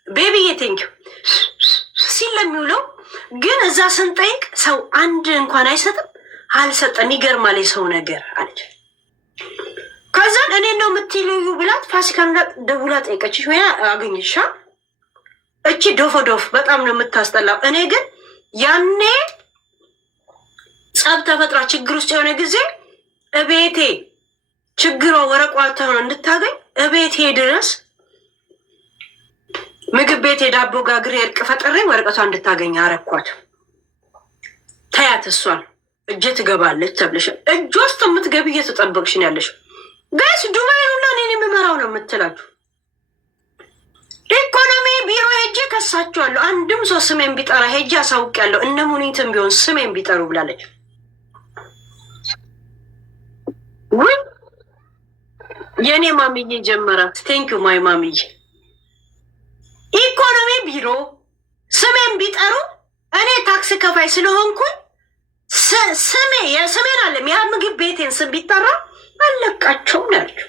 ቤቢዬ ቴንኪው ሲል ለሚውለው ግን እዛ ስንጠይቅ ሰው አንድ እንኳን አይሰጥም። አልሰጠም። ይገርማል የሰው ነገር አለች። ከዛን እኔ ነው የምትልዩ ብላት ፋሲካን ደውላ ጠይቀችሽ ወይ አገኘሻ? እቺ ዶፎ ዶፍ በጣም ነው የምታስጠላው። እኔ ግን ያኔ ጸብ ተፈጥራ ችግር ውስጥ የሆነ ጊዜ እቤቴ ችግሯ ወረቋታ ነው እንድታገኝ እቤቴ ድረስ ምግብ ቤት የዳቦ ጋግሬ እርቅ ፈጥሬ ወረቀቷ እንድታገኝ አረኳት። ታያት እሷን እጄ ትገባለች ተብለሽ እጅ ውስጥ የምትገቢ እየተጠበቅሽን ያለሽ ጋይስ ዱባይ ሁላ እኔን የምመራው ነው የምትላችሁ። ኢኮኖሚ ቢሮ ሄጄ ከሳችኋለሁ። አንድም ሰው ስሜን ቢጠራ ሄጄ አሳውቂያለሁ። እነ ሙኒትም ቢሆን ስሜን ቢጠሩ ብላለች። ወይ የእኔ ማሚዬ ጀመራት። ቴንኪዩ ማይ ማሚዬ። ኢኮኖሚ ቢሮ ስሜን ቢጠሩ እኔ ታክስ ከፋይ ስለሆንኩኝ ስሜ የስሜን አለም ያ ምግብ ቤቴን ስም ቢጠራ አለቃቸውም ያለችው።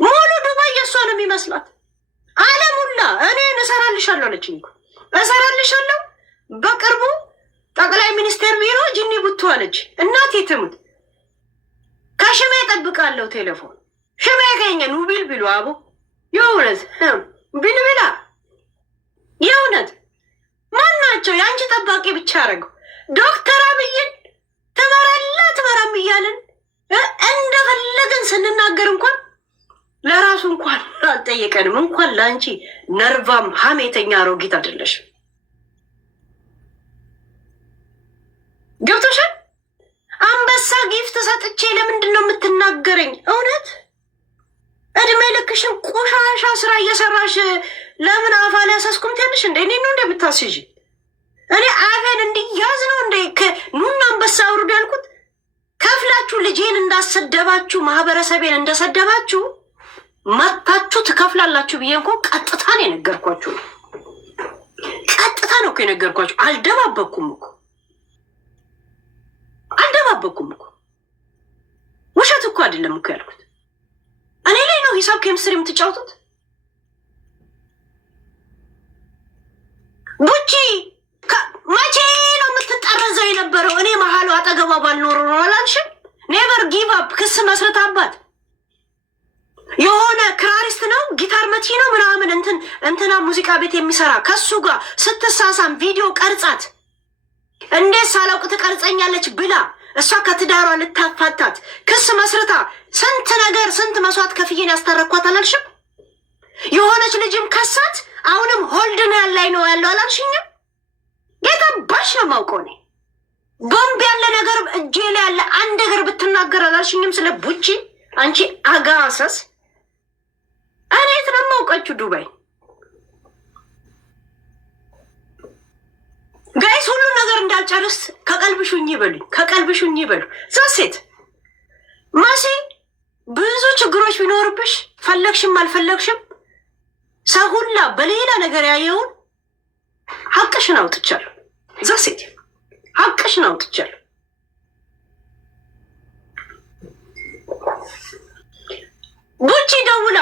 ሙሉ ዱባይ የእሷ ነው የሚመስላት። አለሙላ እኔ እሰራልሻለሁ አለችኝ እኮ እሰራልሻለሁ። በቅርቡ ጠቅላይ ሚኒስቴር ቢሮ ጅኒ ቡቱ አለች። እናቴ ትሙት ከሽሜ እጠብቃለሁ ቴሌፎን ሽሜ ያገኘን ውቢል ቢሉ አቡ የእውነት ቢልቢላ የእውነት ማናቸው የአንቺ ጠባቂ ብቻ አረገው። ዶክተር አብይን ትመራም እያልን እንደፈለግን ስንናገር እንኳን ለራሱ እንኳን አልጠየቀንም። እንኳን ለአንቺ ነርቫም ሀሜተኛ አሮጊት አይደለሽም። ገብቶሻል? አንበሳ ጊፍት ሰጥቼ ለምንድን ነው የምትናገረኝ? እውነት እድሜ ልክሽን ቆሻሻ ስራ እየሰራሽ ለምን አፋ ሊያሳስኩም ትያለሽ? እንደ እኔ ነው እንደምታስይዥ እኔ አፌን እንዲያዝ ነው እንደ ኑና አንበሳ አውርዱ ያልኩት። ከፍላችሁ ልጄን እንዳሰደባችሁ ማህበረሰቤን እንደሰደባችሁ መታችሁ ትከፍላላችሁ ብዬ እንኳ ቀጥታ ነው የነገርኳችሁ። ቀጥታ ነው እኮ የነገርኳችሁ። አልደባበኩም እኮ ውሸት እኮ አይደለም እኮ ያልኩት። እኔ ላይ ነው ሂሳብ ኬሚስትሪ የምትጫወቱት። ቡቺ መቼ ነው የምትጠረዘው የነበረው? እኔ መሀሉ አጠገቧ ባልኖር ነው አላልሽም? ኔቨር ጊቭ አፕ ክስ መስረታባት የሆነ ክራሪስት ነው ጊታር መቺ ነው ምናምን እንትና ሙዚቃ ቤት የሚሰራ ከሱ ጋር ስትሳሳም ቪዲዮ ቀርጻት እንዴት ሳላውቅ ትቀርጸኛለች ብላ እሷ ከትዳሯ ልታፋታት ክስ መስርታ ስንት ነገር ስንት መስዋዕት ከፍዬን ያስታረኳት አላልሽም? የሆነች ልጅም ከሳት አሁንም ሆልድ ነው ያላይ ነው ያለው አላልሽኝም? የታባሽ ነው የማውቀው እኔ። ቦምብ ያለ ነገር እጄ ላይ ያለ አንድ ነገር ብትናገር አላልሽኝም? ስለ ቡቺ አንቺ አጋሰስ እኔ የት ነው የማውቃችሁ? ዱባይ ጋይስ ሁሉ ነገር እንዳልጨርስ ከቀልብሹኝ ይበሉ ከቀልብሹኝ ይበሉ። ዛሴት ማሲ ብዙ ችግሮች ቢኖርብሽ ፈለግሽም አልፈለግሽም ሰው ሁላ በሌላ ነገር ያየውን ሀቅሽን አውጥቻለሁ። ዛሴት ሀቅሽን አውጥቻለሁ። ቡቺ ደውላ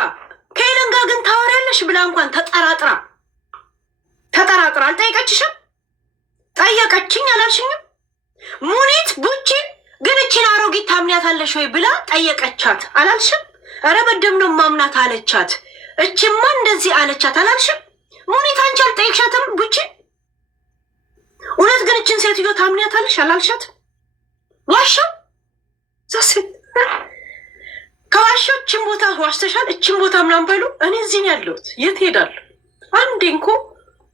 ከኤለን ጋር ግን ታወሪያለሽ ብላ እንኳን ተጠራጥራ አልጠየቀችሽም? ጠየቀችኝ አላልሽኝም? ሙኒት ቡቺን ግን እቺን አሮጊት ታምኛታለሽ ወይ ብላ ጠየቀቻት አላልሽም? ኧረ በደም ነው ማምናት አለቻት። እችማ እንደዚህ አለቻት አላልሽም? ሙኒት አንቺ አልጠየቅሻትም ቡቺን? እውነት ግን እችን ሴትዮ ታምኛታለሽ አላልሻት? ዋሻው ዛሴ ከዋሻው እችን ቦታ ዋሽተሻል፣ እችን ቦታ ምናምን በሉ። እኔ እዚህ ነው ያለሁት። የት ሄዳለሁ? አንዴ እንኮ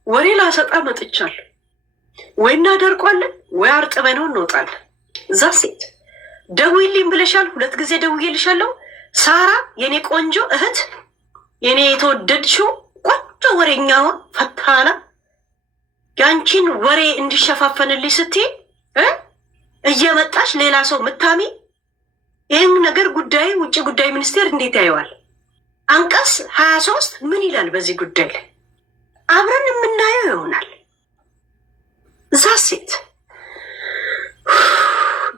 ወሬ ላሰጣ መጥቻለሁ። ወይ እናደርቋለን ወይ አርጥበነው እንወጣለን። ዛሴት ደውይልኝ ብለሻል። 2 ጊዜ ደውዬልሻለሁ። ሳራ የኔ ቆንጆ እህት፣ የኔ የተወደድሽው ቆንጆ ወሬኛዋ ፈታና ያንቺን ወሬ እንዲሸፋፈንልኝ ስትይ እየመጣሽ ሌላ ሰው ምታሚ። ይህን ነገር ጉዳይ ውጭ ጉዳይ ሚኒስቴር እንዴት ያየዋል? አንቀጽ 23 ምን ይላል በዚህ ጉዳይ ላይ? አብረን የምናየው ይሆናል። ዛሴት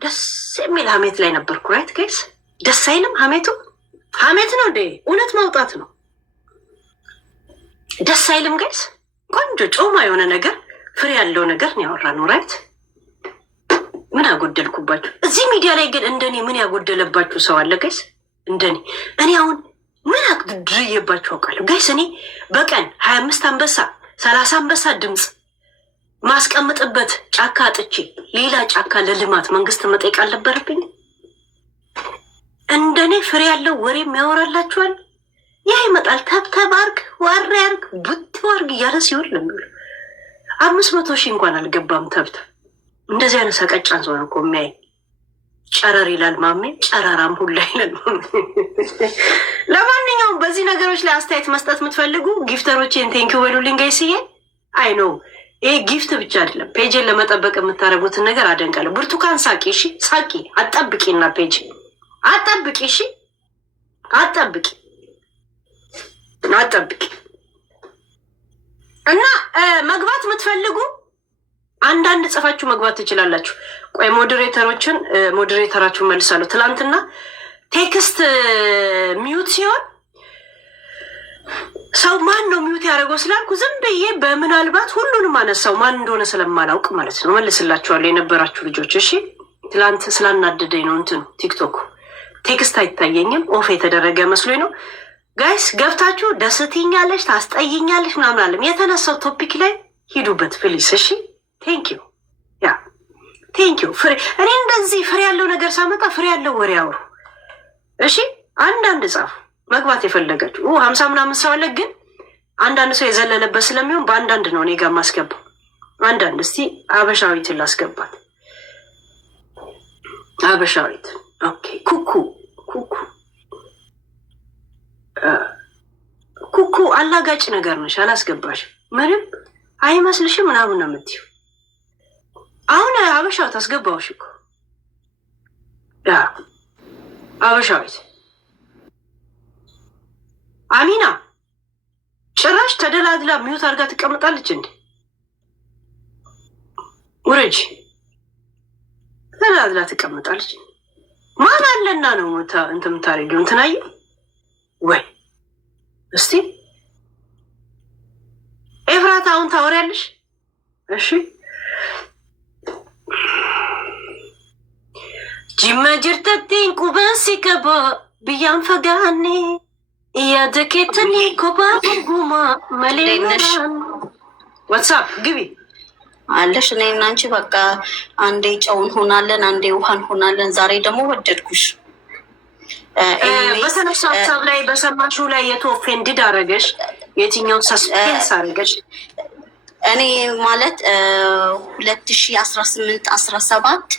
ደስ የሚል ሀሜት ላይ ነበርኩ። ራይት ጋይስ? ደስ አይልም? ሀሜቱ ሀሜት ነው እንዴ? እውነት ማውጣት ነው። ደስ አይልም ጋይስ? ቆንጆ ጮማ የሆነ ነገር ፍሬ ያለው ነገር ነው ያወራነው። ራይት? ምን አጎደልኩባችሁ? እዚህ ሚዲያ ላይ ግን እንደኔ ምን ያጎደለባችሁ ሰው አለ ጋይስ? እንደኔ እኔ አሁን ምን አድርዬባችሁ አውቃለሁ ጋይስ? እኔ በቀን 25 አንበሳ 30 አንበሳ ድምፅ ማስቀምጥበት ጫካ አጥቼ ሌላ ጫካ ለልማት መንግስት መጠየቅ አልነበረብኝ? እንደኔ ፍሬ ያለው ወሬ የሚያወራላችኋል። ያ ይመጣል ተብተብ አርግ ዋሬ አርግ ቡት አርግ እያለ ሲሆን ለሚሉ 500 ሺህ እንኳን አልገባም ተብተብ። እንደዚህ አይነት ሰቀጫን ሰው ነው እኮ የሚያይ። ጨረር ይላል ማሜ፣ ጨረራም ሁላ ይላል። ለማንኛውም በዚህ ነገሮች ላይ አስተያየት መስጠት የምትፈልጉ ጊፍተሮቼን ቴንኪው በሉልኝ ጋይስዬ። አይ ነው ይሄ ጊፍት ብቻ አይደለም፣ ፔጅን ለመጠበቅ የምታደርጉትን ነገር አደንቃለሁ። ብርቱካን ሳቂ፣ እሺ ሳቂ፣ አጠብቂና ፔጅ አጠብቂ፣ እሺ አጠብቂ እና መግባት የምትፈልጉ አንዳንድ ጽፋችሁ መግባት ትችላላችሁ። ቆይ ሞዴሬተራችሁን መልሳለሁ። ትላንትና ቴክስት ሚዩት ሲሆን ሰው ማን ነው ሚዩት ያደረገው ስላልኩ ዝም ብዬ በምናልባት ሁሉንም አነሳው። ማን እንደሆነ ስለማላውቅ ማለት ነው። መልስላችኋለሁ የነበራችሁ ልጆች። እሺ ትላንት ስላናደደኝ ነው እንትኑ ቲክቶክ ቴክስት አይታየኝም። ኦፍ የተደረገ መስሎኝ ነው። ጋይስ ገብታችሁ ደስትኛለሽ ታስጠይኛለሽ ምናምን አለም የተነሳው ቶፒክ ላይ ሂዱበት ፕሊስ። እሺ ቴንኪዩ ያ ቴንኪዩ። ፍሬ እኔ እንደዚህ ፍሬ ያለው ነገር ሳመጣ ፍሬ ያለው ወሬ አውሩ። እሺ አንዳንድ ጻፉ መግባት የፈለጋችሁ 50 ምናምን ሰው አለ። ግን አንዳንድ ሰው የዘለለበት ስለሚሆን በአንዳንድ ነው እኔ ጋር ማስገባው። አንዳንድ እስቲ አበሻዊትን ላስገባት። አበሻዊት ኦኬ። ኩኩ አላጋጭ ነገር ነሽ፣ አላስገባሽም። ምንም አይመስልሽም ምናምን ነው የምትይው። አሁን አበሻዊት አስገባውሽ እኮ ያ አበሻዊት አሚና ጭራሽ ተደላድላ ሚዩት አድርጋ ትቀምጣለች እንዴ? ውረጅ። ተደላድላ ትቀምጣለች። ማን አለና ነው እንትን የምታደርጊው? እንትናየ ወይ እስቲ ኤፍራታ አሁን ታወሪያለሽ? እሺ ጅማ ጅርተቲን ቁበሲ ከባ ብያን ፈጋኔ እያደኬተኒ ኮባ ጉማ መሌነሽ ዋትሳፕ ግቢ አለሽ። እኔ እና አንቺ በቃ አንዴ ጨው እንሆናለን፣ አንዴ ውሃ እንሆናለን። ዛሬ ደግሞ ወደድኩሽ። በተነሱ ሀሳብ ላይ በሰማሹ ላይ የቶፌንድድ አረገሽ? የትኛውን ሰስፔንስ አረገሽ? እኔ ማለት 2018-17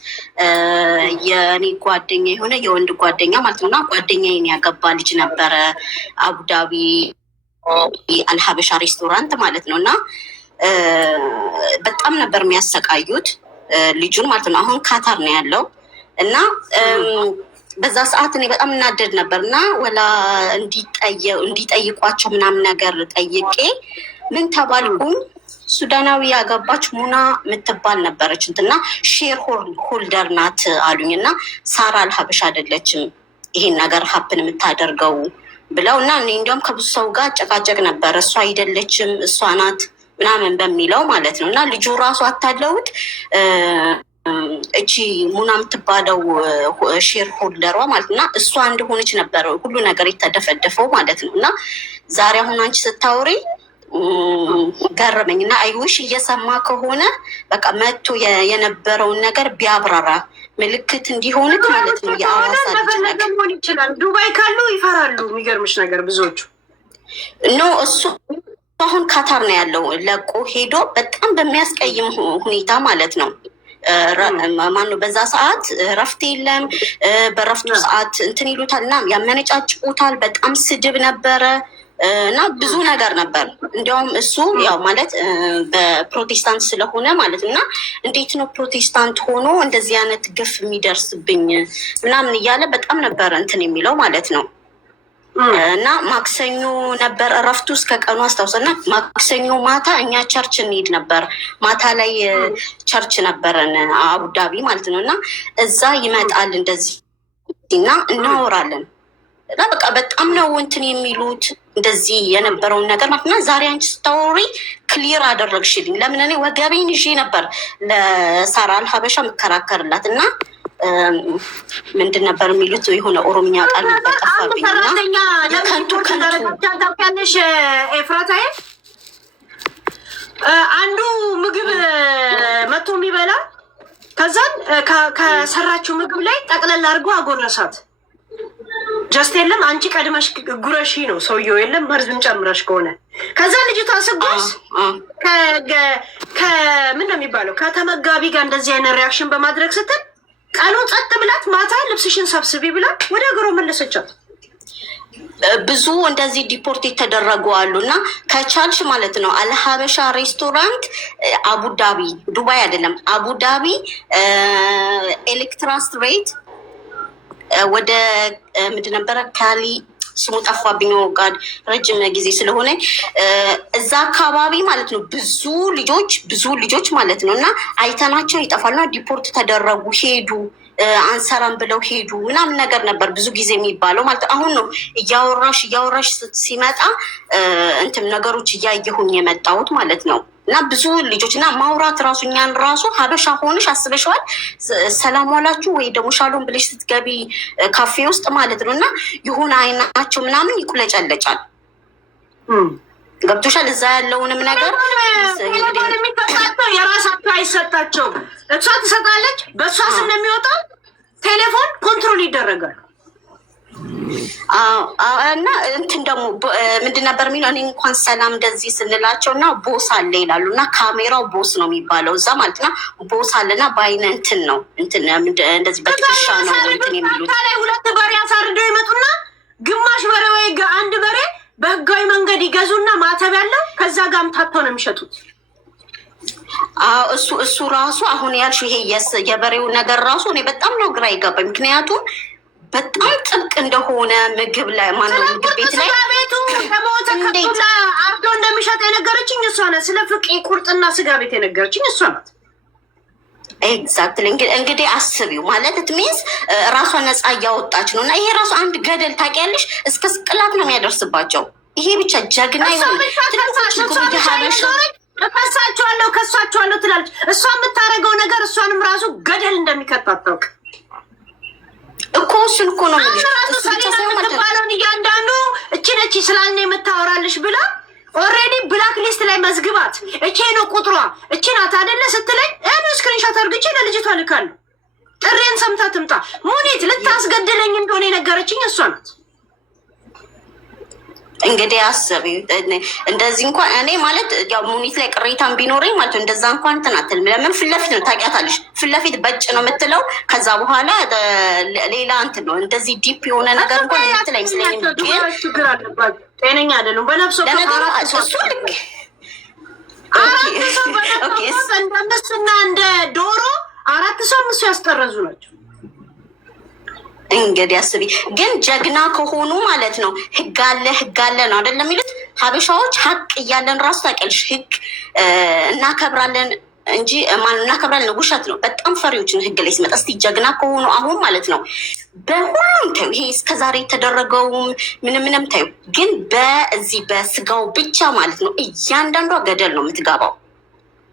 የእኔ ጓደኛ የሆነ የወንድ ጓደኛ ማለት ነው እና ጓደኛዬን ያገባ ልጅ ነበረ አቡዳቢ አልሀበሻ ሬስቶራንት ማለት ነው እና በጣም ነበር የሚያሰቃዩት። ልጁን ማለት ነው። አሁን ካታር ነው ያለው እና በዛ ሰዓት እኔ በጣም እናደድ ነበር እና ወላ እንዲጠይቋቸው ምናምን ነገር ጠይቄ ምን ተባልኩኝ፣ ሱዳናዊ ያገባች ሙና የምትባል ነበረች እንትና ሼር ሆልደር ናት አሉኝ እና ሳራ አልሀበሻ አይደለችም ይሄን ነገር ሀፕን የምታደርገው ብለው እና እኔ እንዲያውም ከብዙ ሰው ጋር አጨቃጨቅ ነበር። እሷ አይደለችም እሷ ናት ምናምን በሚለው ማለት ነው እና ልጁ ራሱ አታለውት እቺ ሙና የምትባለው ሼር ሆልደሯ ማለት እና እሷ እንደሆነች ነበረ ሁሉ ነገር የተደፈደፈው ማለት ነው። እና ዛሬ አሁን አንቺ ስታወሪ ገረመኝ እና አይውሽ እየሰማ ከሆነ በቃ መጥቶ የነበረውን ነገር ቢያብራራ ምልክት እንዲሆንት ማለት ነው። የአዋሳ ልጅ ነገር ሊሆን ይችላል። ዱባይ ካሉ ይፈራሉ። የሚገርምሽ ነገር ብዙዎቹ ኖ እሱ አሁን ካታር ነው ያለው ለቆ ሄዶ በጣም በሚያስቀይም ሁኔታ ማለት ነው። ማነው በዛ ሰዓት ረፍት የለም። በረፍቱ ሰዓት እንትን ይሉታል እና ያመነጫጭቁታል። በጣም ስድብ ነበረ እና ብዙ ነገር ነበር። እንዲያውም እሱ ያው ማለት በፕሮቴስታንት ስለሆነ ማለት እና እንዴት ነው ፕሮቴስታንት ሆኖ እንደዚህ አይነት ግፍ የሚደርስብኝ ምናምን እያለ በጣም ነበረ እንትን የሚለው ማለት ነው። እና ማክሰኞ ነበር እረፍቱ እስከ ቀኑ አስታውሰና ማክሰኞ ማታ እኛ ቸርች እንሄድ ነበር። ማታ ላይ ቸርች ነበረን አቡዳቢ ማለት ነው። እና እዛ ይመጣል እንደዚህ እና እናወራለን እና በቃ በጣም ነው እንትን የሚሉት እንደዚህ የነበረውን ነገር ማለት እና ዛሬ አንቺ ስታወሪ ክሊር አደረግሽልኝ። ለምን እኔ ወገቤን ይዤ ነበር ለሳራ አልሀበሻ መከራከርላት እና ምንድን ነበር የሚሉት የሆነ ኦሮምኛ ቃል ነበር ጠፋብኝ። ከንቱ ታውቂያለሽ ኤፍራታዬ፣ አንዱ ምግብ መቶ የሚበላ ከዛን ከሰራችው ምግብ ላይ ጠቅለል አድርጎ አጎረሳት። ጀስት የለም አንቺ ቀድመሽ ጉረሺ ነው ሰውየው፣ የለም መርዝም ጨምረሽ ከሆነ ከዛ ልጅቷ ስጎስ ከምን ነው የሚባለው ከተመጋቢ ጋር እንደዚህ አይነት ሪያክሽን በማድረግ ስትል ቀኑን ጸጥ ብላት ማታ ልብስሽን ሰብስቢ ብላ ወደ ሀገሯ መለሰቻት። ብዙ እንደዚህ ዲፖርት የተደረጉ አሉ እና ከቻልሽ ማለት ነው አልሀበሻ ሬስቶራንት አቡዳቢ፣ ዱባይ አይደለም አቡዳቢ ኤሌክትራ ስትሬት ወደ ምንድን ነበረ ካሊ ስሙ ጠፋብኝ። ጋድ ረጅም ጊዜ ስለሆነ እዛ አካባቢ ማለት ነው ብዙ ልጆች ማለት ነው እና አይተናቸው ይጠፋሉና ዲፖርት ተደረጉ ሄዱ አንሰራም ብለው ሄዱ ምናምን ነገር ነበር ብዙ ጊዜ የሚባለው ማለት ነው። አሁን ነው እያወራሽ ሲመጣ እንትን ነገሮች እያየሁኝ የመጣሁት ማለት ነው። እና ብዙ ልጆች እና ማውራት ራሱ እኛን ራሱ ሀበሻ ሆንሽ አስበሽዋል ሰላም ዋላችሁ ወይ ደግሞ ሻሎም ብለሽ ስትገቢ ካፌ ውስጥ ማለት ነው እና የሆነ አይናቸው ምናምን ይቁለጨለጫል። ገብቶሻል? እዛ ያለውንም ነገር የሚሰጣቸው የራሳቸው አይሰጣቸውም። እሷ ትሰጣለች፣ በእሷ ስም የሚወጣው ቴሌፎን ኮንትሮል ይደረጋል። እና እንትን ደግሞ ምንድን ነበር የሚለው እኔ እንኳን ሰላም እንደዚህ ስንላቸው እና ቦስ አለ ይላሉ እና ካሜራው ቦስ ነው የሚባለው እዛ ማለት ነው። ቦስ አለና በአይነ እንትን ነው እንደዚህ በትከሻ ነው እንትን የሚሉት። ሁለት በሬ አሳርደው ይመጡና ግማሽ በሬ ወይ አንድ በሬ በህጋዊ መንገድ ይገዙና ማተብ ያለው ከዛ ጋር አምታተው ነው የሚሸጡት። እሱ ራሱ አሁን ያልሽ ይሄ የበሬው ነገር ራሱ እኔ በጣም ነው ግራ ይገባኝ። ምክንያቱም በጣም ጥብቅ እንደሆነ ምግብ ላይ ማነው ምግብ ቤት ላይ ቤቱ ከሞተከቱላ አብዶ እንደሚሸጥ የነገረችኝ እሷ ናት። ስለ ፍቄ ቁርጥና ስጋ ቤት የነገረችኝ እሷ ናት። ኤግዛክትሊ እንግዲህ አስቢው ማለት ትሚንስ ራሷ ነፃ እያወጣች ነው። እና ይሄ ራሱ አንድ ገደል ታውቂያለሽ እስከ ስቅላት ነው የሚያደርስባቸው። ይሄ ብቻ ጀግና ይሆን ከሳቸዋለሁ ትላለች። እሷ የምታደርገው ነገር እሷንም ራሱ ገደል እንደሚከታት ታውቅ እኮ እሱን እኮ ነው የምትባለውን እያንዳንዱ እቺ ስላልን የምታወራልሽ ብላ ኦልሬዲ ብላክ ሊስት ላይ መዝግባት እቼ ነው ቁጥሯ እቺ ናት አይደለ ስትለኝ እኔ ስክሪንሾት አድርግቼ ለልጅቷ ልካለሁ። ጥሬን ሰምታ ትምጣ። ሙኒት ልታስገድለኝ እንደሆነ የነገረችኝ እሷ ናት። እንግዲህ አስቢ እንደዚህ እንኳን እኔ ማለት ያው ሙኒት ላይ ቅሬታን ቢኖረኝ ማለት እንደዛ እንኳን እንትን አትልም። ለምን ፊት ለፊት ነው ታውቂያታለሽ፣ ፊት ለፊት በጭ ነው የምትለው። ከዛ በኋላ ሌላ እንትን ነው እንደዚህ ዲፕ የሆነ ነገር እንኳን እንትን አይመስለኝም። ችግር አለባቸው፣ ጤነኛ አይደሉም። በነፍሶ እንደነሱና እንደ ዶሮ 4 ሰው እሱ ያስጠረዙ ናቸው። እንግዲህ አስቢ። ግን ጀግና ከሆኑ ማለት ነው ህግ አለ ነው አይደለም የሚሉት ሀበሻዎች። ሀቅ እያለን ራሱ ታውቂያለሽ ህግ እናከብራለን እንጂ ማን እናከብራለን ውሸት ነው። በጣም ፈሪዎችን ህግ ላይ ሲመጣ እስቲ ጀግና ከሆኑ አሁን ማለት ነው በሁሉም ታዩ። ይሄ እስከዛሬ የተደረገውም ምንም ታዩ። ግን በዚህ በስጋው ብቻ ማለት ነው እያንዳንዷ ገደል ነው የምትገባው።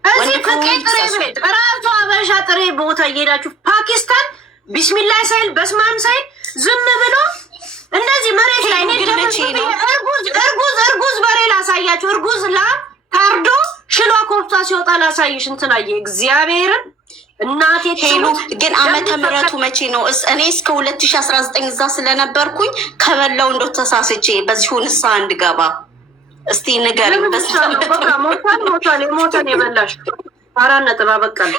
እዚህ ከቄጥሬ ቤት ራሱ ሀበሻ ጥሬ ቦታ እየሄዳችሁ ፓኪስታን ቢስሚላህ ሳይል በስማም ሳይል ዝም ብሎ እንደዚህ መሬት ላይ እርጉዝ በሬ ላሳያችሁ። እርጉዝ ታርዶ ሽሏ ኮፍታ ሲወጣ ላሳይሽ። እንትናየ እግዚአብሔርን እናቴ ሄሉ ግን ዓመተ ምሕረቱ መቼ ነው? እኔ እስከ 2019 እዛ ስለነበርኩኝ ከበላው እንደው ተሳስቼ በዚሁ ንስሓ እንድገባ እስቲ ንገሪኝ። ሞተን የበላሽ 4 ነጥብ አበቃል።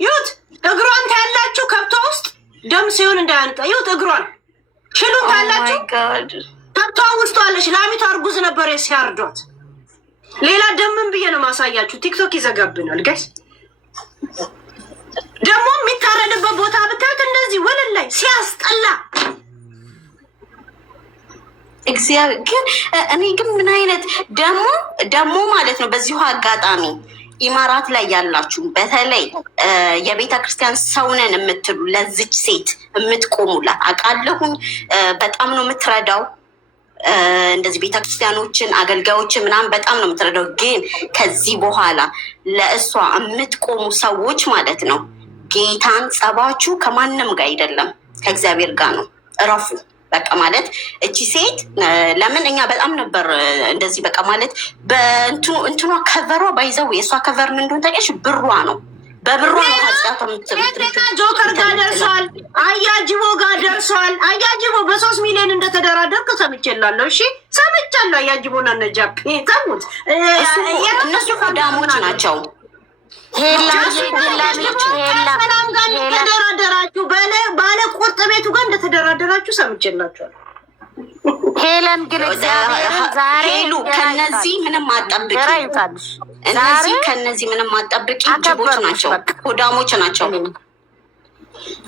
ይሁት እግሯን ታያላችሁ። ከብቷ ውስጥ ደም ሲሆን እንዳያንጣ ይሁት እግሯን ሽሉን ታያላችሁ። ከብቷ ውስጥ አለች። ላሚቷ እርጉዝ ነበር ሲያርዷት። ሌላ ደምን ብዬ ነው ማሳያችሁ። ቲክቶክ ይዘጋብናል ጋይስ። ደግሞ የሚታረድበት ቦታ ብታዩት እንደዚህ ወለል ላይ ሲያስጠላ እግዚአብሔር። ግን እኔ ግን ምን አይነት ደግሞ ማለት ነው በዚሁ አጋጣሚ ኢማራት ላይ ያላችሁ በተለይ የቤተ ክርስቲያን ሰውነን የምትሉ ለዚች ሴት የምትቆሙላት አውቃለሁኝ። በጣም ነው የምትረዳው። እንደዚህ ቤተክርስቲያኖችን አገልጋዮችን ምናምን በጣም ነው የምትረዳው። ግን ከዚህ በኋላ ለእሷ የምትቆሙ ሰዎች ማለት ነው ጌታን ጸባችሁ ከማንም ጋር አይደለም ከእግዚአብሔር ጋር ነው። እረፉ በቃ ማለት እቺ ሴት ለምን እኛ በጣም ነበር እንደዚህ በቃ ማለት በእንትኗ ከቨሯ ባይዘው የእሷ ከቨር ምን እንደሆነ ታውቂያለሽ? ብሯ ነው በብሯ ነው ሀጫታ ጆከር ጋር ደርሰዋል። አያጅቦ ጋር ደርሰዋል። አያጅቦ በ3 ሚሊዮን እንደተደራደርክ ሰምቼላለሁ። እሺ ሰምቻለሁ። አያጅቦና ነጃፕ ተሙት እነሱ ዳሞች ናቸው። ተደራደራችሁ ባለ ቁርጥ ቤቱ ጋር እንደተደራደራችሁ ሰምቼላችኋል። ሄለን ግን ሄሉ ከነዚህ ምንም አጠብቂ። እነዚህ ከነዚህ ምንም አጠብቂ። ጅቦች ናቸው፣ ሆዳሞች ናቸው።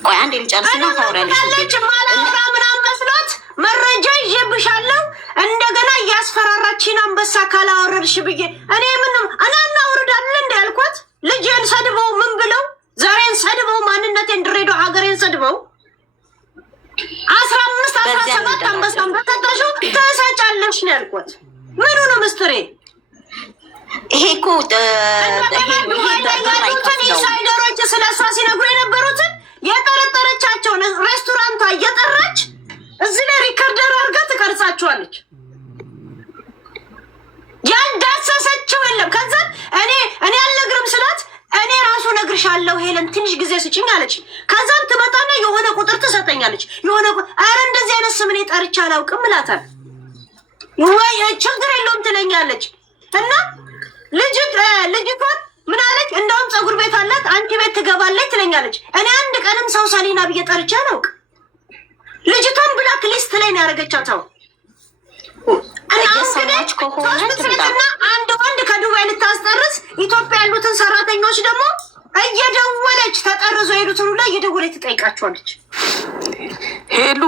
ቆይ አንዴ ልጨርስና ታወሪያለሽ። ምናምን መስሎት መረጃ ይዤብሻለሁ እንደገና እያስፈራራችን አንበሳ ካላወረድሽ ብዬ እኔ ምንም አናውርዳለን እንደ ያልኳት ልጄን ሰድበው ምን ብለው ዛሬን ሰድበው ማንነቴን ድሬዳዋ ሀገሬን ሰድበው 15-17 አንበሳን በተታሹ ተሰጫለሽ ነው ያልኳት። ምኑ ነው ምስጥሬ? ይሄ እኮ ኢንሳይደሮች ስለ እሷ ሲነግሩ የነበሩትን የጠረጠረቻቸውን ሬስቶራንቷ እየጠራች እዚህ ላይ ሪከርደር አድርጋ ትቀርጻቸዋለች። ያልዳሰሰችው የለም። ከዛ እኔ አልነግርም ስላት እኔ ራሱ ነግርሻለሁ ሄለን ትንሽ ጊዜ ስጭኝ አለች። ከዛም ትመጣና የሆነ ቁጥር ትሰጠኛለች። አረ እንደዚህ አይነት ስም እኔ ጠርቼ አላውቅም እላታል። ወይ ችግር የለውም ትለኛለች። እና ልጅቷን ምን አለች? እንደውም ፀጉር ቤት አላት አንቺ ቤት ትገባለች ትለኛለች። እኔ አንድ ቀንም ሰው ሰሊና ብዬ ጠርቼ አላውቅም። ልጅቷን ብላክ ሊስት ላይ ነው ያደረገቻቸው። እየሰማች ከሆነ ትምጣና አንድ ወንድ ከዱባይ ልታስጠርስ ኢትዮጵያ ያሉትን ሰራተኞች ደግሞ እየደወለች ተጠርዞ የሄዱትን ሁላ እየደወለች ትጠይቃቸዋለች። ሄሉ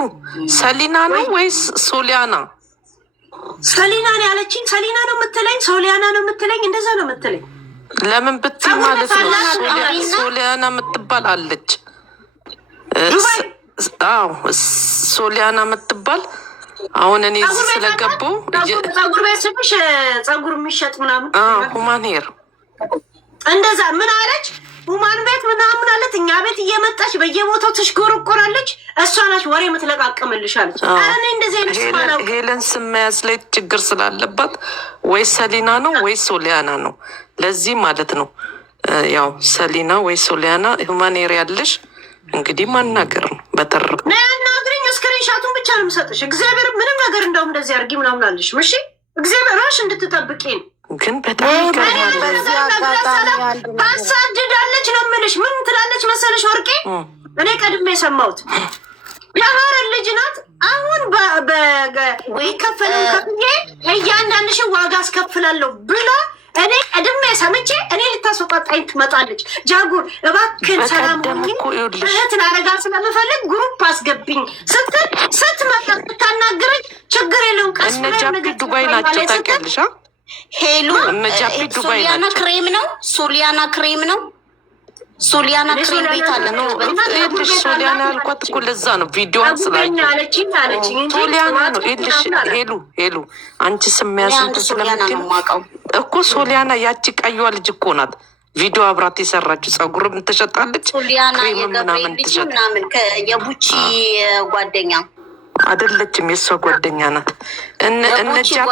ሰሊና ነው ወይስ ሶሊያና? ሰሊና ነው ያለችኝ። ሰሊና ነው የምትለኝ፣ ሶሊያና ነው የምትለኝ፣ እንደዛ ነው የምትለኝ። ለምን ብትይ ማለት ነው ሶሊያና የምትባል አለች። አዎ ሶሊያና የምትባል አሁን እኔ እዚህ ስለገቡ ፀጉር ቤት ስምሽ ፀጉር የሚሸጥ ምናምን ሁማን ሄር እንደዛ ምን አለች? ሁማን ቤት ምናምን አለት። እኛ ቤት እየመጣች በየቦታው ትሽጎረቆራለች። እሷ ናች ወሬ የምትለቃቅምልሽ አለች። እኔ እንደዚህ አይነት ስም አላውቅም። ሄለን ስም መያዝ ላይ ችግር ስላለባት ወይ ሰሊና ነው ወይ ሶሊያና ነው። ለዚህ ማለት ነው ያው ሰሊና ወይ ሶሊያና ሁማን ሄር ያለሽ እንግዲህ ማናገር ነው። በተረፈ ናግሪኝ ስክሪንሻቱን ብቻ ነው የምሰጥሽ። እግዚአብሔር ምንም ነገር እንደውም እንደዚህ አድርጊ ምናምን አለሽ። እሺ እግዚአብሔር ራሽ እንድትጠብቂ ግን በጣም ታሳድዳለች ነው የምልሽ። ምን ትላለች መሰለሽ ወርቄ? እኔ ቀድሜ የሰማሁት የሀረር ልጅ ናት። አሁን ይከፈለው ከፍዬ እያንዳንድሽን ዋጋ አስከፍላለሁ ብላ እኔ ቀድሜ ሰምቼ እኔ ልታስወጣጣኝ ትመጣለች። ጃጉር እባክህን ሰላም እህትን አረጋ ስለምፈልግ ግሩፕ አስገብኝ ስትመጣ ስታናግረኝ ችግር የለውም ቀስ ብለን ዱባይ ናቸው ታውቂያለሽ? ሄሉ ሶሊያና ክሬም ነው ሶሊያና ክሬም ቤት አለ ነው። ሶሊያና ያልኳት እኮ ለዛ ነው ቪዲዮን ስላየች ሶሊያና ነው። ሄሉ አንቺ ስሚያስንቱ ስለምትል እኮ ሶሊያና ያቺ ቀይዋ ልጅ እኮ ናት። ቪዲዮ አብራት የሰራችው ጸጉርም ትሸጣለች፣ ክሬም ምናምን ትሸጥ። የቡቺ ጓደኛ አይደለችም፣ የእሷ ጓደኛ ናት። እነ ጃፒ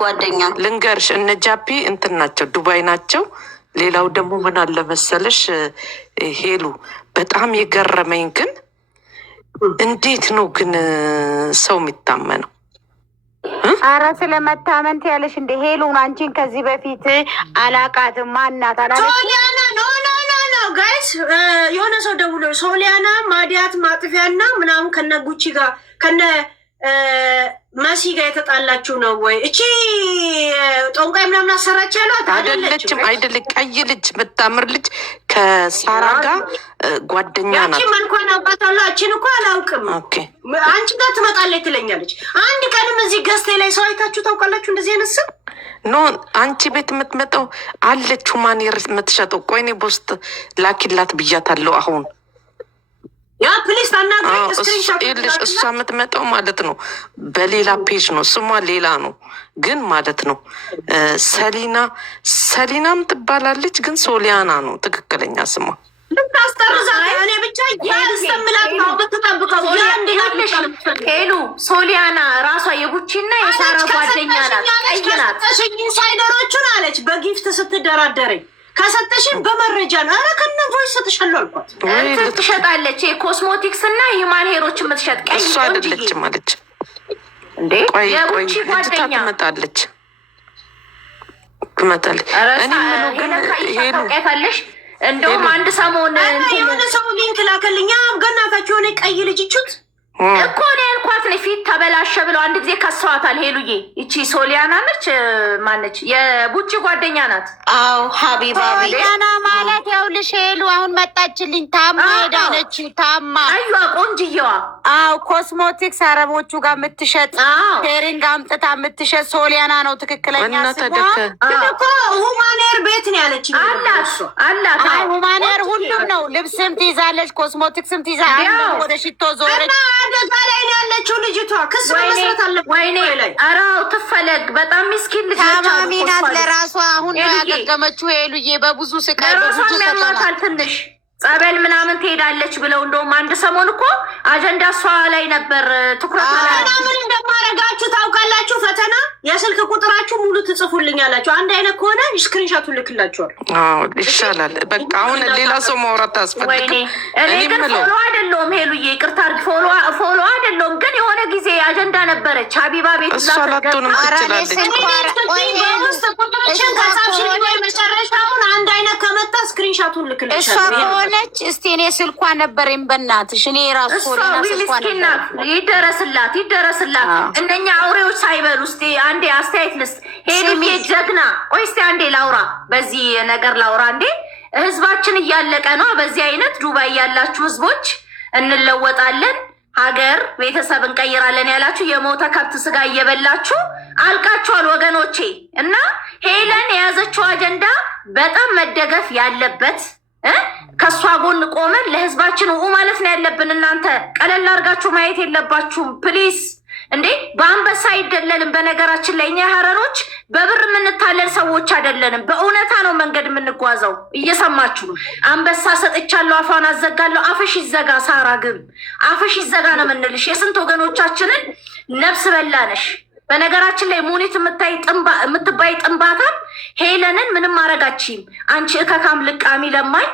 ጓደኛ ልንገርሽ፣ እነ ጃፒ እንትን ናቸው፣ ዱባይ ናቸው። ሌላው ደግሞ ምን አለ መሰለሽ ሄሉ፣ በጣም የገረመኝ ግን እንዴት ነው ግን ሰው የሚታመነው? አረ ስለመታመንት ያለሽ እንደ ሄሉን አንቺን ከዚህ በፊት አላቃትም። ማናት ሶሊያና? ኖ ጋይስ፣ የሆነ ሰው ደውሎ ሶሊያና ማዲያት ማጥፊያና ምናምን ከነ ጉቺ ጋር ከነ መሲ ጋር የተጣላችሁ ነው ወይ? እቺ ጦንቃይ ምናምን አሰራች ያሏት አይደለችም። ቀይ ልጅ የምታምር ልጅ ከሳራ ጋር ጓደኛ ናት። ያቺ መልኳን አውቃታለሁ። እቺን እኮ አላውቅም። አንቺ ጋር ትመጣለች ትለኛለች። አንድ ቀንም እዚህ ገዝቴ ላይ ሰው አይታችሁ ታውቃላችሁ? እንደዚህ አይነት ስም ኖ አንቺ ቤት የምትመጣው አለች ሁማኔር የምትሸጠው። ቆይ እኔ በውስጥ ላኪላት ብያታለሁ አሁን ያ ፕሊስ ታናግረኝ። ስክሪንሾት እሷ የምትመጣው ማለት ነው በሌላ ፔጅ ነው፣ ስሟ ሌላ ነው ግን ማለት ነው ሰሊናም ትባላለች፣ ግን ሶሊያና ነው ትክክለኛ ስሟ። ልታስጠርዛ እኔ ብቻ ያስተምላት ነው ብትጠብቀው። ሄሉ ሶሊያና ራሷ የጉቺና የሳራ ጓደኛ ናት። ቀይናት ኢንሳይደሮቹን አለች በጊፍት ስትደራደረኝ ከሰጠሽን በመረጃ ነው። ኧረ ከነ ቮይስ ሰጥሻለሁ አልኳት። እንትን ትሸጣለች፣ ኮስሞቲክስ እና ሂማን ሄሮች የምትሸጥ ቀይ እሷ አይደለችም አለች እንዴ? የጉቺ ጓደኛ ትመጣለች። እኔ ምነው ግን ሄሉ ታውቂያታለሽ? እንደውም አንድ ሰሞን የሆነ ሰው ሊንክ ላከልኛ ገናታችሁ የሆነ ቀይ ልጅ እቹት እኮ ነው ያልኳት። ነው ፊት ተበላሸ ብለው አንድ ጊዜ ከሰዋታል። ሄሉዬ ይቺ ሶሊያና ነች ማነች? የቡቺ ጓደኛ ናት። አዎ ሀቢባ ሶሊያና ማለት ያውልሽ ሄሉ አሁን መጣችልኝ። ታማ ሄዳለች። ታማ አዩዋ ቆንጅየዋ። አዎ ኮስሞቲክስ አረቦቹ ጋር የምትሸጥ ሄሪንግ አምጥታ የምትሸጥ ሶሊያና ነው ትክክለኛ ስሟ። እኮ ሁማኔር ቤት ነው ያለች። አላት ሁማኔር ሁሉም ነው። ልብስም ትይዛለች፣ ኮስሞቲክስም ትይዛለች። ወደ ሽቶ ዞረች። አደጋ ላይ ነው ያለችው ልጅቷ። ክስ መመስረት አለበት። ወይኔ ኧረ ትፈለግ። በጣም ምስኪን ልጅ ታማሚ ናት። ለራሷ አሁን ነው ያገገመችው። ሄሉዬ በብዙ ስቃይ በብዙ ያማታል። ትንሽ ጸበል ምናምን ትሄዳለች ብለው እንደውም አንድ ሰሞን እኮ አጀንዳ እሷ ላይ ነበር ትኩረት ምን እንደማረጋችሁ ታውቃላችሁ? ፈተና የስልክ ቁጥራችሁ ሙሉ ትጽፉልኛላችሁ። አንድ አይነት ከሆነ ስክሪንሾቱ ልክላችኋል። ይሻላል። በቃ አሁን ሌላ ሰው ማውራት አስፈልግም። እኔ ግን ፎሎ አይደለሁም ሄሉዬ፣ ይቅርታ ፎሎ አይደለሁም። ግን የሆነ ጊዜ አጀንዳ ነበረች ሀቢባ ቤት እሷ ላትሆንም ትችላለች። መጨረሻውን አንድ አይነት ከመጣ ስክሪንሾቱን ልክልሻለሁ። ነች እስቲ እኔ ስልኳ ነበረኝ በእናትሽ። እኔ ራሱ ሶሊያና ስልኳ ነበር። ይደረስላት። እነኛ አውሬዎች ሳይበሉ እስቲ አንዴ አስተያየት ልስጥ። ሄሉዬ ጀግና። ቆይ እስቲ አንዴ ላውራ፣ በዚህ ነገር ላውራ። እንዴ ህዝባችን እያለቀ ነው። በዚህ አይነት ዱባይ ያላችሁ ህዝቦች እንለወጣለን፣ ሀገር ቤተሰብ እንቀይራለን ያላችሁ የሞተ ከብት ስጋ እየበላችሁ አልቃችኋል ወገኖቼ። እና ሄለን የያዘችው አጀንዳ በጣም መደገፍ ያለበት ከእሷ ጎን ቆመን ለህዝባችን ማለት ነው ያለብን። እናንተ ቀለል አድርጋችሁ ማየት የለባችሁም ፕሊስ። እንዴ በአንበሳ አይደለንም። በነገራችን ላይ እኛ ሀረሮች በብር የምንታለል ሰዎች አይደለንም። በእውነታ ነው መንገድ የምንጓዘው። እየሰማችሁ አንበሳ ሰጥቻለሁ አፏን አዘጋለሁ። አፍሽ ይዘጋ ሳራ፣ ግን አፍሽ ይዘጋ ነው የምንልሽ። የስንት ወገኖቻችንን ነፍስ በላነሽ። በነገራችን ላይ ሙኒት የምትባይ ጥንባታም ሄለንን ምንም አረጋችም። አንቺ እከካም ልቃሚ ለማኝ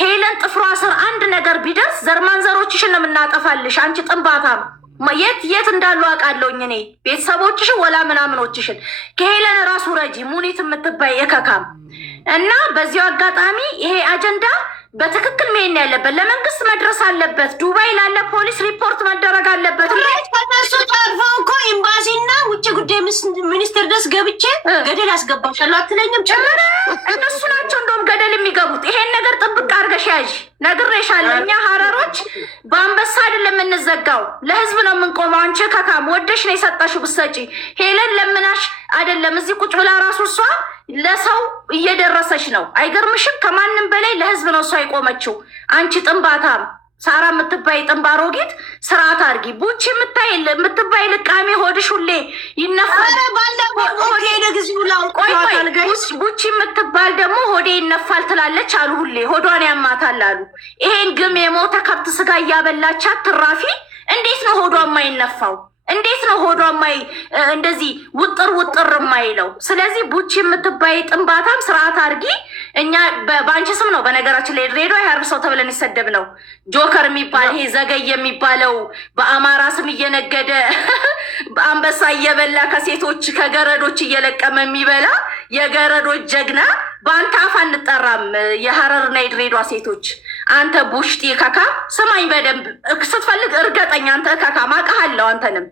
ሄለን ጥፍሯ ስር አንድ ነገር ቢደርስ ዘርማንዘሮችሽን ነው የምናጠፋልሽ። አንቺ ጥንባታም የት እንዳሉ አውቃለሁኝ እኔ ቤተሰቦችሽን ወላ ምናምኖችሽን። ከሄለን ራሱ ረጂ ሙኒት የምትባይ እከካም። እና በዚሁ አጋጣሚ ይሄ አጀንዳ በትክክል መሄድ ያለበት ለመንግስት መድረስ አለበት። ዱባይ ላለ ፖሊስ ሪፖርት መደረግ አለበት። ከነሱ ጠርፈው እኮ ድረስ ገብቼ ገደል አስገባሻለሁ አትለኝም? ጭራሽ እነሱ ናቸው እንደውም ገደል የሚገቡት። ይሄን ነገር ጥብቅ አድርገሽ ያዥ፣ ነግሬሻለሁ። እኛ ሀረሮች በአንበሳ አይደለም የምንዘጋው፣ ለህዝብ ነው የምንቆመው። አንቺ ከካም ወደሽ ነው የሰጠሽው ብትሰጪ። ሄለን ለምናሽ አይደለም እዚህ ቁጭ ብላ ራሱ እሷ ለሰው እየደረሰች ነው። አይገርምሽም? ከማንም በላይ ለህዝብ ነው እሷ የቆመችው። አንቺ ጥንባታም ሳራ የምትባይ ጥንባሮጊት ስርዓት አድርጊ። ቡቺ የምትባይ ልቃሚ ሆድሽ ሁሌ ይነፋል። ቡቺ የምትባል ደግሞ ሆዴ ይነፋል ትላለች አሉ። ሁሌ ሆዷን ያማታል አሉ። ይሄን ግም የሞተ ከብት ስጋ እያበላቻት ትራፊ እንዴት ነው ሆዷ የማይነፋው? እንዴት ነው ሆዷ እንደዚህ ውጥር የማይለው? ስለዚህ ቡቺ የምትባይ ጥንባታም ስርዓት አድርጊ። እኛ በአንቺ ስም ነው በነገራችን ላይ ድሬዳዋ ያርብ ሰው ተብለን ይሰደብ ነው። ጆከር የሚባል ይሄ ዘገይ የሚባለው በአማራ ስም እየነገደ አንበሳ እየበላ ከሴቶች ከገረዶች እየለቀመ የሚበላ የገረዶች ጀግና በአንተ አፍ አንጠራም። የሀረርና የድሬዳዋ ሴቶች አንተ ቡሽጢ ከካ ስማኝ በደንብ ስትፈልግ እርገጠኛ አንተ ከካ ማቃሃለው አንተንም